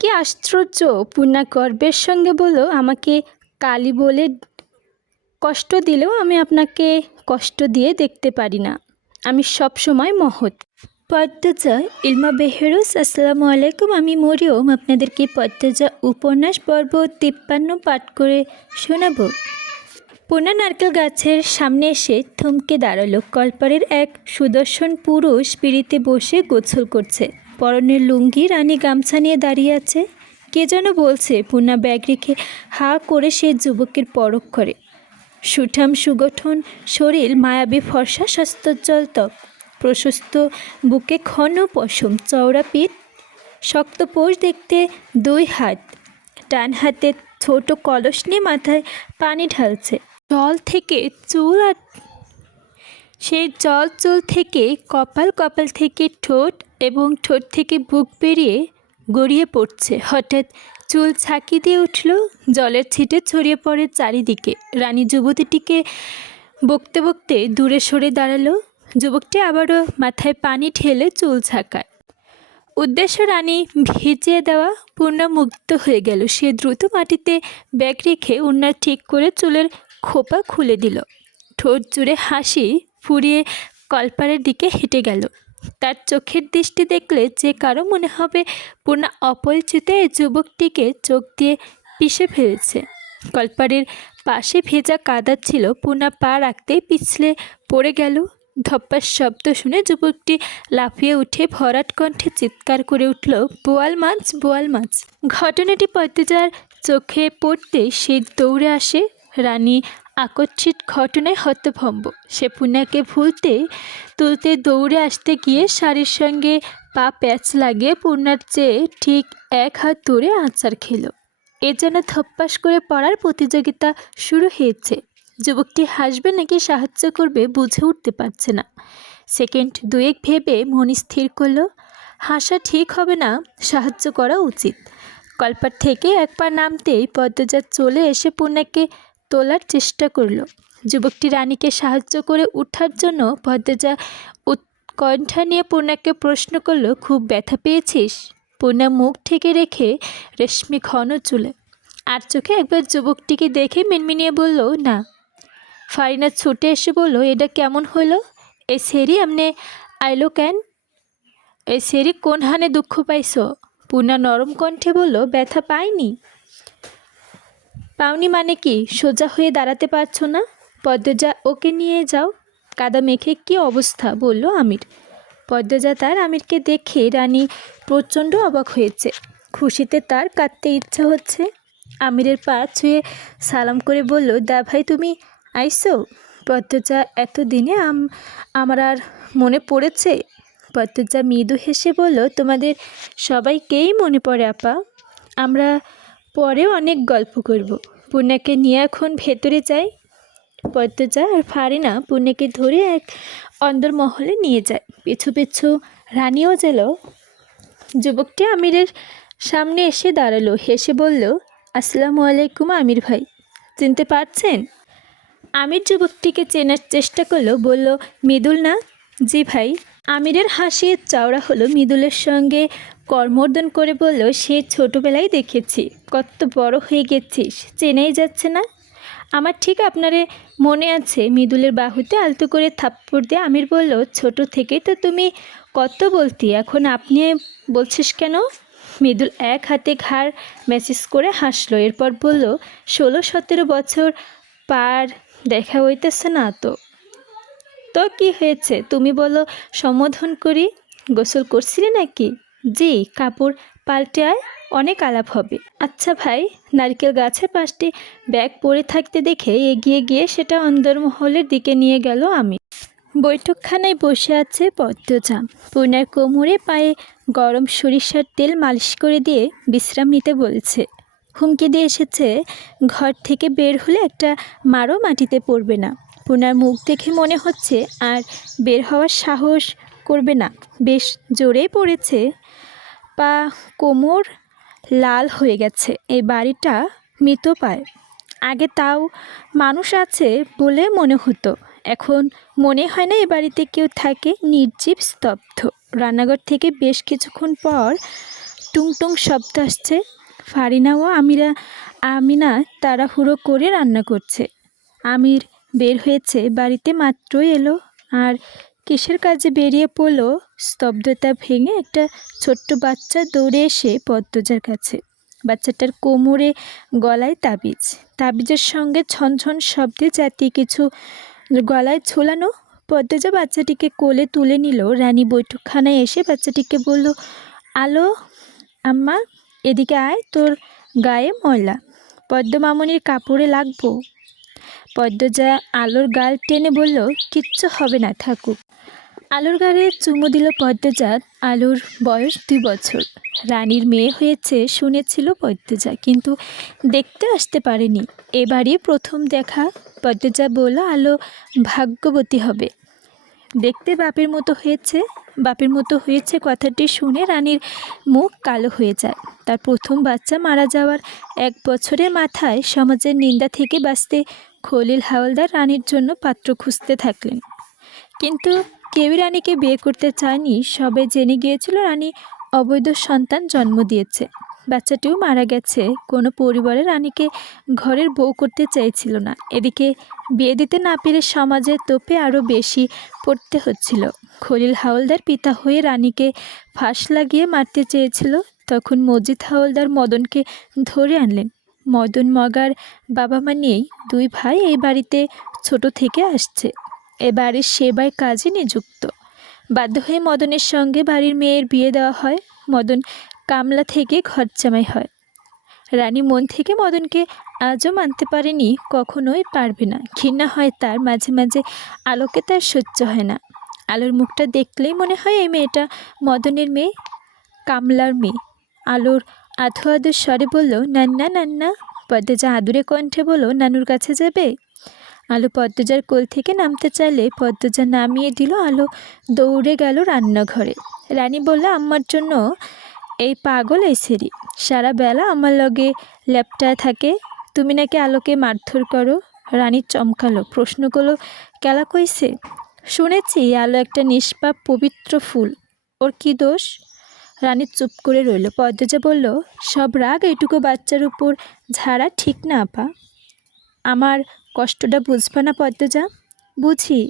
কি আশ্চর্য! পূর্ণা গর্বের সঙ্গে বলল, আমাকে কালী বলে কষ্ট দিলেও আমি আপনাকে কষ্ট দিয়ে দেখতে পারি না। আমি সব সময় মহৎ। পদ্মজা ইলমা বেহেরোজ। আসসালামু আলাইকুম। আমি মরিয়ম আপনাদেরকে পদ্মজা উপন্যাস পর্ব 53 পাঠ করে শোনাব। পূর্ণা নারকেল গাছের সামনে এসে থমকে দাঁড়ালো। কলপাড়ের এক সুদর্শন পুরুষ পিঁড়িতে বসে গোসল করছে। পরনের লুঙ্গি, রানী গামছা নিয়ে দাঁড়িয়ে আছে। কে যেন বলছে। পূর্ণা ব্যাগ রেখে হা করে সে যুবকের পরখ করে। সুঠাম সুগঠন শরীর, মায়াবী ফর্সা স্বাস্থ্যোজ্জ্বল ত্বক, প্রশস্ত বুকে ঘন পশম, চওড়া পিঠ, শক্ত পোষ দেখতে, 2 হাত। ডান হাতে ছোট কলস নিয়ে মাথায় পানি ঢালছে। জল থেকে চুল, আর সেই চুল থেকে কপাল, কপাল থেকে ঠোঁট এবং ঠোঁট থেকে বুক বেরিয়ে গড়িয়ে পড়ছে। হঠাৎ চুল ছাঁকি দিয়ে উঠল। জলের ছিটে ছড়িয়ে পড়ে চারিদিকে। রানী যুবতীটিকে বকতে বকতে দূরে সরে দাঁড়ালো। যুবকটি আবারও মাথায় পানি ঢেলে চুল ছাঁকায়। উদ্দেশ্য রানী ভিজিয়ে দেওয়া। পূর্ণা মুগ্ধ হয়ে গেল। সে দ্রুত মাটিতে ব্যাগ রেখে ওড়না ঠিক করে চুলের খোপা খুলে দিল। ঠোঁট জুড়ে হাসি ফুরিয়ে কলপাড়ের দিকে হেঁটে গেল। তার চোখের দৃষ্টি দেখলে যে কারো মনে হবে পূর্ণা অপরিচিত এই যুবকটিকে চোখ দিয়ে পিষে ফেলেছে। কলপাড়ের পাশে ভেজা কাদা ছিল। পূর্ণা পা রাখতেই পিছলে পড়ে গেল। ধপ্পার শব্দ শুনে যুবকটি লাফিয়ে উঠে ভরাট কণ্ঠে চিৎকার করে উঠল, বোয়াল মাছ, বোয়াল মাছ। ঘটনাটি পদ্মজার চোখে পড়তে সে দৌড়ে আসে। রানী আকস্মিক ঘটনায় হতভম্ব। সে পূর্ণাকে তুলতে দৌড়ে আসতে গিয়ে শাড়ির সঙ্গে পা প্যাচ লাগিয়ে পূর্ণার চেয়ে ঠিক 1 হাত দূরে আছাড় খেল। এ যেন ধপ্পাস করে পড়ার প্রতিযোগিতা শুরু হয়েছে। যুবকটি হাসবে নাকি সাহায্য করবে বুঝে উঠতে পারছে না। সেকেন্ড 2 ভেবে মন স্থির করল, হাসা ঠিক হবে না, সাহায্য করা উচিত। কলপাড় থেকে এক পা নামতেই পদ্মজা চলে এসে পূর্ণাকে তোলার চেষ্টা করল। যুবকটি রানীকে সাহায্য করে উঠার জন্য পদ্মজা উৎকণ্ঠা নিয়ে পূর্ণাকে প্রশ্ন করল, খুব ব্যথা পেয়েছিস? পূর্ণা মুখ ঢেকে রেখে রেশমি ঘন চুলে আর চোখে একবার যুবকটিকে দেখে মিনমিনিয়ে বলল, না। ফারিনা ছুটে এসে বলল, এটা কেমন হলো? এ সেরি আমনে আইলো কেন? এ সেরি কোন হানে দুঃখ পাইছ? পূর্ণা নরম কণ্ঠে বলল, ব্যথা পাইনি। পাওনি মানে কি? সোজা হয়ে দাঁড়াতে পারছো না? পদ্মজা, ওকে নিয়ে যাও। কাদা মেখে কি অবস্থা, বলল আমির। পদ্মজা তার আমিরকে দেখে রানী প্রচণ্ড অবাক হয়েছে। খুশিতে তার কাঁদতে ইচ্ছা হচ্ছে। আমিরের পা ছুঁয়ে সালাম করে বলল, দা ভাই তুমি আইসো? পদ্মজা এতদিনে আমার আর মনে পড়েছে? পদ্মজা মৃদু হেসে বলল, তোমাদের সবাইকেই মনে পড়ে আপা। আমরা পরেও অনেক গল্প করব। পূর্ণাকে নিয়ে এখন ভেতরে যাই। পদ্মজা আর ফারিনা পূর্ণাকে ধরে এক অন্দরমহলে নিয়ে যায়। পিছু পিছু রানীও গেল। যুবকটি আমিরের সামনে এসে দাঁড়ালো, হেসে বলল, আসসালামু আলাইকুম আমির ভাই, চিনতে পারছেন? আমির যুবকটিকে চেনার চেষ্টা করলো, বলল, মৃদুল না? জি ভাই। আমিরের হাসি চওড়া হলো। মৃদুলের সঙ্গে করমর্দন করে বলল, সে ছোটোবেলায় দেখেছি, কত বড় হয়ে গেছিস, চেনাই যাচ্ছে না। আমার ঠিক আপনারে মনে আছে। মৃদুলের বাহুতে আলতো করে থাপ্পড় দিয়ে আমির বলল, ছোট থেকেই তো তুমি কত বলতি, এখন আপনি বলছিস কেন? মৃদুল এক হাতে ঘাড় ম্যাসেজ করে হাসলো, এরপর বলল, 16-17 বছর পার, দেখা হইতেছে না তো। তো কি হয়েছে তুমি বলো, সম্বোধন করি। গোসল করছিলে নাকি? জি, কাপড় পাল্টে আয়, অনেক আলাপ হবে। আচ্ছা ভাই। নারকেল গাছের পাশটি ব্যাগ পড়ে থাকতে দেখে এগিয়ে গিয়ে সেটা অন্দরমহলের দিকে নিয়ে গেল আমি। বৈঠকখানায় বসে আছে পদ্মজা। পূর্ণার কোমরে পায়ে গরম সরিষার তেল মালিশ করে দিয়ে বিশ্রাম নিতে বলছে। হুমকি দিয়ে এসেছে, ঘর থেকে বের হলে একটা মারও মাটিতে পড়বে না। পূর্ণার মুখ দেখে মনে হচ্ছে আর বের হওয়ার সাহস করবে না। বেশ জোরেই পড়েছে। পা, কোমর লাল হয়ে গেছে। এই বাড়িটা মৃত পায়। আগে তাও মানুষ আছে বলে মনে হতো, এখন মনে হয় না এ বাড়িতে কেউ থাকে। নির্জীব, স্তব্ধ। রান্নাঘর থেকে বেশ কিছুক্ষণ পর টুংটুং শব্দ আসছে। ফারিনা ও আমিনা তাড়াহুড়ো করে রান্না করছে। আমির বের হয়েছে, বাড়িতে মাত্রই এলো। আর কিসের কাজে বেরিয়ে পড়লো। স্তব্ধতা ভেঙে একটা ছোট্ট বাচ্চা দৌড়ে এসে পদ্মজার কাছে। বাচ্চাটার কোমরে গলায় তাবিজ, তাবিজের সঙ্গে ঝনঝন শব্দে জাতীয় কিছু গলায় ঝোলানো। পদ্মজা বাচ্চাটিকে কোলে তুলে নিল। রানী বৈঠকখানায় এসে বাচ্চাটিকে বলল, আলো আম্মা, এদিকে আয়, তোর গায়ে ময়লা, পদ্মমামনির কাপড়ে লাগবো। পদ্মজা আলোর গাল টেনে বলল, কিচ্ছু হবে না, থাকুক। আলোর গালে চুমু দিল পদ্মজা। আলোর বয়স 2 বছর। রানীর মেয়ে হয়েছে শুনেছিল পদ্মজা, কিন্তু দেখতে আসতে পারেনি। এবারই প্রথম দেখা। পদ্মজা বলল, আলো ভাগ্যবতী হবে, দেখতে বাপের মতো হয়েছে। বাপের মতো হয়েছে কথাটি শুনে রানীর মুখ কালো হয়ে যায়। তার প্রথম বাচ্চা মারা যাওয়ার 1 বছরের মাথায় সমাজের নিন্দা থেকে বাঁচতে খলিল হাওলদার রানীর জন্য পাত্র খুঁজতে থাকলেন। কিন্তু কেউই রানীকে বিয়ে করতে চায়নি। সবাই জেনে গিয়েছিল রানী অবৈধ সন্তান জন্ম দিয়েছে। বাচ্চাটিও মারা গেছে। কোনো পরিবারে রানীকে ঘরের বউ করতে চাইছিল না। এদিকে বিয়ে দিতে না পেরে সমাজের তোপে আরও বেশি পড়তে হচ্ছিল। খলিল হাওলদার পিতা হয়ে রানীকে ফাঁস লাগিয়ে মারতে চেয়েছিল। তখন মজিদ হাওলদার মদনকে ধরে আনলেন। মদন মগার বাবা মা নিয়েই 2 ভাই এই বাড়িতে ছোট থেকে আসছে। এ বাড়ির সেবায় কাজে নিযুক্ত। বাধ্য হয়ে মদনের সঙ্গে বাড়ির মেয়ের বিয়ে দেওয়া হয়। মদন কামলা থেকে ঘরজামাই হয়। রানী মন থেকে মদনকে আজও মানতে পারেনি, কখনোই পারবে না। ঘৃণা হয় তার। মাঝে মাঝে আলোকে তার সহ্য হয় না। আলোর মুখটা দেখলেই মনে হয় এই মেয়েটা মদনের মেয়ে, কামলার মেয়ে। আলোর আধো আধো স্বরে বলল, নান্না নান্না। পদ্মজা আদুরে কণ্ঠে বলল, নানুর কাছে যাবে? আলো পদ্মজার কোল থেকে নামতে চাইলে পদ্মজা নামিয়ে দিল। আলো দৌড়ে গেল রান্নাঘরে। রানী বলল, আম্মার জন্য এই পাগল এই সেরি সারা বেলা আমার লগে ল্যাপটায় থাকে, তুমি নাকি আলোকে মারধর করো। রানী চমকালো, প্রশ্ন করলো, কেলা কইছে? শুনেছি আলো একটা নিষ্পাপ পবিত্র ফুল, ওর কি দোষ? রানী চুপ করে রইল। পদ্মজা বলল, সব রাগ এইটুকু বাচ্চার উপর ঝাড়া ঠিক না আপা। আমার কষ্টটা বুঝবা না পদ্মজা? বুঝি,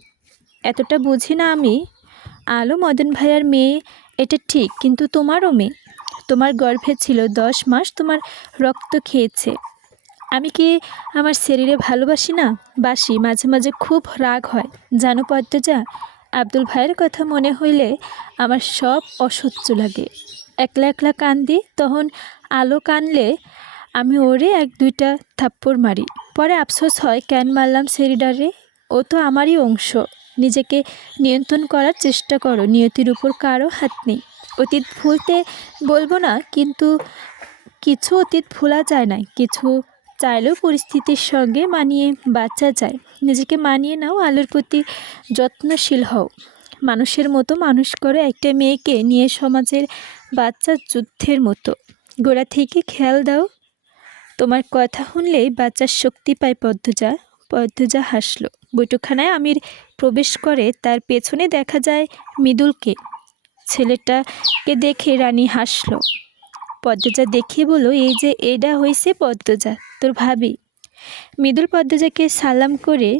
এতটা বুঝি না আমি। আলো মদন ভাইয়ার মেয়ে, এটা ঠিক, কিন্তু তোমারও মেয়ে। তোমার গর্ভে ছিল 10 মাস, তোমার রক্ত খেয়েছে। আমি কি আমার শরীরে ভালোবাসি না? বাসি, মাঝে মাঝে খুব রাগ হয় জানো পদ্মজা। আব্দুল ভাইয়ের কথা মনে হইলে আমার সব অসহ্য লাগে। একলা একলা কান্দি, তখন আলো কানলে আমি ওরে 1-2টা থাপ্পড় মারি। পরে আফসোস হয়, কেন মারলাম সেরিডারে। ও তো আমারই অংশ। নিজেকে নিয়ন্ত্রণ করার চেষ্টা করো, নিয়তির উপর কারো হাত নেই। অতীত ভুলতে বলবো না, কিন্তু কিছু অতীত ভোলা যায় না, কিছু চাইলেও পরিস্থিতির সঙ্গে মানিয়ে বাঁচা যায়। নিজেকে মানিয়ে নাও, আলোর প্রতি যত্নশীল হও, মানুষের মতো মানুষ করো। একটা মেয়েকে নিয়ে সমাজের বাচ্চা যুদ্ধের মতো গোড়া থেকে খেয়াল দাও। তোমার কথা শুনলেই বাচ্চার শক্তি পায় পদ্মজা। পদ্মজা হাসল। বৈঠকখানায় আমির প্রবেশ করে, তার পেছনে দেখা যায় মৃদুলকে। ছেলেটাকে দেখে রানী হাসল। পদ্মজা দেখিয়ে বলল, এই যে এটা হয়েছে পদ্মজা, তোর ভাবি। মৃদুল পদ্মজাকে সালাম করে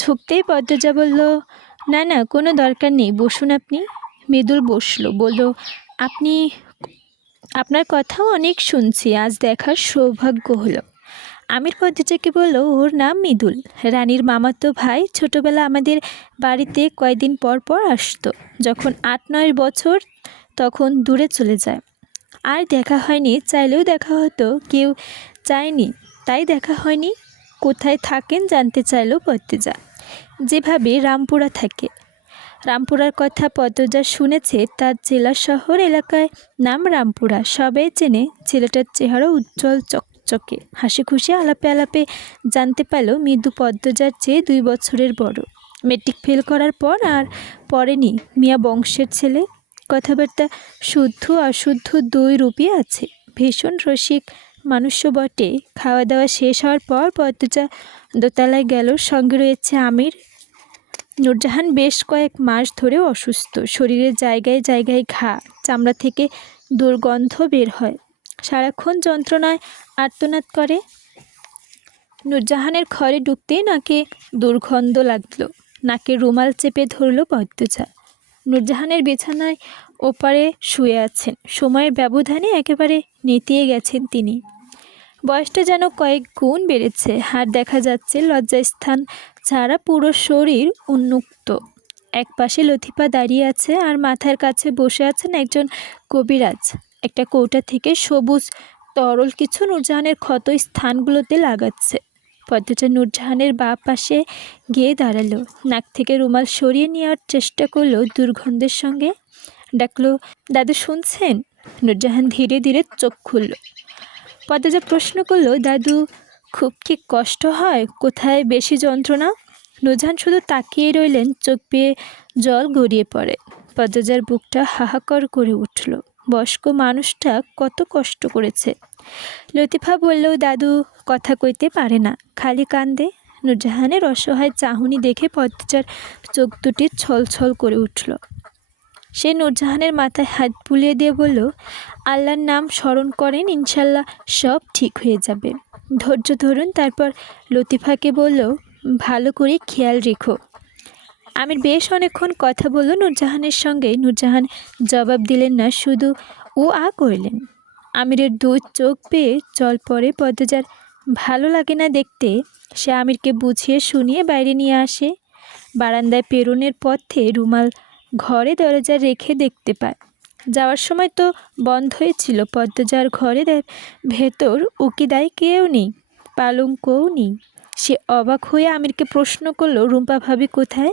ঝুঁকতেই পদ্মজা বলল, না না, কোনো দরকার নেই, বসুন আপনি। মৃদুল বসল, বলল, আপনার কথাও অনেক শুনছি, আজ দেখার সৌভাগ্য হলো। আমির পদ্মজাকে বলল, ওর নাম মৃদুল, রানীর মামাতো ভাই। ছোটবেলা আমাদের বাড়িতে কয়েকদিন পর পর আসতো। যখন 8-9 বছর তখন দূরে চলে যায়, আর দেখা হয়নি। চাইলেও দেখা হতো, কেউ চায়নি তাই দেখা হয়নি। কোথায় থাকেন জানতে চাইল পদ্মজা। যেভাবে রামপুরা থাকে। রামপুরার কথা পদ্মজা শুনেছে, তার জেলা শহর এলাকায় নাম রামপুরা, সবাই চেনে। ছেলেটার চেহারা উজ্জ্বল চকচকে, হাসি খুশি। আলাপে আলাপে জানতে পারল মৃদু পদ্মজার চেয়ে 2 বছরের বড়। মেট্রিক ফেল করার পর আর পড়েনি, মিয়া বংশের ছেলে। কথাবার্তা শুদ্ধ অশুদ্ধ 2 রূপই আছে। ভীষণ রসিক মানুষও বটে। খাওয়া দাওয়া শেষ হওয়ার পর পদ্মজা দোতলায় গেল। সঙ্গে রয়েছে আমির। নূরজাহান বেশ কয়েক মাস ধরেও অসুস্থ। শরীরের জায়গায় জায়গায় ঘা, চামড়া থেকে দুর্গন্ধ বের হয়, সারাক্ষণ যন্ত্রণায় আর্তনাদ করে। নূরজাহানের ঘরে ঢুকতেই নাকে দুর্গন্ধ লাগলো। নাকে রুমাল চেপে ধরল পদ্মজা। নূরজাহানের বিছানায় ওপারে শুয়ে আছেন। সময়ের ব্যবধানে একেবারে নেতিয়ে গেছেন তিনি। বয়সটা যেন কয়েক গুণ বেড়েছে। হাড় দেখা যাচ্ছে, লজ্জাস্থান ছাড়া পুরো শরীর উন্মুক্ত। একপাশে লতিফা দাঁড়িয়ে আছে, আর মাথার কাছে বসে আছেন একজন কবিরাজ। একটা কৌটা থেকে সবুজ তরল কিছু নূরজাহানের ক্ষত স্থানগুলোতে লাগাচ্ছে। পদ্মজা নূরজাহানের বাঁ পাশে গিয়ে দাঁড়ালো। নাক থেকে রুমাল সরিয়ে নেওয়ার চেষ্টা করলো দুর্গন্ধের সঙ্গে। ডাকলো, দাদু শুনছেন? নূরজাহান ধীরে ধীরে চোখ খুলল। পদ্মজা প্রশ্ন করলো, দাদু, খুব কি কষ্ট হয়? কোথায় বেশি যন্ত্রণা? নূরজাহান শুধু তাকিয়ে রইলেন, চোখ বেয়ে জল গড়িয়ে পড়ে। পদ্মজার বুকটা হাহাকার করে উঠল। বয়স্ক মানুষটা কত কষ্ট করেছে। লতিফা বলল, দাদু কথা কইতে পারে না, খালি কান্দে। নূরজাহানের অসহায় চাহনি দেখে পদ্মজার চোখ দুটি ছলছল করে উঠল। সে নূরজাহানের মাথায় হাত বুলিয়ে দিয়ে বলল, আল্লাহর নাম স্মরণ করেন, ইনশাল্লাহ সব ঠিক হয়ে যাবে, ধৈর্য ধরুন। তারপর লতিফাকে বলল, ভালো করে খেয়াল রেখো। আমির বেশ অনেকক্ষণ কথা বলল নূরজাহানের সঙ্গে। নূরজাহান জবাব দিলেন না, শুধু ও আ করলেন। আমিরের 2 চোখ বেয়ে জল পড়ে। পদ্মজার ভালো লাগে না দেখতে। সে আমিরকে বুঝিয়ে শুনিয়ে বাইরে নিয়ে আসে। বারান্দায় পেরোনের পথে রুমাল ঘরে দরজা রেখে দেখতে পায়। যাওয়ার সময় তো বন্ধই ছিল। পদ্মজার ঘরে ভেতর উকিদায় কেউ নেই, পালঙ্কও নেই। সে অবাক হয়ে আমিরকে প্রশ্ন করলো, রুম্পা ভাবি কোথায়?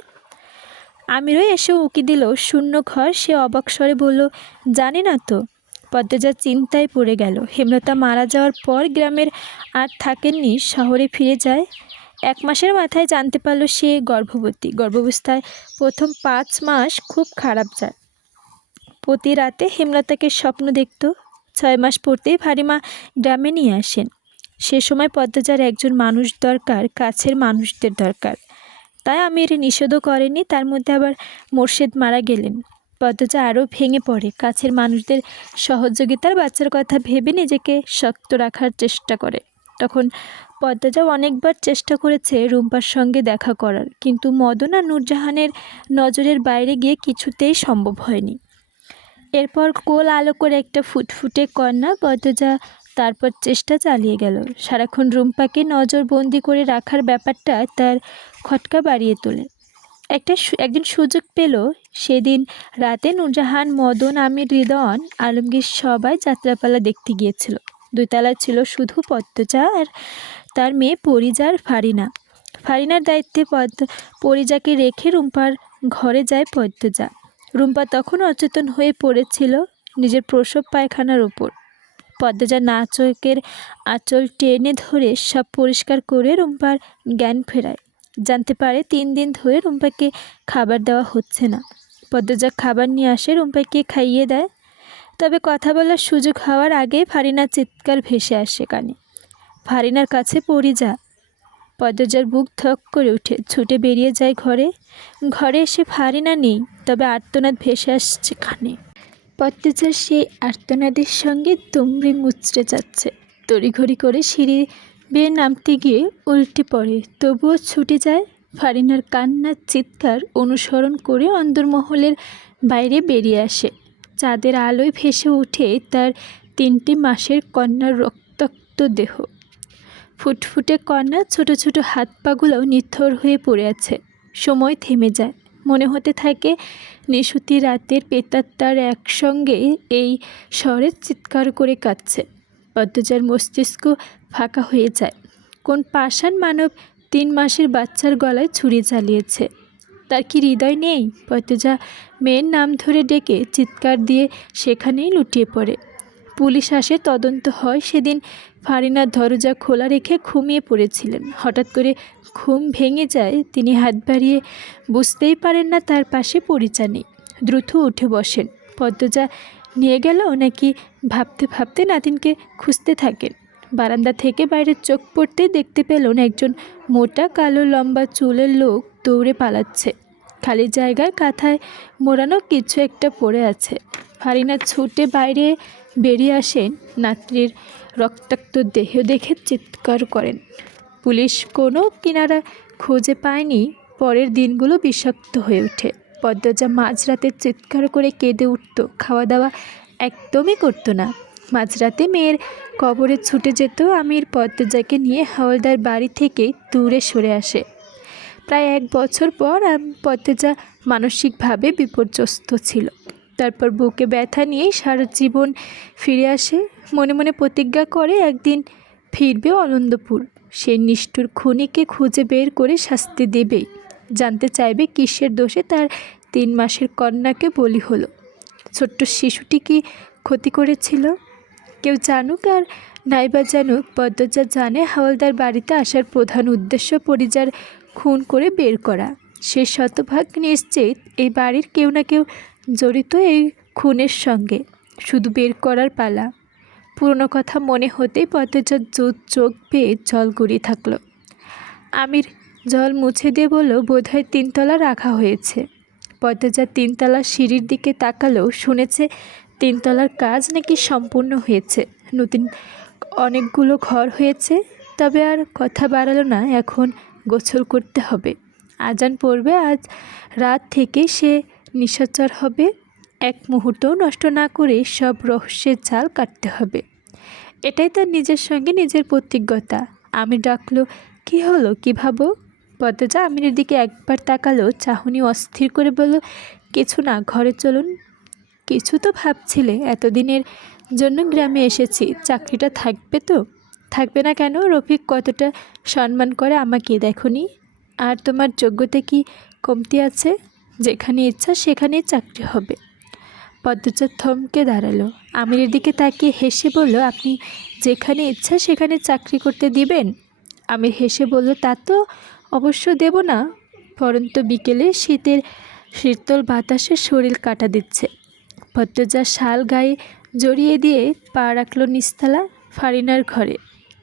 আমিরও এসে উকি দিল। শূন্য ঘর। সে অবাক স্বরে বলল, জানি না তো। পদ্মজা চিন্তায় পড়ে গেল। হেমলতা মারা যাওয়ার পর গ্রামের আর থাকেননি, শহরে ফিরে যায়। 1 মাসের মাথায় জানতে পারল সে গর্ভবতী। গর্ভাবস্থায় প্রথম 5 মাস খুব খারাপ যায়। প্রতি রাতে হেমলতাকে স্বপ্ন দেখত। 6 মাস পড়তেই ভারিমা গ্রামে নিয়ে আসেন। সে সময় পদ্মজার একজন মানুষ দরকার, কাছের মানুষদের দরকার। তাই আমির নিষেধও করেনি। তার মধ্যে আবার মোর্শেদ মারা গেলেন। পদ্মজা আরও ভেঙে পড়ে। কাছের মানুষদের সহযোগিতার বাচ্চার কথা ভেবে নিজেকে শক্ত রাখার চেষ্টা করে। তখন পদ্মজা অনেকবার চেষ্টা করেছে রুম্পার সঙ্গে দেখা করার, কিন্তু মদন আর নূরজাহানের নজরের বাইরে গিয়ে কিছুতেই সম্ভব হয়নি। এরপর কোল আলো করে একটা ফুটফুটে কন্যা। পদ্মজা তারপর চেষ্টা চালিয়ে গেল। সারাক্ষণ রুম্পাকে নজরবন্দি করে রাখার ব্যাপারটা তার খটকা বাড়িয়ে তোলে। একদিন সুযোগ পেল। সেদিন রাতে নূরজাহান, মদন, আমির, হৃদয়ন, আলমগীর সবাই যাত্রাপালা দেখতে গিয়েছিল। 2 তলায় ছিল শুধু পদ্মজা আর তার মেয়ে পরিজার ফারিনা। ফারিনার দায়িত্বে পরিজাকে রেখে রুম্পার ঘরে যায় পদ্মজা। রুম্পা তখন অচেতন হয়ে পড়েছিল নিজের প্রসব পায়খানার ওপর। পদ্মজা নাচকের আঁচল টেনে ধরে সব পরিষ্কার করে রুম্পার জ্ঞান ফেরায়। জানতে পারে 3 দিন ধরে রুম্পাকে খাবার দেওয়া হচ্ছে না। পদ্মজা খাবার নিয়ে আসে, রুম্পাকে খাইয়ে দেয়। তবে কথা বলার সুযোগ হওয়ার আগেই ফারিনার চিৎকার ভেসে আসে কানে। ফারিনার কাছে পরিজা। পদ্মজার বুক ধক করে উঠে ছুটে বেরিয়ে যায় ঘরে। ঘরে এসে ফারিনা নেই, তবে আর্তনাদ ভেসে আসছে কানে। পদ্মজার সেই আর্তনাদের সঙ্গে দুমড়ে মুচড়ে যাচ্ছে। তড়িঘড়ি করে সিঁড়ি বেয়ে নামতে গিয়ে উল্টে পড়ে, তবুও ছুটে যায়। ফারিনার কান্নার চিৎকার অনুসরণ করে অন্দরমহলের বাইরে বেরিয়ে আসে। চাঁদের আলোয় ভেসে ওঠে তার 3টে মাসের কন্যার রক্তাক্ত দেহ। ফুটফুটে কন্যা ছোট ছোট হাত পাগুলোও নিথর হয়ে পড়ে আছে। সময় থেমে যায়। মনে হতে থাকে নিশুতি রাতের প্রেতাত্মার একসঙ্গে এই স্বরে চিৎকার করে কাঁদছে। পদ্মজার মস্তিষ্ক ফাঁকা হয়ে যায়। কোন পাষাণ মানব 3 মাসের বাচ্চার গলায় ছুরি চালিয়েছে? তার কি হৃদয় নেই? পদ্মজা মেয়ের নাম ধরে ডেকে চিৎকার দিয়ে সেখানেই লুটিয়ে পড়ে। পুলিশ আসে, তদন্ত হয়। সেদিন ফারিনার দরজা খোলা রেখে ঘুমিয়ে পড়েছিলেন। হঠাৎ করে ঘুম ভেঙে যায়। তিনি হাত বাড়িয়ে বুঝতেই পারেন না তার পাশে পরিচা নেই। দ্রুত উঠে বসেন। পদ্মজা নিয়ে গেল নাকি ভাবতে ভাবতে নাতিনকে খুঁজতে থাকেন। বারান্দা থেকে বাইরে চোখ পড়তে দেখতে পেলেন একজন মোটা কালো লম্বা চুলের লোক দৌড়ে পালাচ্ছে। খালি জায়গায় কাঁথায় মোড়ানো কিছু একটা পড়ে আছে। ফারিনা ছুটে বাইরে বেরিয়ে আসেন। নাতনির রক্তাক্ত দেহ দেখে চিৎকার করেন। পুলিশ কোনো কিনারা খুঁজে পায়নি। পরের দিনগুলো বিষাক্ত হয়ে ওঠে। পদ্মজা মাঝরাতে চিৎকার করে কেঁদে উঠত। খাওয়া দাওয়া একদমই করতো না। মাঝরাতে মেয়ের কবরে ছুটে যেত। আমির পদ্মজাকে নিয়ে হাওলদার বাড়ি থেকে দূরে সরে আসে। প্রায় 1 বছর পর পদ্মজা মানসিকভাবে বিপর্যস্ত ছিল। তারপর বুকে ব্যথা নিয়ে সারা জীবন ফিরে আসে। মনে মনে প্রতিজ্ঞা করে একদিন ফিরবে অনন্দপুর। সে নিষ্ঠুর খুনিকে খুঁজে বের করে শাস্তি দেবেই। জানতে চাইবে কিসের দোষে তার 3 মাসের কন্যাকে বলি হলো। ছোট্ট শিশুটি কি ক্ষতি করেছিল? কেউ জানুক আর নাইবা জানুক, পদ্মজা জানে হাওলদার বাড়িতে আসার প্রধান উদ্দেশ্য পরিজার খুন করে বের করা। সে শতভাগ নিশ্চিত এই বাড়ির কেউ না কেউ জড়িত এই খুনের সঙ্গে। শুধু বের করার পালা। পুরনো কথা মনে হতেই পদ্মজার চোখ বেয়ে জল গড়িয়ে থাকলো। আমির জল মুছে দিয়ে বলল, বোধহয় 3 তলা রাখা হয়েছে। পদ্মজা 3 তলার সিঁড়ির দিকে তাকালো। শুনেছে 3 তলার কাজ নাকি সম্পূর্ণ হয়েছে। নতুন অনেকগুলো ঘর হয়েছে। তবে আর কথা বাড়ালো না। এখন গোসল করতে হবে। আজান পড়বে। আজ রাত থেকে সে নিশাচর হবে। 1 মুহূর্তও নষ্ট না করে সব রহস্যের জাল কাটতে হবে। এটাই তার নিজের সঙ্গে নিজের প্রতিজ্ঞতা। আমির ডাকলো, কি হলো, কি ভাবো? পদ্মজা আমিরের দিকে একবার তাকালো। চাহনি অস্থির করে বলল, কিছু না, ঘরে চলুন। কিছু তো ভাবছিলে? এতদিনের জন্য গ্রামে এসেছি। চাকরিটা থাকবে তো? থাকবে না কেন? রফিক কতটা সম্মান করে আমাকে দেখনি? আর তোমার যোগ্যতা কি কমতি আছে? যেখানে ইচ্ছা সেখানেই চাকরি হবে। পদ্মজা থমকে দাঁড়ালো। আমিরের দিকে তাকিয়ে হেসে বলল, আপনি যেখানে ইচ্ছা সেখানে চাকরি করতে দিবেন? আমির হেসে বলল, তা তো অবশ্য দেব না। পরন্ত বিকেলে শীতল বাতাসে শরীর কাটা দিচ্ছে। পদ্মজা শাল গায়ে জড়িয়ে দিয়ে পা রাখল নিচতলা ফারিনার ঘরে।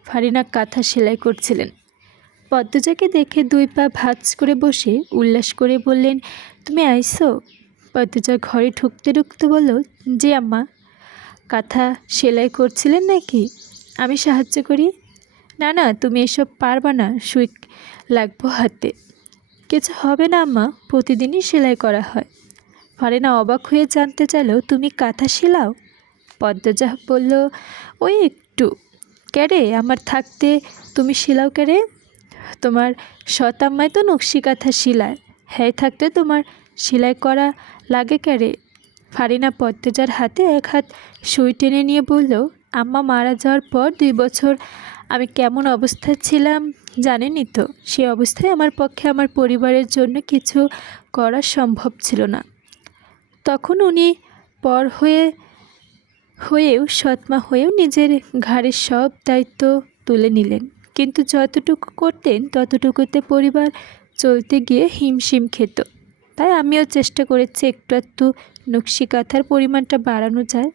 ফারিনা কাঁথা সেলাই করছিলেন। পদ্মজাকে দেখে 2 পা ভাঁজ করে বসে উল্লাস করে বললেন, তুমি আইসো? পদ্মজা ঘরে ঢুকতে ঢুকতে বলল, জি আম্মা। কাঁথা সেলাই করছিলেন নাকি? আমি সাহায্য করি। না না, তুমি এসব পারবা না, সুই লাগবো হাতে। কিছু হবে না আম্মা, প্রতিদিনই সেলাই করা হয়। ফারিনা অবাক হয়ে জানতে চাইল, তুমি কাঁথা সেলাও? পদ্মজা বলল, ওই একটু। ক্যারে, আমার থাকতে তুমি সেলাও ক্যারে? তোমার সতাম্মায় তো নকশি কাঁথা সেলায়। হ্যাঁ, থাকতে তোমার সেলাই করা লাগে ক্যারে? ফারিনা পদ্মজার হাতে 1 হাত সুই টেনে নিয়ে বলল, আম্মা মারা যাওয়ার পর 2 বছর আমি কেমন অবস্থায় ছিলাম জানেনই তো। সে অবস্থায় আমার পক্ষে আমার পরিবারের জন্য কিছু করা সম্ভব ছিল না। তখন উনি পর হয়েও সৎমা হয়েও নিজের ঘাড়ের সব দায়িত্ব তুলে নিলেন, কিন্তু যতটুকু করতেন ততটুকুতে পরিবার চলতে গিয়ে হিমশিম খেত। তাই আমিও চেষ্টা করেছি একটু একটু নকশি কাঁথার পরিমাণটা বাড়ানো যায়।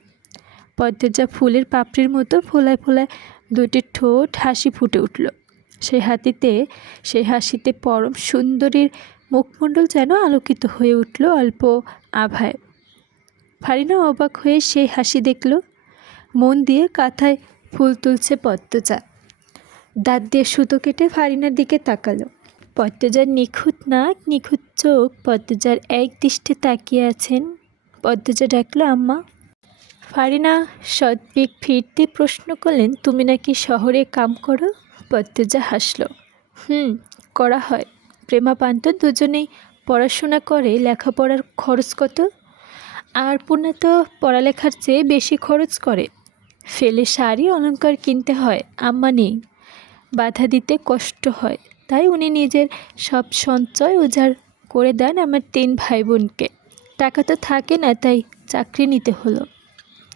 পদ্মজা ফুলের পাপড়ির মতো ফোলায় ফোলায় দুটি ঠোঁট হাসি ফুটে উঠল। সেই হাসিতে পরম সুন্দরীর মুখমণ্ডল যেন আলোকিত হয়ে উঠল অল্প আভায়। ফারিনা অবাক হয়ে সেই হাসি দেখল। মন দিয়ে কাঁথায় ফুল তুলছে পদ্মজা। দাঁত দিয়ে সুতো কেটে ফারিনার দিকে তাকালো। পদ্মজার নিখুঁত নাক, নিখুঁত চোখ পদ্মজার এক দৃষ্টে তাকিয়ে আছেন। পদ্মজা ডাকলো, আম্মা। ফারিনা সদ্বিক ফিরতে প্রশ্ন করলেন, তুমি নাকি শহরে কাম করো? পদ্মজা হাসল। করা হয়। প্রেমা পান্ত দুজনেই পড়াশোনা করে। লেখাপড়ার খরচ কত? আর পুনা তো পড়ালেখার চেয়ে বেশি খরচ করে। ফেলে শাড়ি অলংকার কিনতে হয়। আম্মা নেই, বাধা দিতে কষ্ট হয়, তাই উনি নিজের সব সঞ্চয় উজাড় করে দেন আমার 3 ভাই বোনকে। টাকা তো থাকে না, তাই চাকরি নিতে হলো।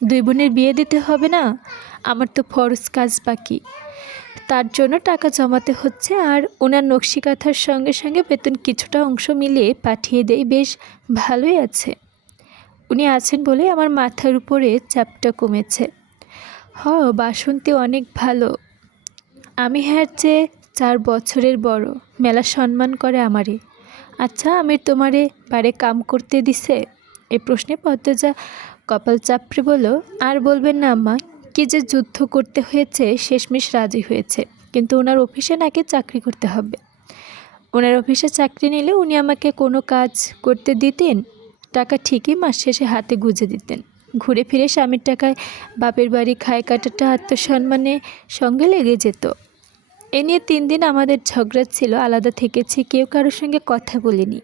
2 বোনের বিয়ে দিতে হবে না? আমার তো ফরজ কাজ বাকি, তার জন্য টাকা জমাতে হচ্ছে। আর ওনার নকশি কাঁথার সঙ্গে সঙ্গে বেতন কিছুটা অংশ মিলিয়ে পাঠিয়ে দেই। বেশ ভালোই আছে। উনি আছেন বলে আমার মাথার উপরে চাপটা কমেছে। বাসন্তী অনেক ভালো। আমি হ্যার চেয়ে 4 বছরের বড়। মেলা সম্মান করে আমারে। আচ্ছা, আমির তোমারে বাড়ি কাম করতে দিছে? এই প্রশ্নে পদ্মজা কপাল চাপড়ে বলল, আর বলবেন না আম্মা, কি যে যুদ্ধ করতে হয়েছে। শেষমেশ রাজি হয়েছে, কিন্তু ওনার অফিসে নাকি চাকরি করতে হবে। ওনার অফিসে চাকরি নিলে উনি আমাকে কোনো কাজ করতে দিতেন, টাকা ঠিকই মাস শেষে হাতে গুঁজে দিতেন। ঘুরে ফিরে স্বামীর টাকায় বাপের বাড়ি খায় কাটাটা আত্মসম্মানে সঙ্গে লেগে যেত। এ নিয়ে 3 দিন আমাদের ঝগড়া ছিল, আলাদা থেকেছি, কেউ কারোর সঙ্গে কথা বলিনি।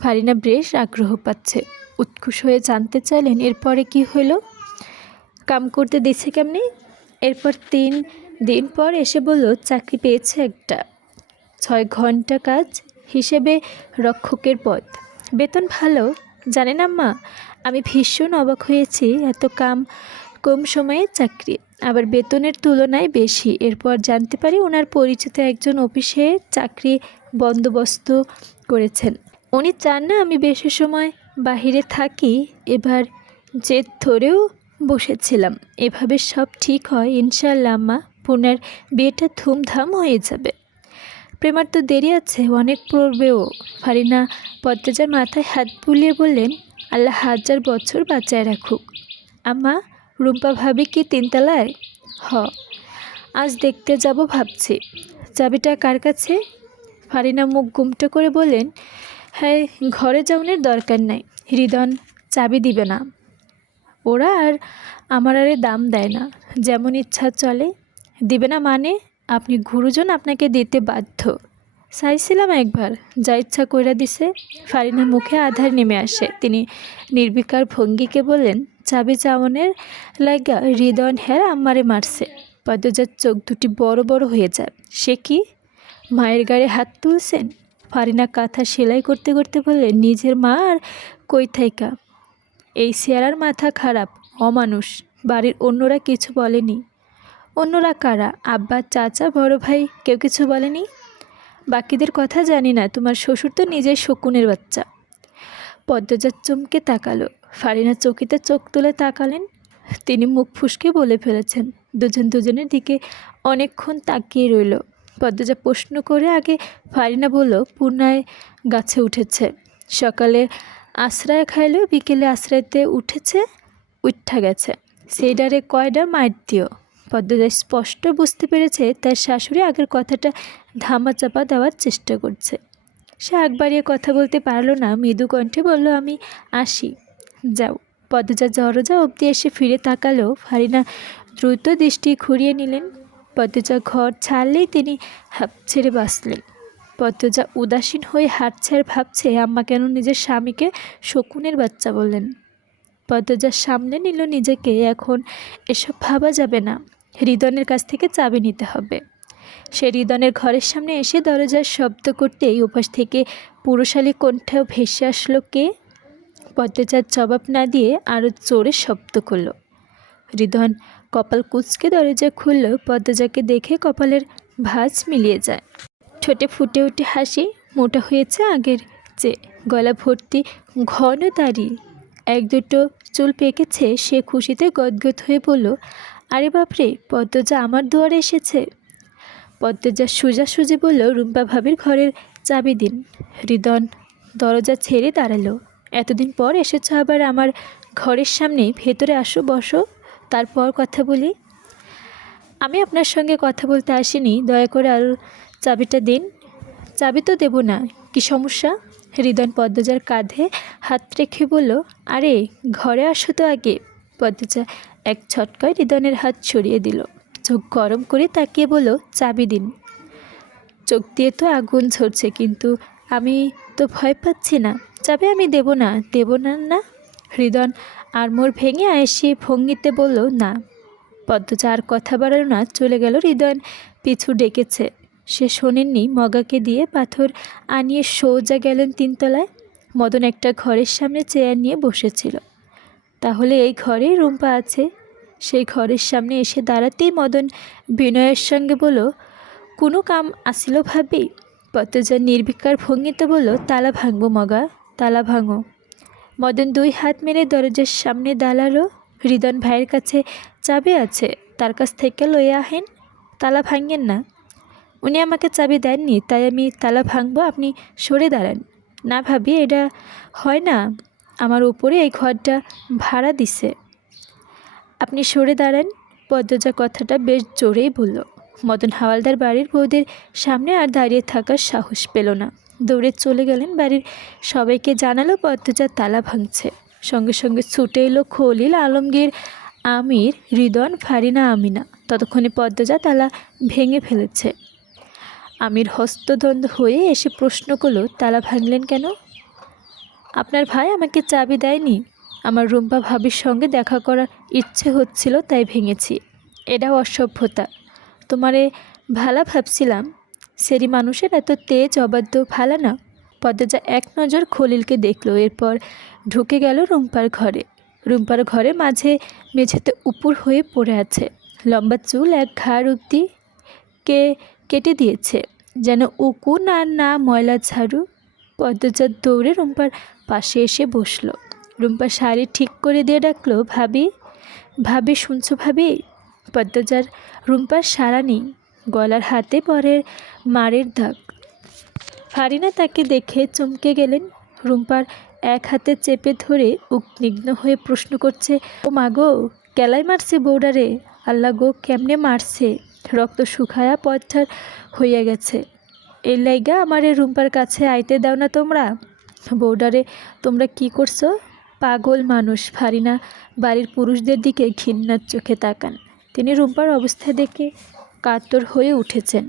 ফারিনা বেশ আগ্রহ পাচ্ছে। উৎকুশ হয়ে জানতে চাইলেন, এরপরে কি হলো? কাম করতে দিচ্ছে কেমনি? এরপর 3 দিন পর এসে বলল, চাকরি পেয়েছে একটা। 6 ঘন্টা কাজ, হিসেবে রক্ষকের পদ, বেতন ভালো। জানেন আম্মা, আমি ভীষণ অবাক হয়েছি। এত কম সময়ে চাকরি, আবার বেতনের তুলনায় বেশি। এরপর জানতে পারি ওনার পরিচিত একজন অফিসে চাকরি বন্দোবস্ত করেছেন। উনি চান না আমি বেশি সময় বাহিরে থাকি। এবার জেদ ধরেও বসেছিলাম। এভাবে সব ঠিক হয় ইনশাআল্লাহ আম্মা। পুনার বিয়েটা ধুমধাম হয়ে যাবে। প্রেমার তো দেরি আছে, অনেক পড়বেও। ফারিনা পদ্মজার মাথায় হাত বুলিয়ে বললেন, আল্লাহ 1000 বছর বাঁচায় রাখুক। আম্মা, রুম্পা ভাবি কি 3 তলায়? আজ দেখতে যাব ভাবছি। চাবিটা কার কাছে? ফারিনা মুখ গুমটো করে বললেন, হ্যাঁ, ঘরে যাওয়ার দরকার নাই। হৃদন চাবি দিবে না। ওরা আর আমার আরে দাম দেয় না, যেমন ইচ্ছা চলে। দিবে না মানে? আপনি গুরুজন, আপনাকে দিতে বাধ্য। চাইছিলাম একবার, যা ইচ্ছা কইরা দিছে। ফারিনার মুখে আধার নেমে আসে। তিনি নির্বিকার ভঙ্গিকে বললেন, চাবি চাওয়ানের লাগা হৃদন হ্যার আমারে মারছে। পদ্মজার চোখ দুটি বড় বড় হয়ে যায়। সে কি, মায়ের গায়ে হাত তুলছেন? ফারিনা কাঁথা সেলাই করতে করতে বললেন, নিজের মা আর কই থাইকা? এই চেহারার মাথা খারাপ, অমানুষ। বাড়ির অন্যরা কিছু বলেনি? অন্যরা কারা? আব্বা, চাচা, বড় ভাই কেউ কিছু বলেনি? বাকিদের কথা জানি না। তোমার শ্বশুর তো নিজের শকুনের বাচ্চা। পদ্মজার চমকে তাকালো। ফারিনা চকিতে চোখ তুলে তাকালেন। তিনি মুখ ফুসকে বলে ফেলেছেন। দুজনের দিকে অনেকক্ষণ তাকিয়ে রইল। পদ্মজা প্রশ্ন করে আগে ফারিনা বলল, পূর্ণায় গাছে উঠেছে। সকালে আশ্রয় খাইলেও বিকেলে আশ্রয়তে উঠা গেছে। সেইডারে কয়ডা মাইর দিও। পদ্মজা স্পষ্ট বুঝতে পেরেছে তার শাশুড়ি আগের কথাটা ধামাচাপা দেওয়ার চেষ্টা করছে। সে আগ বাড়িয়ে কথা বলতে পারল না। মৃদু কণ্ঠে বলল, আমি আসি। যাও। পদ্মজা দরজা অবধি এসে ফিরে তাকালো। ফারিনা দ্রুত দৃষ্টি ঘুরিয়ে নিলেন। পদ্মজা ঘর ছাড়লেই তিনি হাঁপ ছেড়ে বাঁচলেন। পদ্মজা উদাসীন হয়ে হাঁটছে আর ভাবছে, আম্মা কেন নিজের স্বামীকে শকুনের বাচ্চা বললেন। পদ্মজা সামনে নিল নিজেকে। এখন এসব ভাবা যাবে না। রিদনের কাছ থেকে চাবি নিতে হবে। সে রিদনের ঘরের সামনে এসে দরজার শব্দ করতেই ওপাশ থেকে পুরুষালী কণ্ঠেও ভেসে আসলো কে। পদ্মজার জবাব না দিয়ে আরও জোরে শব্দ করল। রিদন কপাল কুঁচকে দরজা খুলল। পদ্মজাকে দেখে কপালের ভাঁজ মিলিয়ে যায়। ঠোঁটে ফুটে উঠে হাসি, মোটা হয়েছে আগের চেয়ে, গলা ভর্তি ঘন দাড়ি, এক দুটো চুল পেকেছে। সে খুশিতে গদগদ হয়ে বলল, আরে বাপরে, পদ্মজা আমার দুয়ারে এসেছে। পদ্মজা সোজাসুজি বলল, রুম্পা ভাবির ঘরের চাবি দিন। রিদন দরজা ছেড়ে দাঁড়ালো। এতদিন পর এসেছ আবার আমার ঘরের সামনে, ভেতরে আসো, বসো, তারপর কথা বলি। আমি আপনার সঙ্গে কথা বলতে আসিনি, দয়া করে আরও চাবিটা দিন। চাবি তো দেব না, কি সমস্যা? রিদন পদ্মজার কাঁধে হাত রেখে বলল, আরে ঘরে আসো তো আগে। পদ্মজা এক ছটকায় রিদনের হাত সরিয়ে দিল। চোখ গরম করে তাকিয়ে বলল, চাবি দিন। চোখ দিয়ে তো আগুন ঝরছে, কিন্তু আমি তো ভয় পাচ্ছি না। চাবি আমি দেব না, না। রিদন আড়মোড় ভেঙে আয়েসি ভঙ্গিতে বলল, না। পদ্মজা আর কথা বাড়ালো না, চলে গেল। রিদন পিছু ডেকেছে, সে শোনেননি। মগাকে দিয়ে পাথর আনিয়ে সোজা গেলেন 3 তলায়। মদন একটা ঘরের সামনে চেয়ার নিয়ে বসেছিল। তাহলে এই ঘরেই রুম্পা আছে। সেই ঘরের সামনে এসে দাঁড়াতেই মদন বিনয়ের সঙ্গে বলল, কোনো কাম আসিল ভাবি? পদ্মজা নির্বিকার ভঙ্গিতে বলল, তালা ভাঙবো মগা, তালা ভাঙো। মদন 2 হাত মেরে দরজার সামনে দাঁড়ালো। রিদন ভাইয়ের কাছে চাবি আছে, তার কাছ থেকে লইয়া আহেন, তালা ভাঙেন না। উনি আমাকে চাবি দেননি, তাই আমি তালা ভাঙবো? আপনি সরে দাঁড়ান। না ভাবি, এটা হয় না, আমার উপরে এই ঘরটা ভাড়া দিছে। আপনি সরে দাঁড়ান। পদ্মজা কথাটা বেশ জোরেই বলল। মদন হাওয়ালদার বাড়ির বউদের সামনে আর দাঁড়িয়ে থাকার সাহস পেল না, দৌড়ে চলে গেলেন। বাড়ির সবাইকে জানালো পদ্মজা তালা ভাঙছে। সঙ্গে সঙ্গে ছুটে এলো খলিল, আলমগীর, আমির, রিদন, ফারিনা, আমিনা। ততক্ষণে পদ্মজা তালা ভেঙে ফেলেছে। আমির হস্তদ্বন্দ্ব হয়ে এসে প্রশ্ন করলো, তালা ভাঙলেন কেন? আপনার ভাই আমাকে চাবি দেয়নি, আমার রুম্পা ভাবির সঙ্গে দেখা করার ইচ্ছে হচ্ছিল, তাই ভেঙেছি। এটাও অসভ্যতা। তোমারে ভালা ভাবছিলাম, সেরি মানুষের এত তেজ অবাধ্য ভালা না। পদ্মজা এক নজর খলিলকে দেখলো, এরপর ঢুকে গেল রুম্পার ঘরে। রুম্পার ঘরে মাঝে মেঝেতে উপুর হয়ে পড়ে আছে, লম্বা চুল এক ঘাড় অবধি কেটে দিয়েছে, যেন উকুন আর না ময়লা ঝাড়ু। পদ্মজা দৌড়ে রুম্পার পাশে এসে বসলো। রুম্পা শাড়ি ঠিক করে দিয়ে ডাকলো, ভাবি, ভাবি শুনছো ভাবি? পদ্মজার রুম্পার সাড়া নেই, গলার হাতে পরের মারের দাগ। ফারিনা তাকে দেখে চমকে গেলেন। রুম্পার এক হাতে চেপে ধরে উদ্বিগ্ন হয়ে প্রশ্ন করছে, ও মাগো, কেলাই মারছে বৌডারে? আল্লাহ গো, কেমনে মারছে? রক্ত শুকায়া পথঠার হইয়া গেছে। এই লাইগা আমারে রুম্পার কাছে আইতে দাও না তোমরা? বৌডারে তোমরা কি করছো? পাগল মানুষ। ফারিনা বাড়ির পুরুষদের দিকে ঘৃণার চোখে তাকান। তিনি রুম্পার অবস্থা দেখে কাতর হয়ে উঠেছেন।